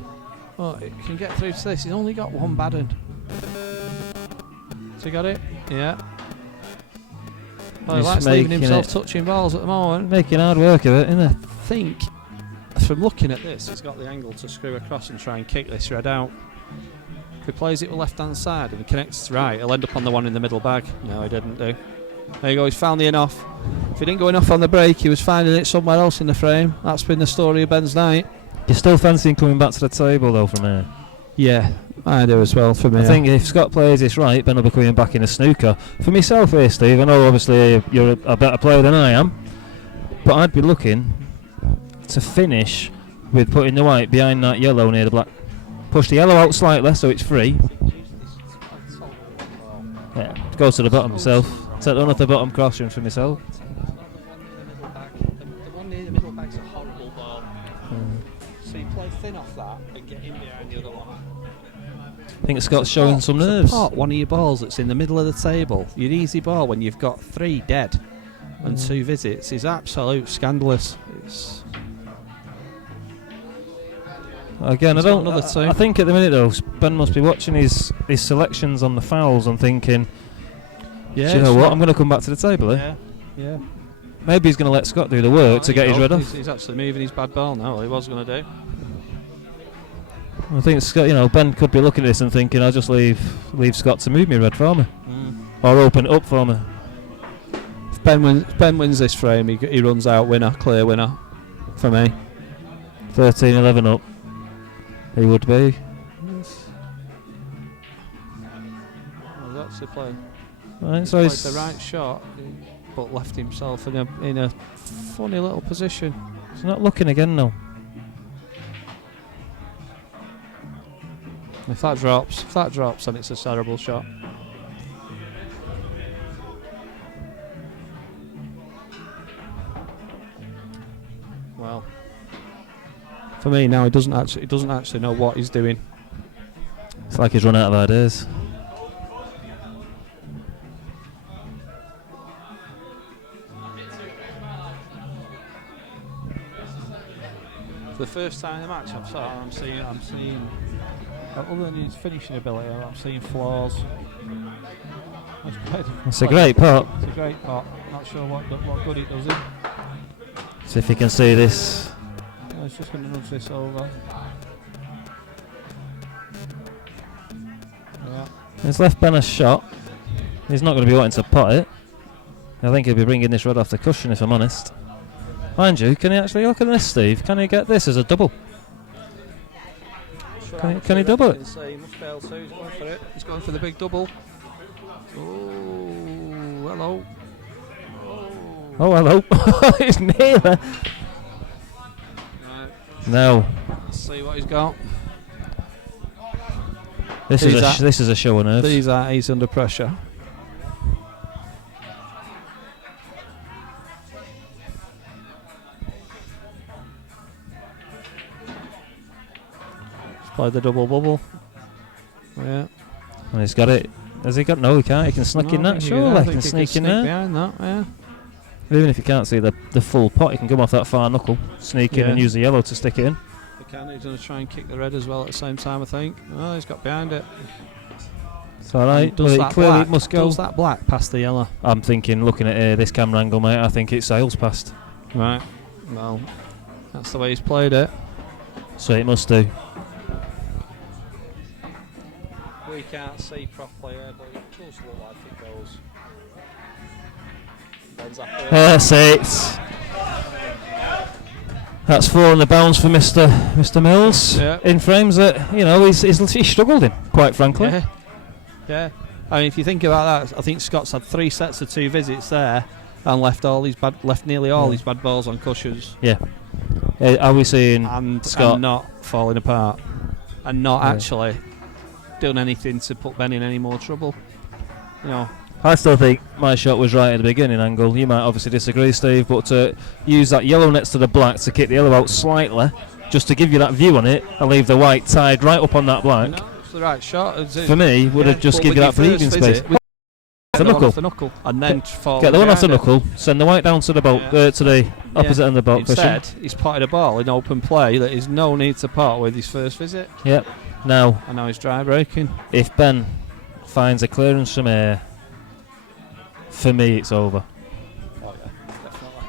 Oh, he can get through to this. He's only got one bad one. So he got it? Yeah. Well, he He's likes leaving making himself it- touching balls at the moment. Making hard work of it, isn't it? I think, from looking at this, he's got the angle to screw across and try and kick this red out. If he plays it with left hand side and he connects to right, he'll end up on the one in the middle bag. No, he didn't do. There you go, he's found the enough. If he didn't go enough on the break, he was finding it somewhere else in the frame. That's been the story of Ben's night. You're still fancying coming back to the table though from here? Yeah, I do as well for me. I think if Scott plays this right, Ben will be coming back in a snooker. For myself here, Steve, I know obviously you're a better player than I am, but I'd be looking to finish with putting the white behind that yellow near the black. Push the yellow out slightly so it's free. Yeah, go to the bottom myself. Take one off the bottom crossroom for myself. The one near the middle bag's a horrible ball. So you play thin off that and get in behind the other one. I think Scott's showing some nerves. Support one of your balls that's in the middle of the table. Your easy ball when you've got 3 dead and 2 visits is absolute scandalous. It's Again, He's got another two. I think at the minute though, Ben must be watching his selections on the fouls and thinking, do you know what? I'm going to come back to the table. Yeah. Maybe he's going to let Scott do the work to get his red off. He's actually moving his bad ball now. He was going to do. I think Scott, Ben could be looking at this and thinking, I'll just leave Scott to move me red for me, or open it up for me. If Ben wins this frame, he runs out winner, clear winner for me. 13-11 up. He would be. He's actually played. Right, He's so played he's the right shot, but left himself in a funny little position. He's not looking again now. If that drops, then it's a terrible shot. Well, for me now, he doesn't actually know what he's doing. It's like he's run out of ideas. For the first time in the match, I'm seeing other than his finishing ability, I'm seeing flaws. It's a great pot. It's a great pot. Not sure what good it does it. See if you can see this. I was just going to nudge this over. Yeah. He's left Ben a shot. He's not going to be wanting to pot it. I think he'll be bringing this red off the cushion if I'm honest. Mind you, can he actually look at this, Steve? Can he get this as a double? Can he double it? He must be able to. He's going for it. He's going for the big double. Oh, hello. Oh, hello. It's near. Right. No. Let's see what he's got. This is a show on earth. He's under pressure. He's played the double bubble. Yeah. And he's got it. Has he got? No, he can't. He can sneak in that. Surely he can sneak in there. Behind that, yeah. Even if you can't see the full pot, he can come off that far knuckle, sneak in and use the yellow to stick it in. He can. He's going to try and kick the red as well at the same time, I think. Oh, he's got behind it. It's alright. Does that clearly black, it must go. Does that black past the yellow? I'm thinking, looking at this camera angle, mate, I think it sails past. Right. Well, that's the way he's played it. So it must do. We can't see properly here, but it does look like it goes. That's it. That's 4 on the bounce for Mr. Mills. Yeah. In frames that he's struggled in, quite frankly. Yeah. Yeah. I mean, if you think about that, I think Scott's had 3 sets of 2 visits there, and left nearly all his bad balls on cushions. Yeah. Are we seeing Scott and not falling apart, and not actually done anything to put Ben in any more trouble? You know. I still think my shot was right at the beginning, Angle. You might obviously disagree, Steve, but to use that yellow next to the black to kick the yellow out slightly, just to give you that view on it, and leave the white tied right up on that black. No, it's the right shot. For me, would have just give you that breathing space. The knuckle, and then fall. Get the one off the knuckle, send the white down to the bolt, to the opposite end of the bolt. Instead, he's potted a ball in open play that is no need to pot with his first visit. Yep. Now, and now he's dry breaking. If Ben finds a clearance from here, for me, it's over. Oh yeah, definitely.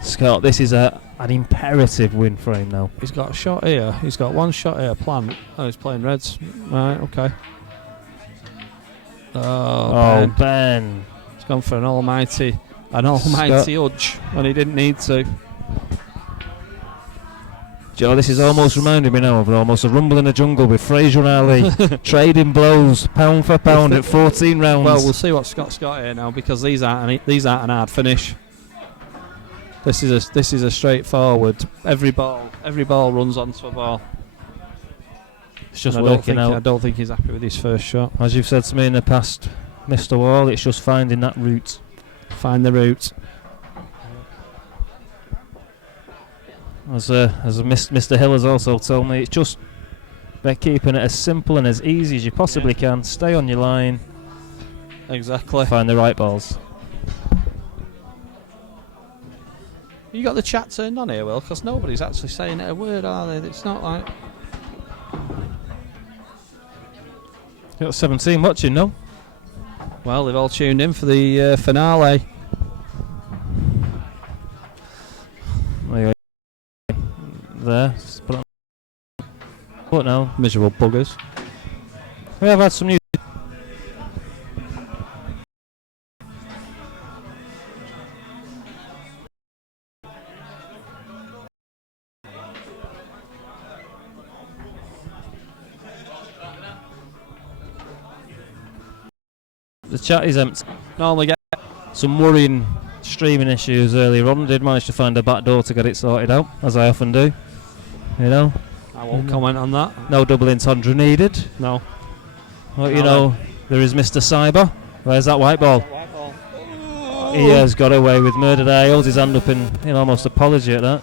Scott, this is an imperative win for him now. He's got a shot here. He's got one shot here planned. Oh, he's playing reds. Right, okay. Oh, Ben. He's gone for an almighty udge, and he didn't need to. Joe, this is almost reminding me now of almost a rumble in the jungle with Fraser and Ali trading blows, pound for pound at 14 rounds. Well, we'll see what Scott's got here now, because these aren't an hard finish. This is a straightforward. Every ball runs onto a ball. It's just working out. I don't think he's happy with his first shot. As you've said to me in the past, Mr. Wall, it's just finding that route. Find the route. As Mr. Hill has also told me, it's just by keeping it as simple and as easy as you possibly can. Stay on your line. Exactly. Find the right balls. You got the chat turned on here, Will, because nobody's actually saying a word, are they? It's not like... You got 17 watching, no? Well, they've all tuned in for the finale. There. What now? Miserable buggers. We have had some news. The chat is empty. Normally get some worrying streaming issues earlier on. Did manage to find a back door to get it sorted out, as I often do. You know. I won't comment on that. No double entendre needed. No. Well, you know, there is Mr. Cyber. Where's that white ball? He has got away with murder there. He holds his hand up in almost apology at that.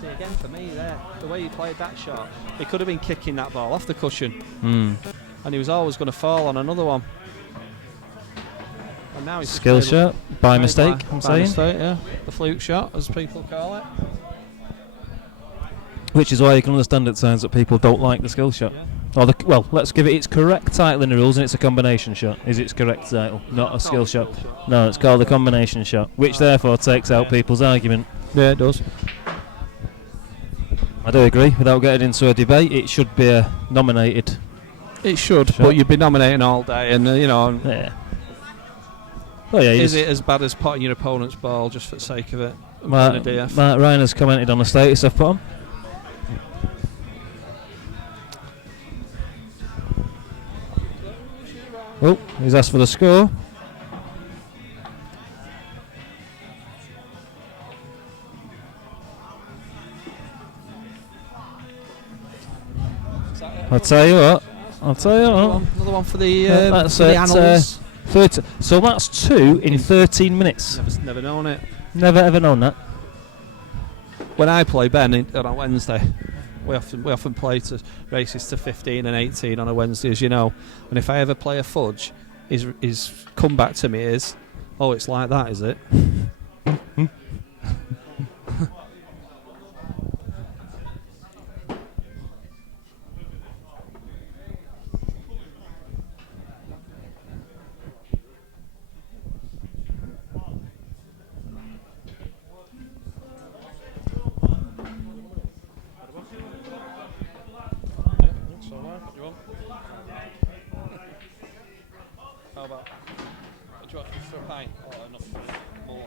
See, again for me there, the way he played that shot, he could have been kicking that ball off the cushion. And he was always going to fall on another one. And now he's skill shot by mistake, I'm saying. Mistake, yeah. The fluke shot, as people call it. Which is why you can understand at times that people don't like the skill shot. Yeah. Well, let's give it its correct title in the rules, and it's a combination shot. Is its correct title, not a skill shot. No, it's called a combination shot, which therefore takes out people's argument. Yeah, it does. I do agree. Without getting into a debate, it should be nominated. It should, but you'd be nominating all day, and Yeah. Well, yeah. Is it as bad as potting your opponent's ball just for the sake of it? Mark Ryan has commented on the status I've put on. Oh, he's asked for the score. I'll tell you what. Another one for the, that's for the at, annals. 30. So that's 2 in 13 minutes. Never known it. Never ever known that. When I play Ben on a Wednesday, we often play to races to 15 and 18 on a Wednesday, as you know. And if I ever play a fudge, his comeback to me is, "Oh, it's like that, is it?" How about? Do you want for a pint or enough for more?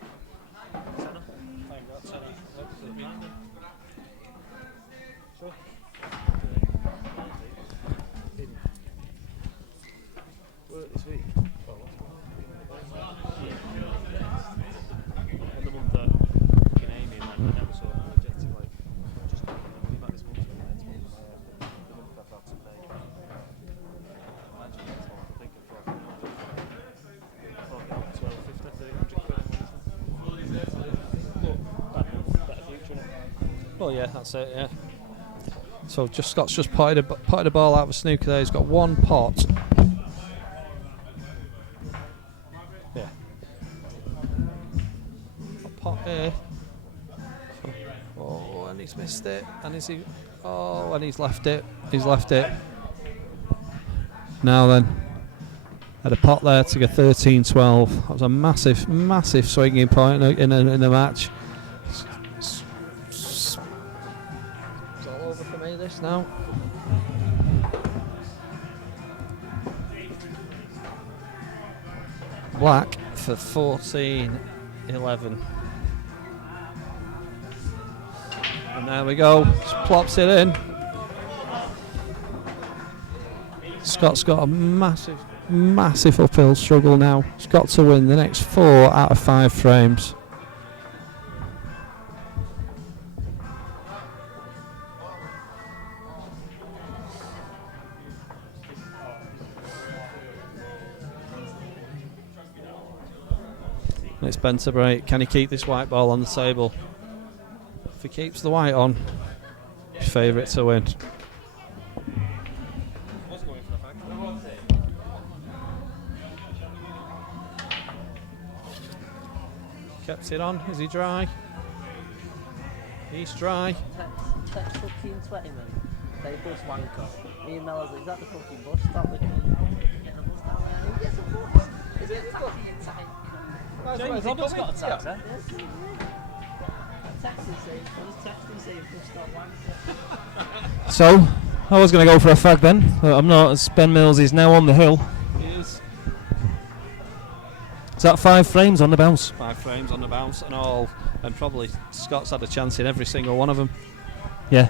Tenner. I ain't got tenner. What's it behind me? Sure. Work this week. And the month that fucking Amy and then never saw an objective, like, just coming back this month, the month I've had to pay. Imagine next month, I'm thinking for 1250, better future, innit? Well, yeah, that's it. Yeah. So Scott's just potted a ball out of a snooker there. He's got one pot. Yeah. A pot here. Oh, and he's missed it. And is he? Oh, and he's left it. He's left it. Now then, had a pot there to go 13-12. That was a massive swinging point in a match. It's all over for me this now. Black for 14-11. And there we go. Just plops it in. Scott's got a massive uphill struggle now. He's got to win the next 4 out of 5 frames. It's Ben to break. Can he keep this white ball on the table? If he keeps the white on, his favourite to win. Kept it on. Is he dry? He's dry. Text fucking 20 man. They bus wanker. Me and Mel was like, is that the fucking bus? Stop looking. Get the bus down there. Yes, of course. Is it a taxi in time? James Roberts got a tax, eh? Yes, he did. Text and say, bus text and say, bus stop wanker. So, I was going to go for a fag then, but I'm not, as Ben Mills is now on the hill. He is. Is that 5 frames on the bounce? 5 frames on the bounce and all, and probably Scott's had a chance in every single one of them. Yeah.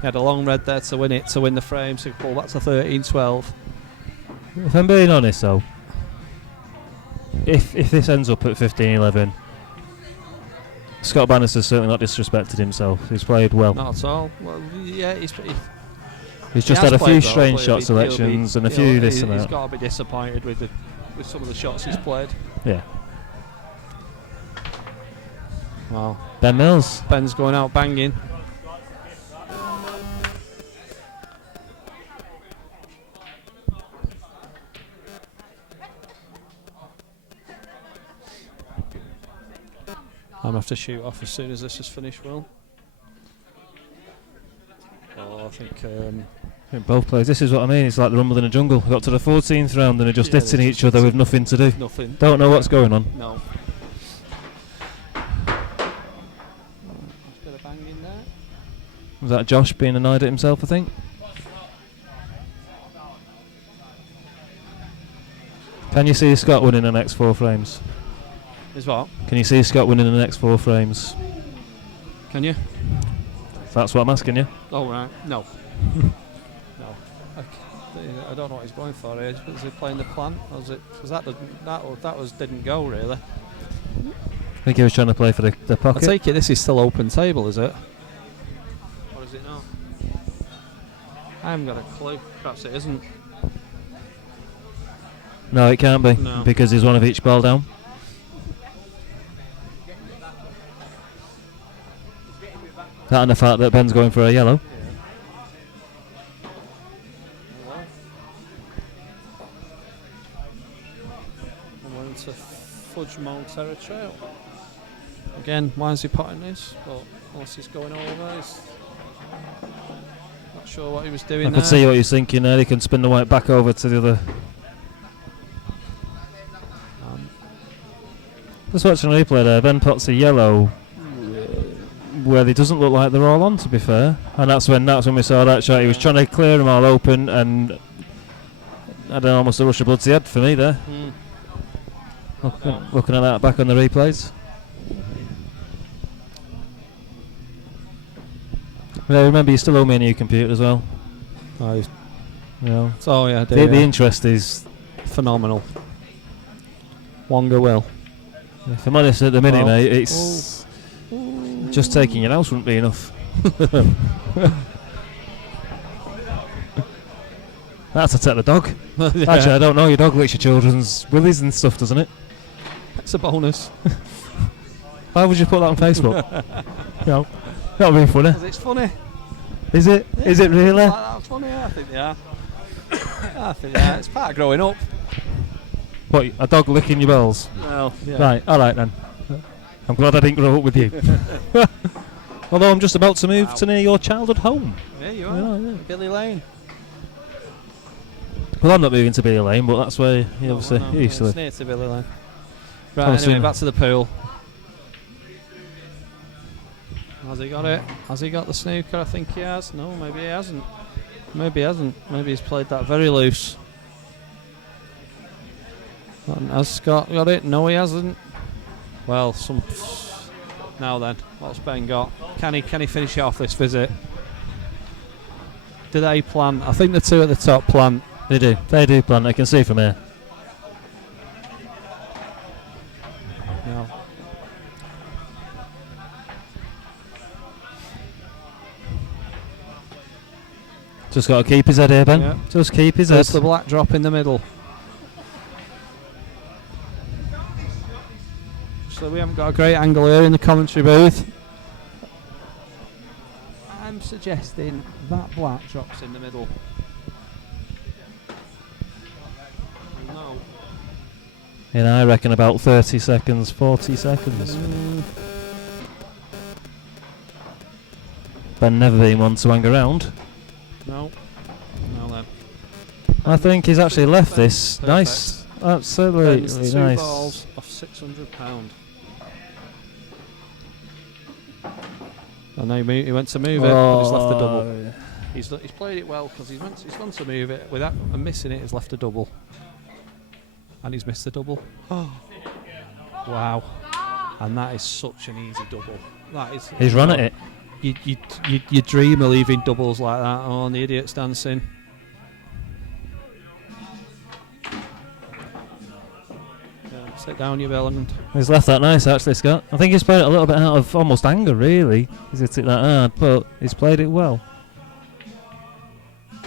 He had a long red there to win it, to win the frame, so he pulled that to 13-12. If I'm being honest though, if this ends up at 15-11, Scott Bannister's certainly not disrespected himself. He's played well. Not at all. Well, yeah, He's just had a few strange shot selections and a few this and that. He's got to be disappointed with some of the shots he's played. Yeah. Wow. Ben Mills. Ben's going out banging. I'm going to have to shoot off as soon as this is finished, Will. Oh, I think Both players. This is what I mean. It's like the rumble in a jungle. We got to the 14th round and they're just hitting each other with nothing to do. Nothing. Don't know what's going on. No. Bit of banging there. Was that Josh being annoyed at himself, I think? Can you see Scott winning the next 4 frames? Is what? Can you see Scott winning the next 4 frames? Can you? That's what I'm asking you. Oh, right. No. No. Okay. I don't know what he's going for here. Was he playing the plant? Or was it? Because that didn't go really. I think he was trying to play for the I pocket. take it this is still open table, is it? Or is it not? I haven't got a clue. Perhaps it isn't. No, it can't be No. because he's one of each ball down. That and the fact that Ben's going for a yellow. And we're into Fudge Mold territory. Again, why is he potting this? But unless he's going over, he's not sure what he was doing I there. could see what he's thinking there. He can spin the white back over to the other. Just watching the replay there. Ben pots a yellow where it doesn't look like they're all on, to be fair. And that's when we saw that shot. He was trying to clear them all open and had almost a rush of blood to the head for me there. Looking at that back on the replays. Yeah, remember, you still owe me a new computer as well. Oh, You know, yeah, the interest is phenomenal. Wonga will. if I'm honest at the minute, Well, mate, it's just taking your house wouldn't be enough. That's to take the dog. Yeah. Actually, I don't know. Your dog licks your children's willies and stuff, doesn't it? It's a bonus. Why would you put that on Facebook? No, that would be funny. It's funny. Is it? Is it really? That's funny. I think they are. I think yeah, it's part of growing up. What? A dog licking your balls? Well, yeah. Right. All right then. I'm glad I didn't grow up with you. Although I'm just about to move to near your childhood home. Yeah, you are. Yeah. Billy Lane. Well, I'm not moving to Billy Lane, but that's where he obviously used to It's live. near to Billy Lane. Right, Obviously. anyway, back to the pool. Has he got it? Has he got the snooker? I think he has. No, maybe he hasn't. Maybe he hasn't. Maybe he's played that very loose. And has Scott got it? No, he hasn't. Well, now then, what's Ben got? Can he finish off this visit? Do they plant? I think the two at the top plant. They do. They do plant. I can see from here. No. Just got to keep his head here, Ben. Yeah. Just keep his head. There's the black drop in the middle. So we haven't got a great angle here in the commentary booth. I'm suggesting that black drops in the middle. No. Yeah, I reckon about 30 seconds, 40 seconds. Ben never been one to hang around. No. No then. I think he's actually left this. Perfect. Nice. Absolutely Ben's two nice. balls of £600. I know he went to move it, but he's left a double. He's played it well because he's gone to move it without and missing it. He's left a double, and he's missed the double. Wow! And that is such an easy double. That is. He's run at it. You dream of leaving doubles like that. Oh, and the idiot's dancing. Yeah, sit down, you bellend. He's left that nice, actually, Scott. I think he's played it a little bit out of almost anger, really. He's hit it that hard, but he's played it well. Yeah,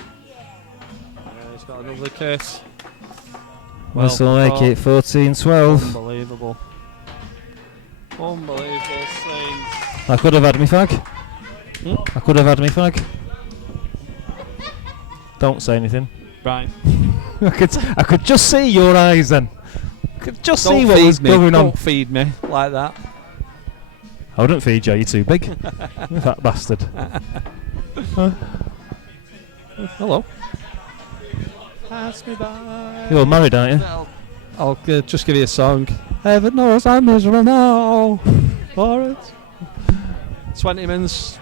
he's got another case. This will make it 14-12. Unbelievable. Unbelievable scenes. I could have had me fag. I could have had me fag. Don't say anything. Right. I could just see your eyes then. I could just Don't see what feed was me. going on. Don't feed me like that. I wouldn't feed you, you're too big. Fat bastard. Hello. Pass me by. You're married, aren't you? I'll just give you a song. Heaven knows I'm miserable now. Alright. Swinton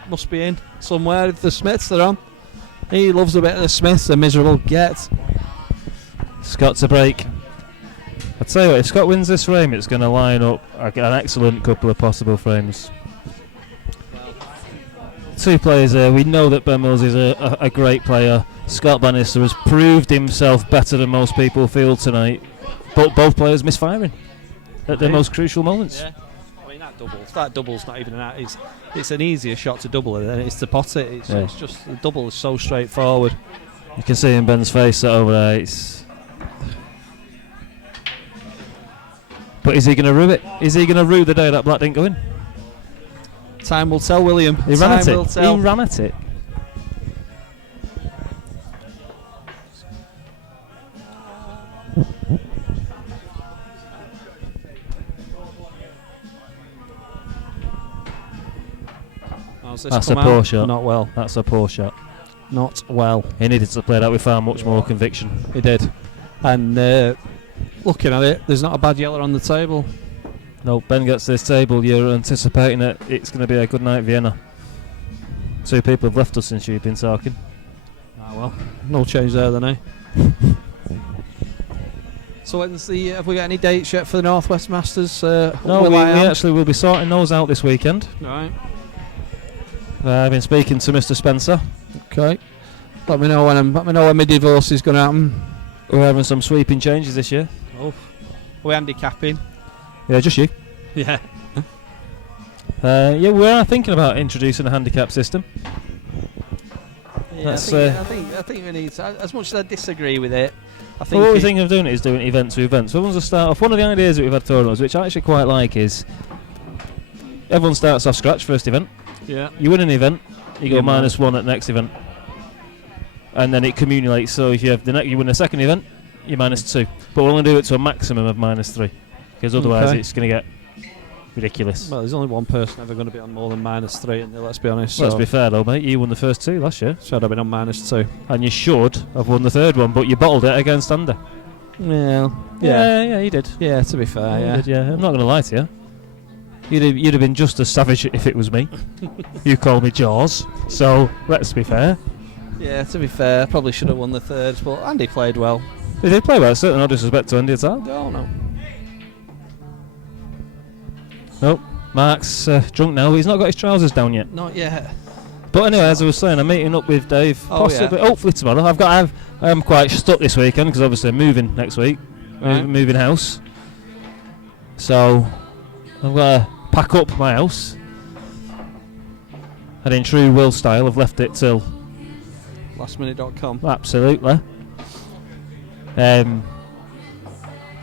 must be in somewhere if the Smiths are on. He loves a bit of the Smiths, a miserable get. Scott to break. I'd tell you what, if Scott wins this frame, it's going to line up an excellent couple of possible frames. Two players here. We know that Ben Mills is a great player. Scott Bannister has proved himself better than most people feel tonight, but both players misfiring at the most crucial moments. Yeah. I mean, that double's not even it's an easier shot to double than it is to pot it. It's just the double is so straightforward. You can see in Ben's face that over there. But is he going to rue it? Is he going to rue the day that black didn't go in? Time will tell, William. He ran at it. He ran at it. That's a poor shot. Not well. That's a poor shot. Not well. He needed to play that with far much more conviction. He did. And looking at it, there's not a bad yellow on the table. No, Ben gets to this table, you're anticipating that it's going to be a good night Vienna. 2 people have left us since you've been talking. Ah well, no change there then, eh? So when's have we got any dates yet for the Northwest Masters? No, we actually will be sorting those out this weekend. Right. I've been speaking to Mr. Spencer. Okay. Let me know when my divorce is going to happen. We're having some sweeping changes this year. Oh. We're handicapping. Yeah, just you. Yeah. Yeah, we are thinking about introducing a handicap system. Yeah, I think we need to, as much as I disagree with it, I think what we're thinking of doing is doing events to events. So everyone's to start off. One of the ideas that we've had tournaments, which I actually quite like, is everyone starts off scratch first event. Yeah. You win an event, you go -1 at the next event, and then it accumulates. So if you have you win a second event, you're -2. But we're going to do it to a maximum of -3, because otherwise it's going to get ridiculous. Well, there's only one person ever going to be on more than -3, and let's be honest. Let's be fair though, mate. You won the first 2 last year. Should have been on -2, and you should have won the third one, but you bottled it against Ander. Yeah, you did. Yeah, to be fair, You did, I'm not going to lie to you. You'd have been just as savage if it was me. You called me Jaws, so let's be fair. Yeah, to be fair, probably should have won the third, but Andy played well. He did play well, certainly no disrespect to Andy at all. Oh no. Nope, Mark's drunk now, he's not got his trousers down yet. Not yet. But anyway, as I was saying, I'm meeting up with Dave, possibly, hopefully tomorrow. I'm quite stuck this weekend, because obviously I'm moving next week, moving house. So I've got to pack up my house, and in true Will style, I've left it till lastminute.com. Absolutely.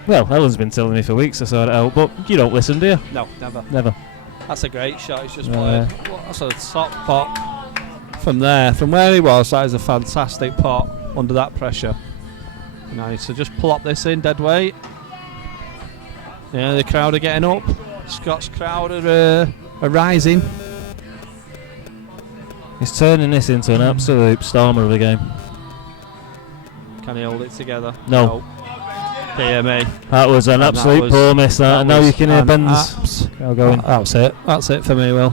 Well, Ellen's been telling me for weeks to sort it out, but you don't listen, do you? No, never. Never. That's a great shot he's just played. That's a top pot from there. From where he was, that is a fantastic pot under that pressure. Nice. So just plop this in, dead weight. Yeah, the crowd are getting up. Scott's crowd are rising. He's turning this into an absolute stormer of a game. Can he hold it together? No. Dear me. That was an absolute poor miss, that. And now you can hear Ben's going. That's it. That's it for me, Will.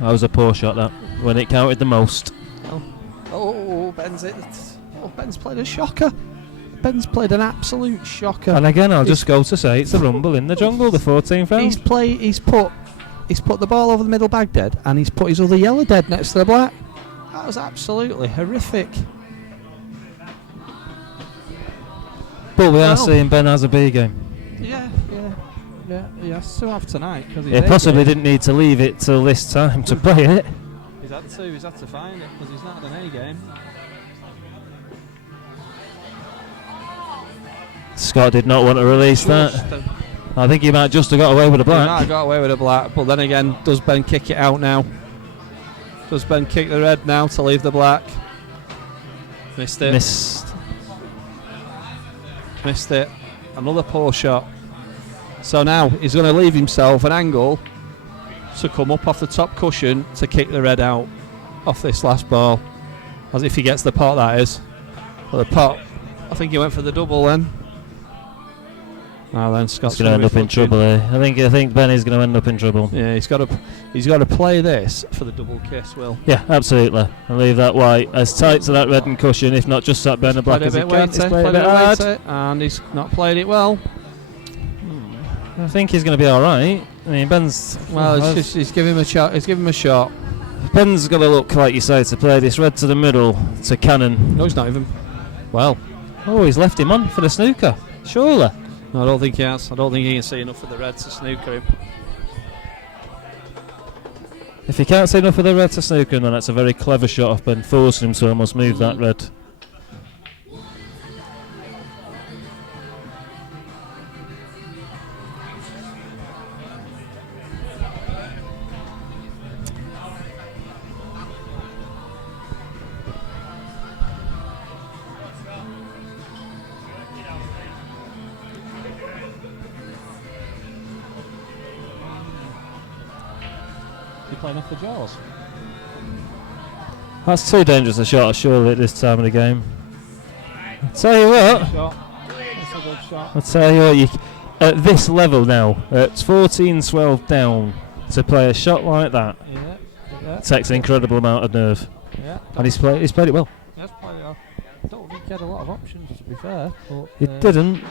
That was a poor shot, that, when it counted the most. Ben's played a shocker. Ben's played an absolute shocker. And again, I'll just go to say it's a rumble in the jungle, the 14th round. He's put the ball over the middle bag dead, and he's put his other yellow dead next to the black. That was absolutely horrific. But we are seeing Ben has a B game. Yeah. He has to have tonight, because he possibly didn't need to leave it till this time to play it. He's had to find it, because he's not had an A game. Scott did not want to release that. I think he might just have got away with a black. He might have got away with a black, but then again, does Ben kick it out now? Does Ben kick the red now to leave the black? Missed it. Missed it. Another poor shot. So now he's going to leave himself an angle to come up off the top cushion to kick the red out off this last ball. As if he gets the pot, that is. But the pot, I think he went for the double then. Then Scott's going to end up in trouble here. I think Ben is going to end up in trouble. Yeah, he's got to play this for the double kiss, Will. Yeah, absolutely. And leave that white as tight to that red and cushion, if not just that Ben and black as he can. He's played a bit hard. And he's not played it well. I think he's going to be all right. I mean, Ben's... Well, he's giving him a shot. He's giving him a shot. Ben's got to look, like you say, to play this red to the middle to Cannon. No, he's not even. Well, Oh, he's left him on for the snooker. Surely. no, I don't think he has. I don't think he can see enough of the red to snooker him. If he can't see enough of the red to snooker him, then that's a very clever shot off Ben, forcing him to almost move that red. You playing off the jaws? That's too dangerous a shot, surely, at this time of the game. Tell you what. Shot. That's a good shot. I'll tell you what, at this level now, at 14-12 down, to play a shot like that takes an incredible amount of nerve. Yeah. And he's played it well. Yes, played it well. I don't think he had a lot of options, to be fair. But, He didn't,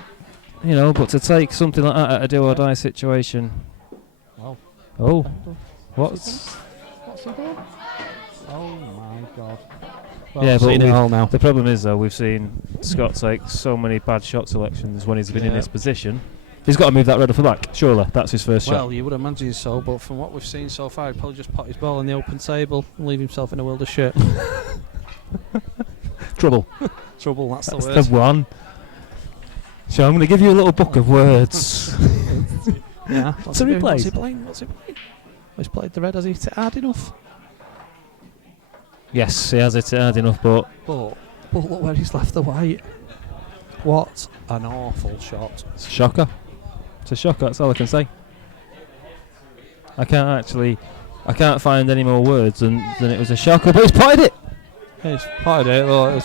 but to take something like that at a do or die situation. Well, Oh, what's he done? Oh my god. Yeah, I've but seen it all now. the problem is though, we've seen Scott take so many bad shot selections when he's been in this position. He's got to move that red off the back. Surely that's his first Well, shot. you would imagine so, but from what we've seen so far, he'd probably just pot his ball on the open table and leave himself in a world of shit. Trouble. Trouble, that's the That's word. the one. So I'm going to give you a little book of words. Yeah. To replace. What's he playing? He's played the red. Has he hit it hard enough? Yes, he has it hard enough, but But look where he's left the white. What an awful shot. it's a shocker. It's a shocker, that's all I can say. I can't find any more words than it was a shocker, but he's potted it! He's potted it, though.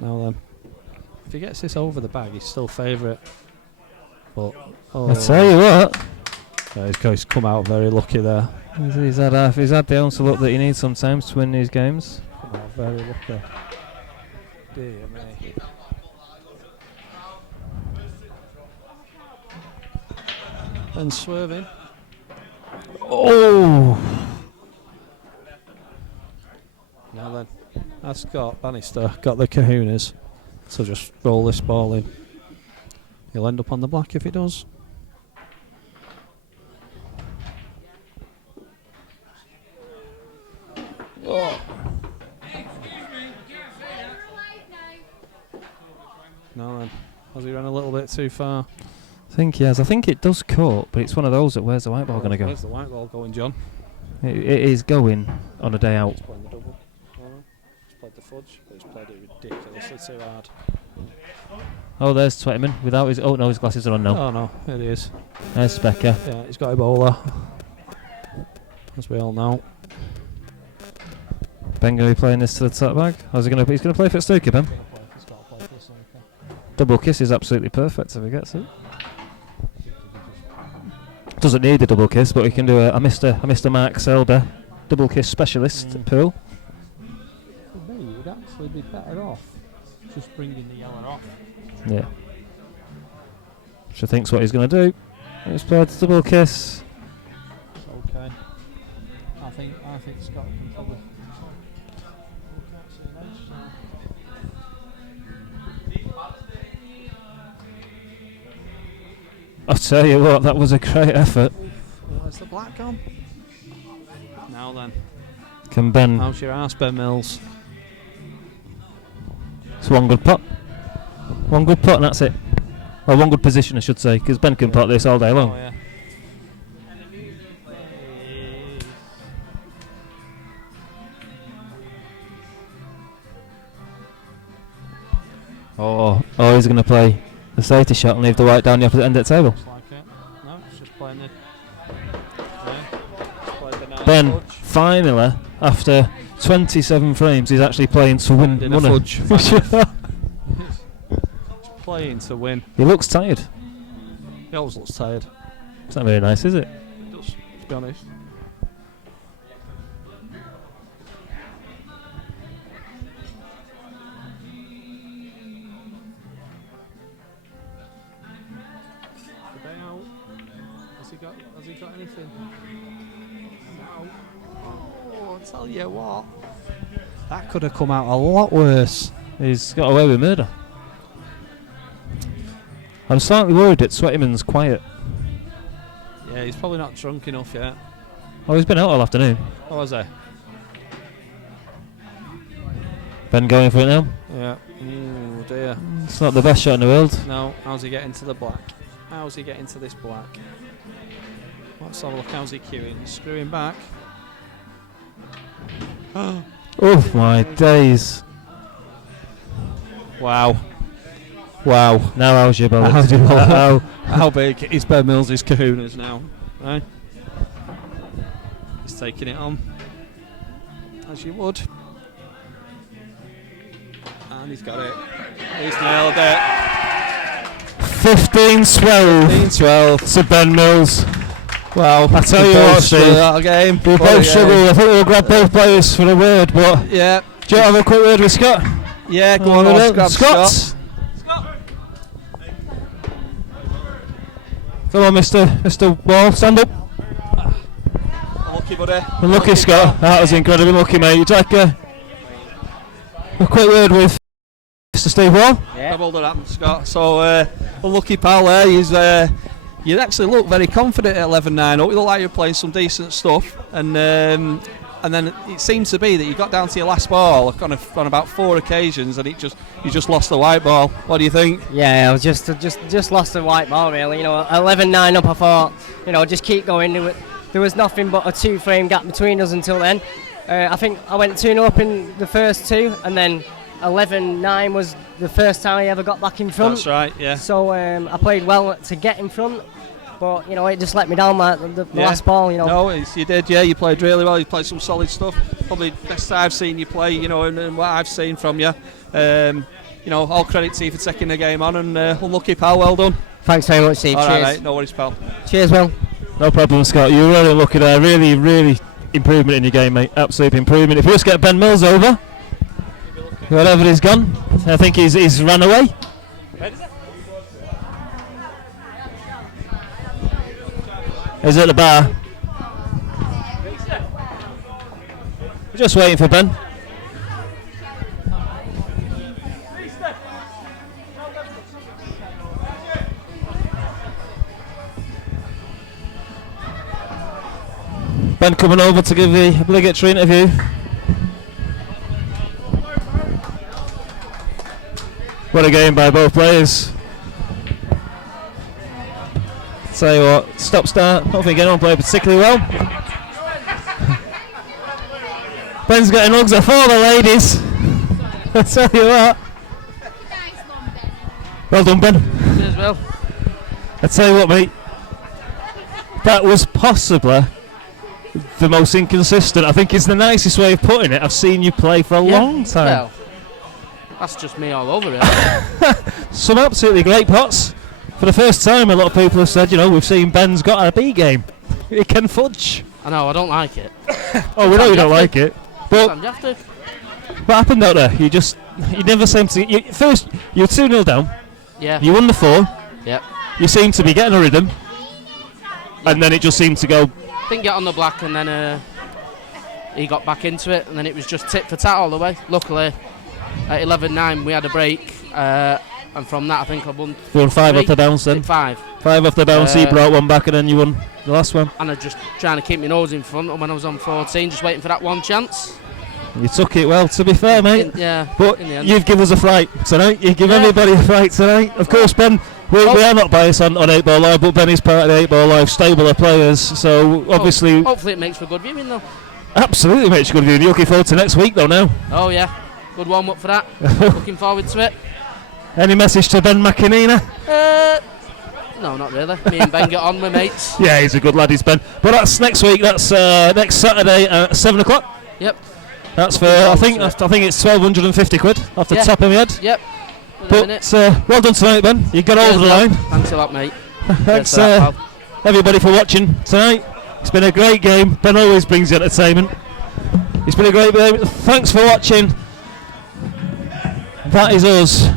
Now then, if he gets this over the bag, he's still favourite. But I tell you what, yeah, he's come out very lucky there. he's had the ounce of luck that he needs sometimes to win these games. Come out very lucky. Dear me. And swerving. Oh! Now then, that's got Bannister, got the kahunas. So just roll this ball in. He'll end up on the black if he does. Oh. Now then, has he run a little bit too far? I think he has. I think it does cut, but it's one of those that where's the white ball going to go? Where's the white ball going, John? It is going on a day out. He's playing the double. He's played the fudge, but he's played it ridiculously too hard. Oh, there's Twetterman without his. Oh no, his glasses are on now. Oh no, it is. There's Specker. Yeah, he's got a bowler. As we all know. Ben going to be playing this to the top bag. He's going to play for Stoker, Ben. Double kiss is absolutely perfect if he gets it. Doesn't need a double kiss, but he can do a Mr. Mark Selder double kiss specialist pool. For me, it would actually be better off just bringing the yellow off. Yeah. Which I think's what he's going to do. He's played the double kiss. It's okay. I think Scott can probably. I'll tell you what, that was a great effort. Where's the black gone? Now then, Can Ben? how's your arse, Ben Mills? It's one good pot. One good pot and that's it. Well, one good position I should say, because Ben can pot this all day long. Oh yeah. Oh, he's going to play the safety shot and leave the white down the opposite end of the table. Looks like it. No, it's just playing the. Yeah. Played the nice Ben, fudge. finally, after 27 frames, he's actually playing to win Did a money. fudge. Playing to win. He looks tired. He always looks tired. It's not very nice, is it? He does, to be honest. Has he got anything? No. Oh, I'll tell you what. That could have come out a lot worse. He's got away with murder. I'm slightly worried that Sweatyman's quiet. Yeah, he's probably not drunk enough yet. Oh, he's been out all afternoon. Oh, was he? Ben going for it now. Yeah. Oh dear. It's not the best shot in the world. No. How's he getting to the black? How's he getting to this black? Let's have a look. How's he queuing? He's screwing back. Oh my days. Wow. Wow. Now how's your boat? How big is Ben Mills' kahunas now? Right? He's taking it on. As you would. And he's got it. He's nailed it. 15-12. 15-12. To Ben Mills. Wow. I tell you what, Steve. That game. We both struggle. I think we'll grab both players for a word, but Yeah. do you have a quick word with Scott? Yeah, go on, let's grab Scott. Come on, Mr. Wall, stand up. Lucky, buddy. Lucky Scott. That was incredibly lucky, mate. You'd like a quick word with Mr. Steve Wall? Yeah. Doubled it up, Scott. So, unlucky pal there. You actually look very confident at 11-9 up. You look like you're playing some decent stuff. And then it seems to be that you got down to your last ball on about 4 occasions, and you just lost the white ball. What do you think? Yeah, I was just lost the white ball really. 11-9 up. I thought, just keep going. There was nothing but a 2-frame gap between us until then. I think I went 2-0 up in the first 2, and then 11-9 was the first time I ever got back in front. That's right. Yeah. So I played well to get in front. But it just let me down the last ball. No, you did. Yeah, you played really well. You played some solid stuff. Probably best I've seen you play. And what I've seen from you. All credit to you for taking the game on. And unlucky pal, well done. Thanks very much, Steve. All Cheers. right, mate. No worries, pal. Cheers, Will. No problem, Scott. You were really lucky there. Really, really improvement in your game, mate. Absolute improvement. If we just get Ben Mills over, wherever he's gone, I think he's run away. He's at the bar. We're just waiting for Ben. Ben coming over to give the obligatory interview. What a game by both players. Tell you what, stop-start, don't think anyone played particularly well. Ben's getting hugs off all the ladies. I tell you what. Well done, Ben. Cheers, Will. I tell you what, mate. That was possibly the most inconsistent. I think it's the nicest way of putting it. I've seen you play for a long time. Well, that's just me all over it. Some absolutely great pots. For the first time, a lot of people have said, we've seen Ben's got a B game. He can fudge. I know, I don't like it. Oh, we know you don't like it. But Sometimes you have to. what happened out there? You never seemed to. First, you were 2-0 down. Yeah. You won the 4. Yep. You seemed to be getting a rhythm. And then it just seemed to go. Didn't get on the black, and then he got back into it, and then it was just tit for tat all the way. Luckily, at 11-9, we had a break. And from that, I think I won. You won 5 off the bounce then? 5. 5 off the bounce, you brought one back and then you won the last one. And I just trying to keep my nose in front, and when I was on 14, just waiting for that one chance. You took it well, to be fair, mate. But in the end. you've given us a fright tonight. You give everybody a fright tonight. Of course, Ben, we are not biased on 8 Ball Live, but Ben is part of the 8 Ball Live stable of players, so obviously. Hopefully it makes for good viewing, though. Absolutely makes for good viewing. You're looking forward to next week, though, now. Oh, yeah. Good warm up for that. Looking forward to it. Any message to Ben McInerney? No, not really. Me and Ben get on, we're mates. Yeah, he's a good lad, he's Ben. But that's next week. That's next Saturday at 7 o'clock. Yep. That's for I think it's 1,250 quid off the top of my head. Yep. But well done tonight, Ben. You got over the line. Thanks a lot, mate. Thanks, everybody, for watching tonight. It's been a great game. Ben always brings you entertainment. It's been a great game. Thanks for watching. That is us.